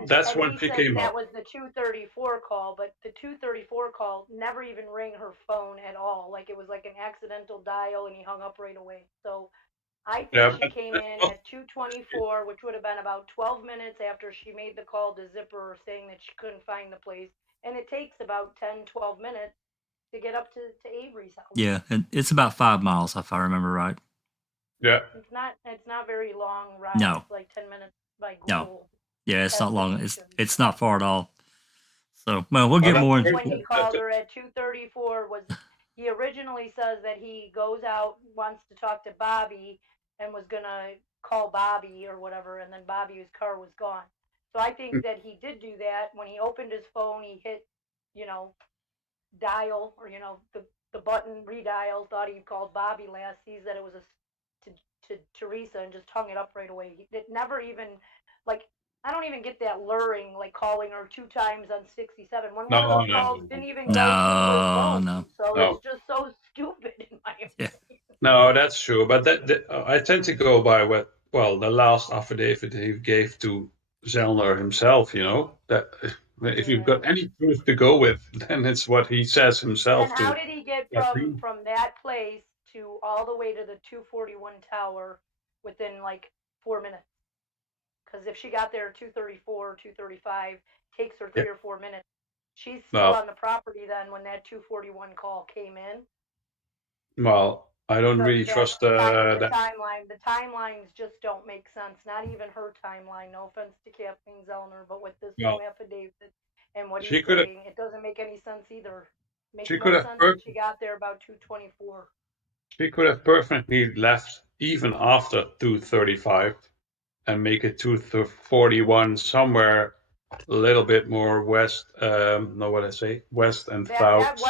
that's and when he she says came that up. was the 2:34 call, but the 2:34 call never even rang her phone at all. Like it was like an accidental dial and he hung up right away. So I think Yeah, she came in but, at 2:24, which would have been about 12 minutes after she made the call to Zipper saying that she couldn't find the place. And it takes about 10, 12 minutes to get up to Avery's house. Yeah, and it's about 5 miles if I remember right. yeah. It's not very long route. No, It's like 10 minutes by no. Google Yeah, it's not long. estimation. It's not far at all. So, well, we'll Well, get that's more. When he called her at 2:34 was he originally says that he goes out, wants to talk to Bobby, and was gonna call Bobby or whatever, and then Bobby's car was gone. So I think that he did do that. When he opened his phone, he hit, you know, dial or the button redial. Thought he called Bobby last. Sees that it was to Teresa and just hung it up right away. It never even like I don't even get that luring, like calling her 2 times on 67. When one of no, those no, calls didn't even go through her No, phone. no. So no, it's just so stupid in my Yeah. opinion. no. That's true. But I tend to go by the last affidavit he gave to Zellner himself. That if you've got Yeah. any proof to go with, then it's what he says And himself how to did he get Kathleen. from that place to all the way to the 241 tower within like 4 minutes? Because if she got there at 2:34, 2:35, takes her Yeah. 3 or 4 minutes. She's still Well, on the property then when that 241 call came in. well, I don't Because really that trust the that. timelines just don't make sense. Not even her timeline. No offense to Kathleen Zellner, but with this new Well, affidavit and what he's she could have saying, it doesn't make any sense either. Makes she could no have sense per- that she got there about 2:24. she could have perfectly left even after 2:35 and make it 2:41 somewhere a little bit more west. Know what I say? West and That south.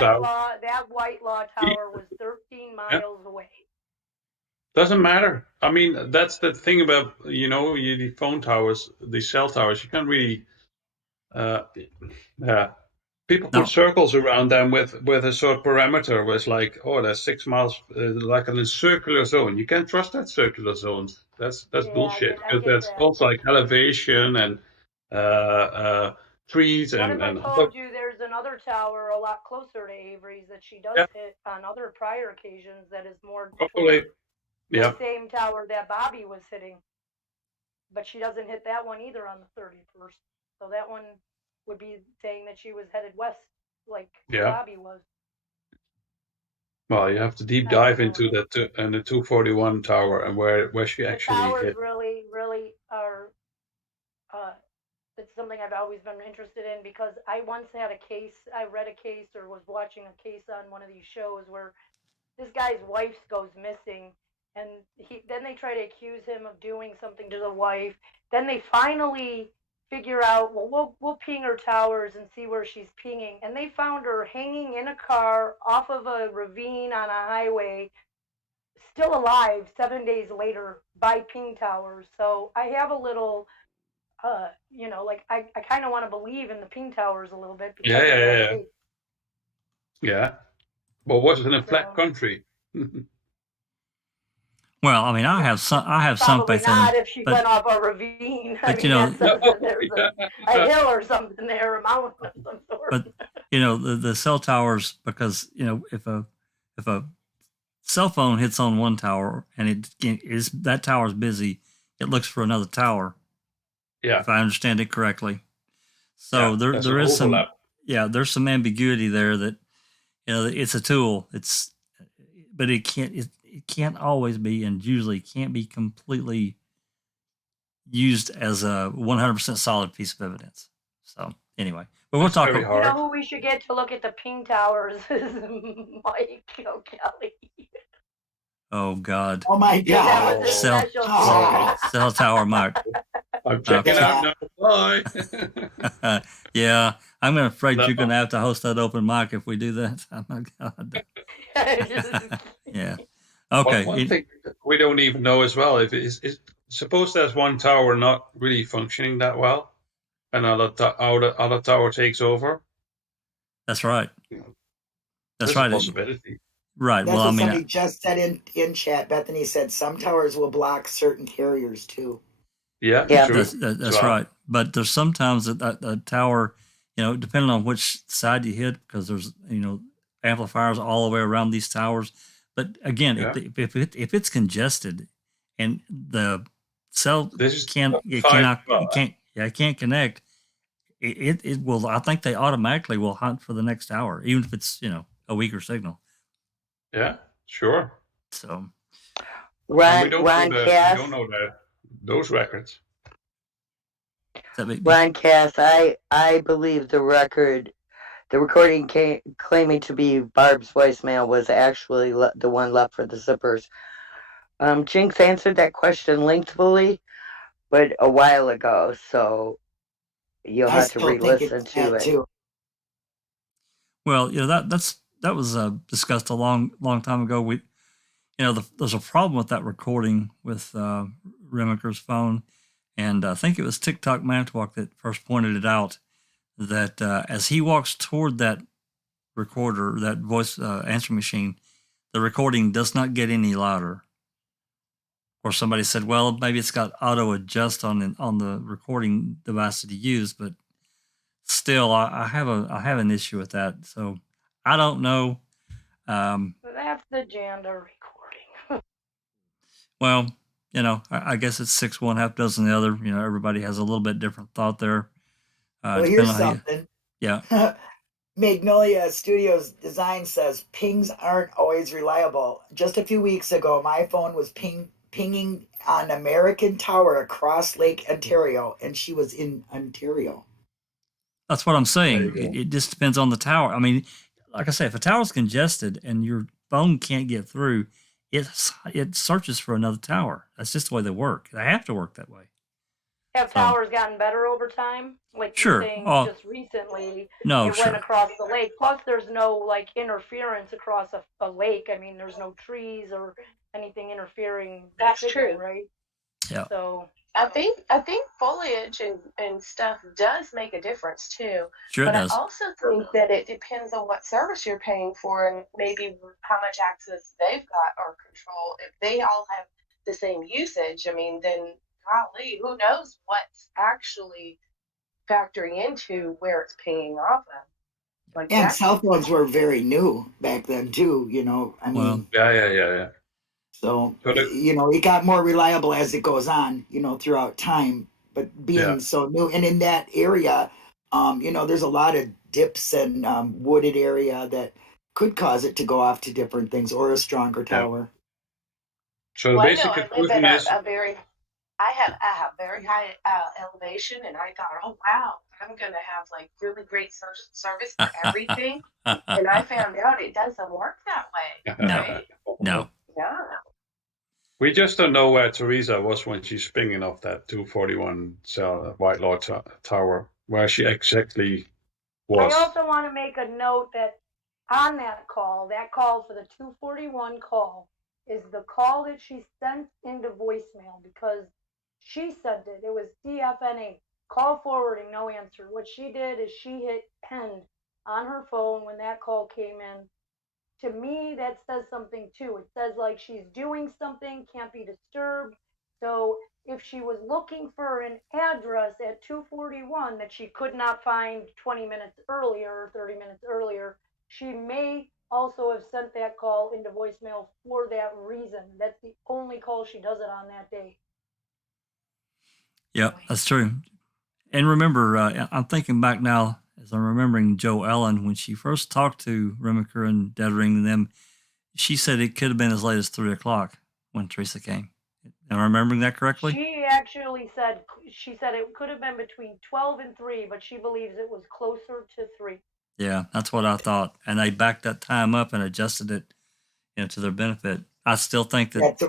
White Law Tower was 13 Yeah. miles away. Doesn't matter. I mean, that's the thing about the phone towers, the cell towers. You can't really. Yeah. People put No, circles around them with a sort of parameter where it's like, oh, that's 6 miles, like in a circular zone. You can't trust that circular zones. That's Yeah, bullshit I because get that's that. also like elevation and trees What if I and told you there's another tower a lot closer to Avery's that she does yeah, hit on other prior occasions that is more probably toward the yeah. same tower that Bobby was hitting? But she doesn't hit that one either on the 31st. So that one would be saying that she was headed west like Yeah. Bobby was. Well, you have to deep I don't dive know. into the 241 tower and where she The actually towers hit. really are uh, it's something I've always been interested in because I once had a case, I read a case or was watching a case on one of these shows where this guy's wife goes missing and then they try to accuse him of doing something to the wife. Then they finally figure out, well, we'll ping her towers and see where she's pinging. And they found her hanging in a car off of a ravine on a highway, still alive 7 days later by ping towers. So I have a little like I kind of want to believe in the ping towers a little bit Yeah, because yeah, of yeah, that yeah. case. Yeah. But was it in a flat So country? well, I mean, I have some probably faith in not them, if she went off a ravine. I but mean, that No, says that there's a hill or something there, a mountain of some sort. but the cell towers, because if a cell phone hits on one tower and it is that tower is busy, it looks for another tower. Yeah. If I understand it correctly. So Yeah, there's there an is overlap. there's some ambiguity there that it's a tool. But it can't always be, and usually can't be completely used as a 100% solid piece of evidence. So anyway, but we'll That's talk. very You hard. know who we should get to look at the ping towers is Mike O'Kelly. Oh God. Oh my Because that was gosh. a Cell, special Ah. case. cell tower mark. I'm checking Yeah. out now. Bye. Yeah, I'm afraid No, you're going to have to host that open mic if we do that. Oh my God. Yeah. Okay. one thing we don't even know as well, if is suppose there's one tower not really functioning that well, another other tower takes over. That's right. That's There's a right. possibility. Right. That's Well, I what mean, somebody just said in chat. Bethany said some towers will block certain carriers too. Yeah, Yeah. true. that's right. But there's sometimes that a tower, depending on which side you hit, because there's amplifiers all the way around these towers. But again, Yeah. if it's congested and the cell This is it 5 as well, it can't connect, it will. I think they automatically will hunt for the next tower, even if it's a weaker signal. Yeah, sure. So And we Ron don't Cass. know those records. Ron Cass, I believe the recording claiming to be Barb's voicemail was actually the one left for the zippers. Jinx answered that question lengthfully, but a while ago, so you'll I have to still think re-listen it's to that it. too. Well, that was discussed a long time ago. There's a problem with that recording with Remaker's phone, and I think it was TikTok Manitwalk that first pointed it out. That as he walks toward that recorder, that voice answering machine, the recording does not get any louder. Or somebody said, well, maybe it's got auto adjust on the recording device that he used, but still, I have an issue with that. So I don't know. That's the Janda recording. Well, I guess it's 6 one, half dozen the other. Everybody has a little bit different thought there. Well, Depending here's on how something. yeah. Magnolia Studios design says pings aren't always reliable. Just a few weeks ago, my phone was pinging on American Tower across Lake Ontario, and she was in Ontario. That's what I'm saying. There you go. It just depends on the tower. I mean, like I say, if a tower's congested and your phone can't get through, it searches for another tower. That's just the way they work. They have to work that way. Have towers gotten better over time? Like Sure. you're saying, Oh, just recently, no, it sure. went across the lake. Plus, there's no like interference across a lake. I mean, there's no trees or anything interfering. with That's signal, true. right? Yeah. So I think foliage and stuff does make a difference too. Sure it But does. I also think that it depends on what service you're paying for and maybe how much access they've got or control. If they all have the same usage, I mean, then golly, who knows what's actually factoring into where it's paying off of. Like And that. cell phones were very new back then too. I Well, mean, Yeah. so But it got more reliable as it goes on, throughout time. But being Yeah. so new, and in that area, there's a lot of dips and wooded area that could cause it to go off to different things or a stronger tower. So the Well, I know basic I live conclusion at is I have very high elevation, and I thought, oh wow, I'm gonna have like really great service for everything. And I found out it doesn't work that way. No. Right? No. Yeah. we just don't know where Teresa was when she's pinging off that 241 White Lord Tower, where she exactly was. I also want to make a note that on that call for the 241 call is the call that she sent into voicemail because she sent it. It was DFNA, call forwarding, no answer. What she did is she hit end on her phone when that call came in. To me, that says something too. It says like she's doing something, can't be disturbed. So if she was looking for an address at 241 that she could not find 20 minutes earlier or 30 minutes earlier, she may also have sent that call into voicemail for that reason. That's the only call she does it on that day. Yeah, that's true. And remember, I'm thinking back now as I'm remembering Joe Ellen when she first talked to Remaker and Dettering and them. She said it could have been as late as 3 o'clock when Teresa came. Am I remembering that correctly? She actually said it could have been between 12 and 3, but she believes it was closer to 3. Yeah, that's what I thought. And they backed that time up and adjusted it, to their benefit. I still think that.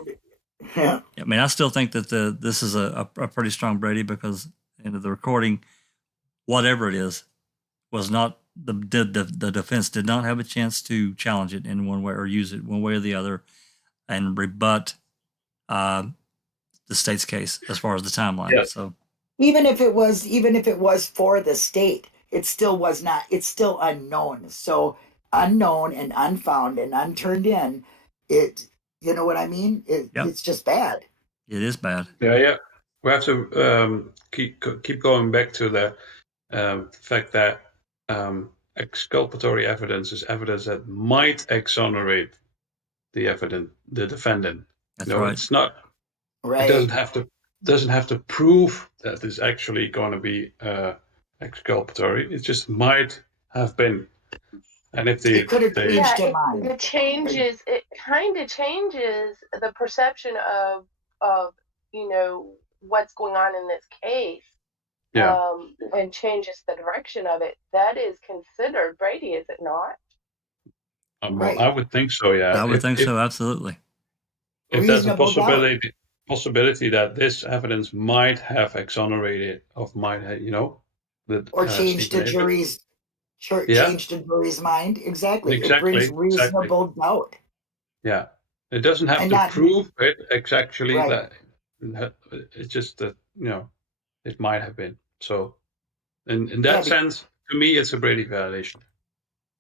Yeah. I mean, I still think that this is a pretty strong Brady because the recording, whatever it is, was not the defense did not have a chance to challenge it in one way or use it one way or the other and rebut the state's case as far as the timeline. Yes. So even if it was for the state, it still was not. It's still unknown. So unknown and unfound and unturned in. It. You know what I mean? It's just bad. it is bad. Yeah. We have to keep going back to the fact that exculpatory evidence is evidence that might exonerate the defendant. That's right. It's not. Right. It doesn't have to prove that it's actually going to be exculpatory. It just might have been. And if it could have changed your mind. It kind of changes the perception of what's going on in this case. Yeah. And changes the direction of it. That is considered Brady, is it not? Right. I would think so. Yeah. I would think so. Absolutely. If there's a Reasonable possibility that this evidence might have exonerated or changed the jury's changed the jury's mind. Exactly. It brings reasonable doubt. Yeah. It doesn't have to prove it exactly that. It's just that it might have been. So in that sense, to me, it's a Brady violation.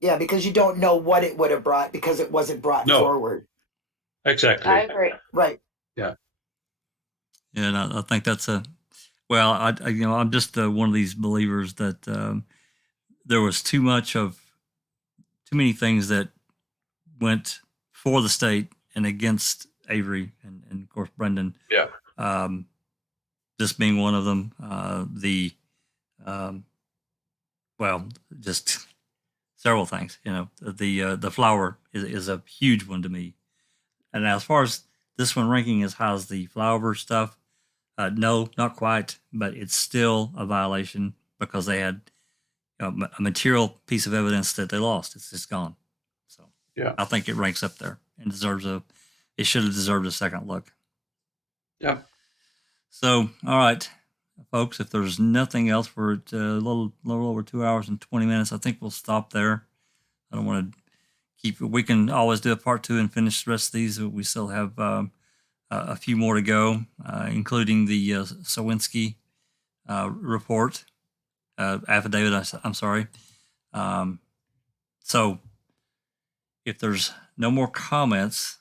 Yeah, because you don't know what it would have brought because it wasn't brought forward. Exactly. I agree. Right. Yeah. Yeah, and I think that's I'm just one of these believers that there was too many things that went for the state and against Avery and of course Brendan. Yeah. This being one of them. Just several things. The flower is a huge one to me. And as far as this one ranking as high as the flower stuff, no, not quite, but it's still a violation because they had a material piece of evidence that they lost. It's just gone. So yeah, I think it ranks up there and it should have deserved a second look. Yeah. So, all right, folks, if there's nothing else, we're at a little over 2 hours and 20 minutes. I think we'll stop there. I don't want to keep it. We can always do a part 2 and finish the rest of these. We still have a few more to go, including the Sawinski report, affidavit, I'm sorry. So if there's no more comments,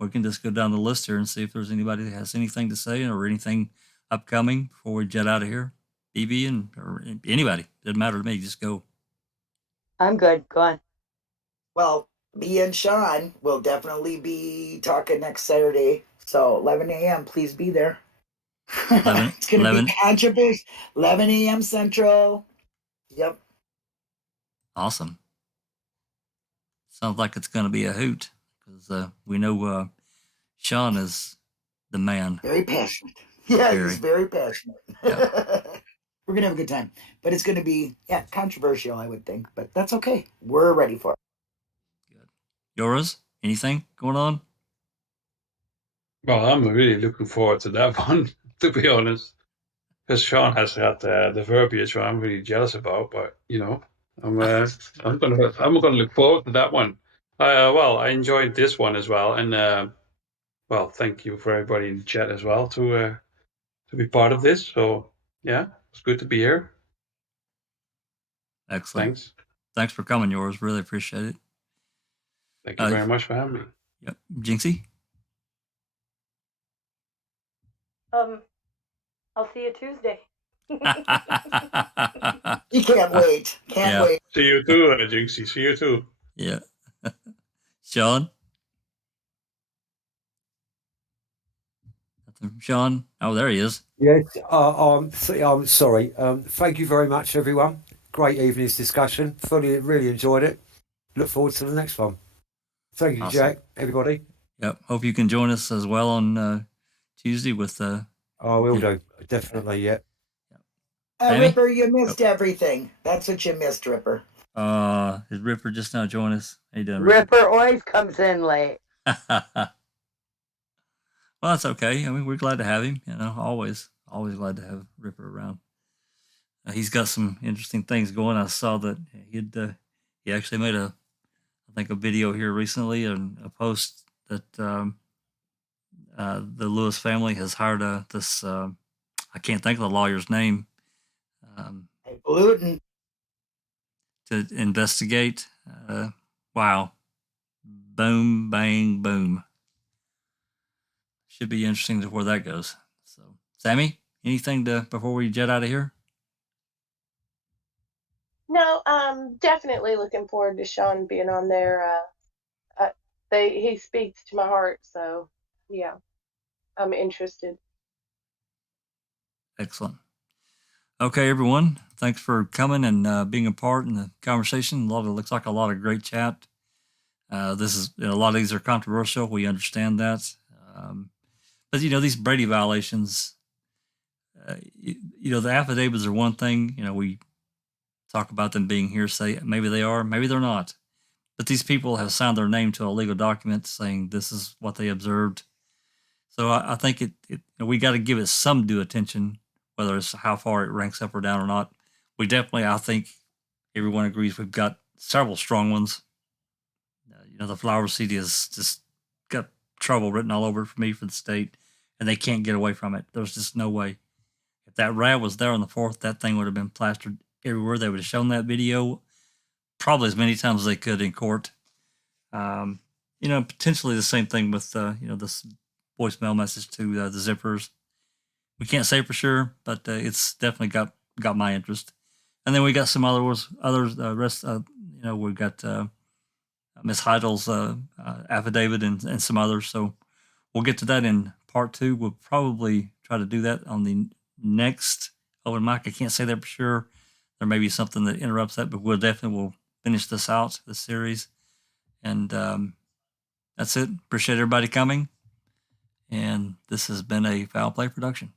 we can just go down the list here and see if there's anybody that has anything to say or anything upcoming before we jet out of here. BB or anybody. Doesn't matter to me. Just go. I'm good. Go on. Well, me and Sean will definitely be talking next Saturday. So 11 a.m., please be there. It's going to be controversial. 11 a.m. Central. Yep. Awesome. Sounds like it's going to be a hoot because we know Sean is the man. Very passionate. Yeah, he's very passionate. Yep. We're going to have a good time. But it's going to be, controversial, I would think. But that's okay. We're ready for it. Good. Yours? Anything going on? Well, I'm really looking forward to that one, to be honest. Because Sean has got the verbiage which I'm really jealous about. But, I'm gonna look forward to that one. I enjoyed this one as well. And, thank you for everybody in the chat as well to be part of this. So, yeah, it's good to be here. Excellent. Thanks for coming, yours. Really appreciate it. Thank you very much for having me. Yep. Jinxie? I'll see you Tuesday. You can't wait. Can't wait. See you too, Jinxie. See you too. Yeah. Sean? Sean? Oh, there he is. Yes, I'm sorry. Thank you very much, everyone. Great evening's discussion. Really enjoyed it. Look forward to the next one. Thank you, awesome. Jack, everybody. Yep. Hope you can join us as well on Tuesday with... I will do. Definitely, yeah. Ripper, you missed everything. That's what you missed, Ripper. Did Ripper just now join us? How you doing, Ripper always comes in late. Well, that's okay. I mean, we're glad to have him. Always glad to have Ripper around. He's got some interesting things going. I saw that he actually made I think a video here recently and a post that the Lewis family has hired this. I can't think of the lawyer's name. Gluten. To investigate. Wow. Boom, bang, boom. Should be interesting to where that goes. So, Sammy, anything before we jet out of here? No, definitely looking forward to Sean being on there. He speaks to my heart, so yeah, I'm interested. Excellent. Okay, everyone. Thanks for coming and being a part in the conversation. Looks like a lot of great chat. This is a lot of these are controversial. We understand that, but these Brady violations. The affidavits are one thing. We talk about them being hearsay. Maybe they are. Maybe they're not. But these people have signed their name to a legal document saying this is what they observed. So I think we got to give it some due attention, whether it's how far it ranks up or down or not. We definitely, I think, everyone agrees we've got several strong ones. The flower seed has just got trouble written all over it for me for the state, and they can't get away from it. There's just no way. If that rat was there on the 4th, that thing would have been plastered everywhere. They would have shown that video probably as many times as they could in court. Potentially the same thing with this voicemail message to the zippers. We can't say for sure, but it's definitely got my interest. And then we got some others. We've got Miss Heidel's affidavit and some others. So we'll get to that in part 2. We'll probably try to do that on the next open mic. I can't say that for sure. There may be something that interrupts that, but we'll finish this out, this series. And that's it. Appreciate everybody coming. And this has been a Foul Play production.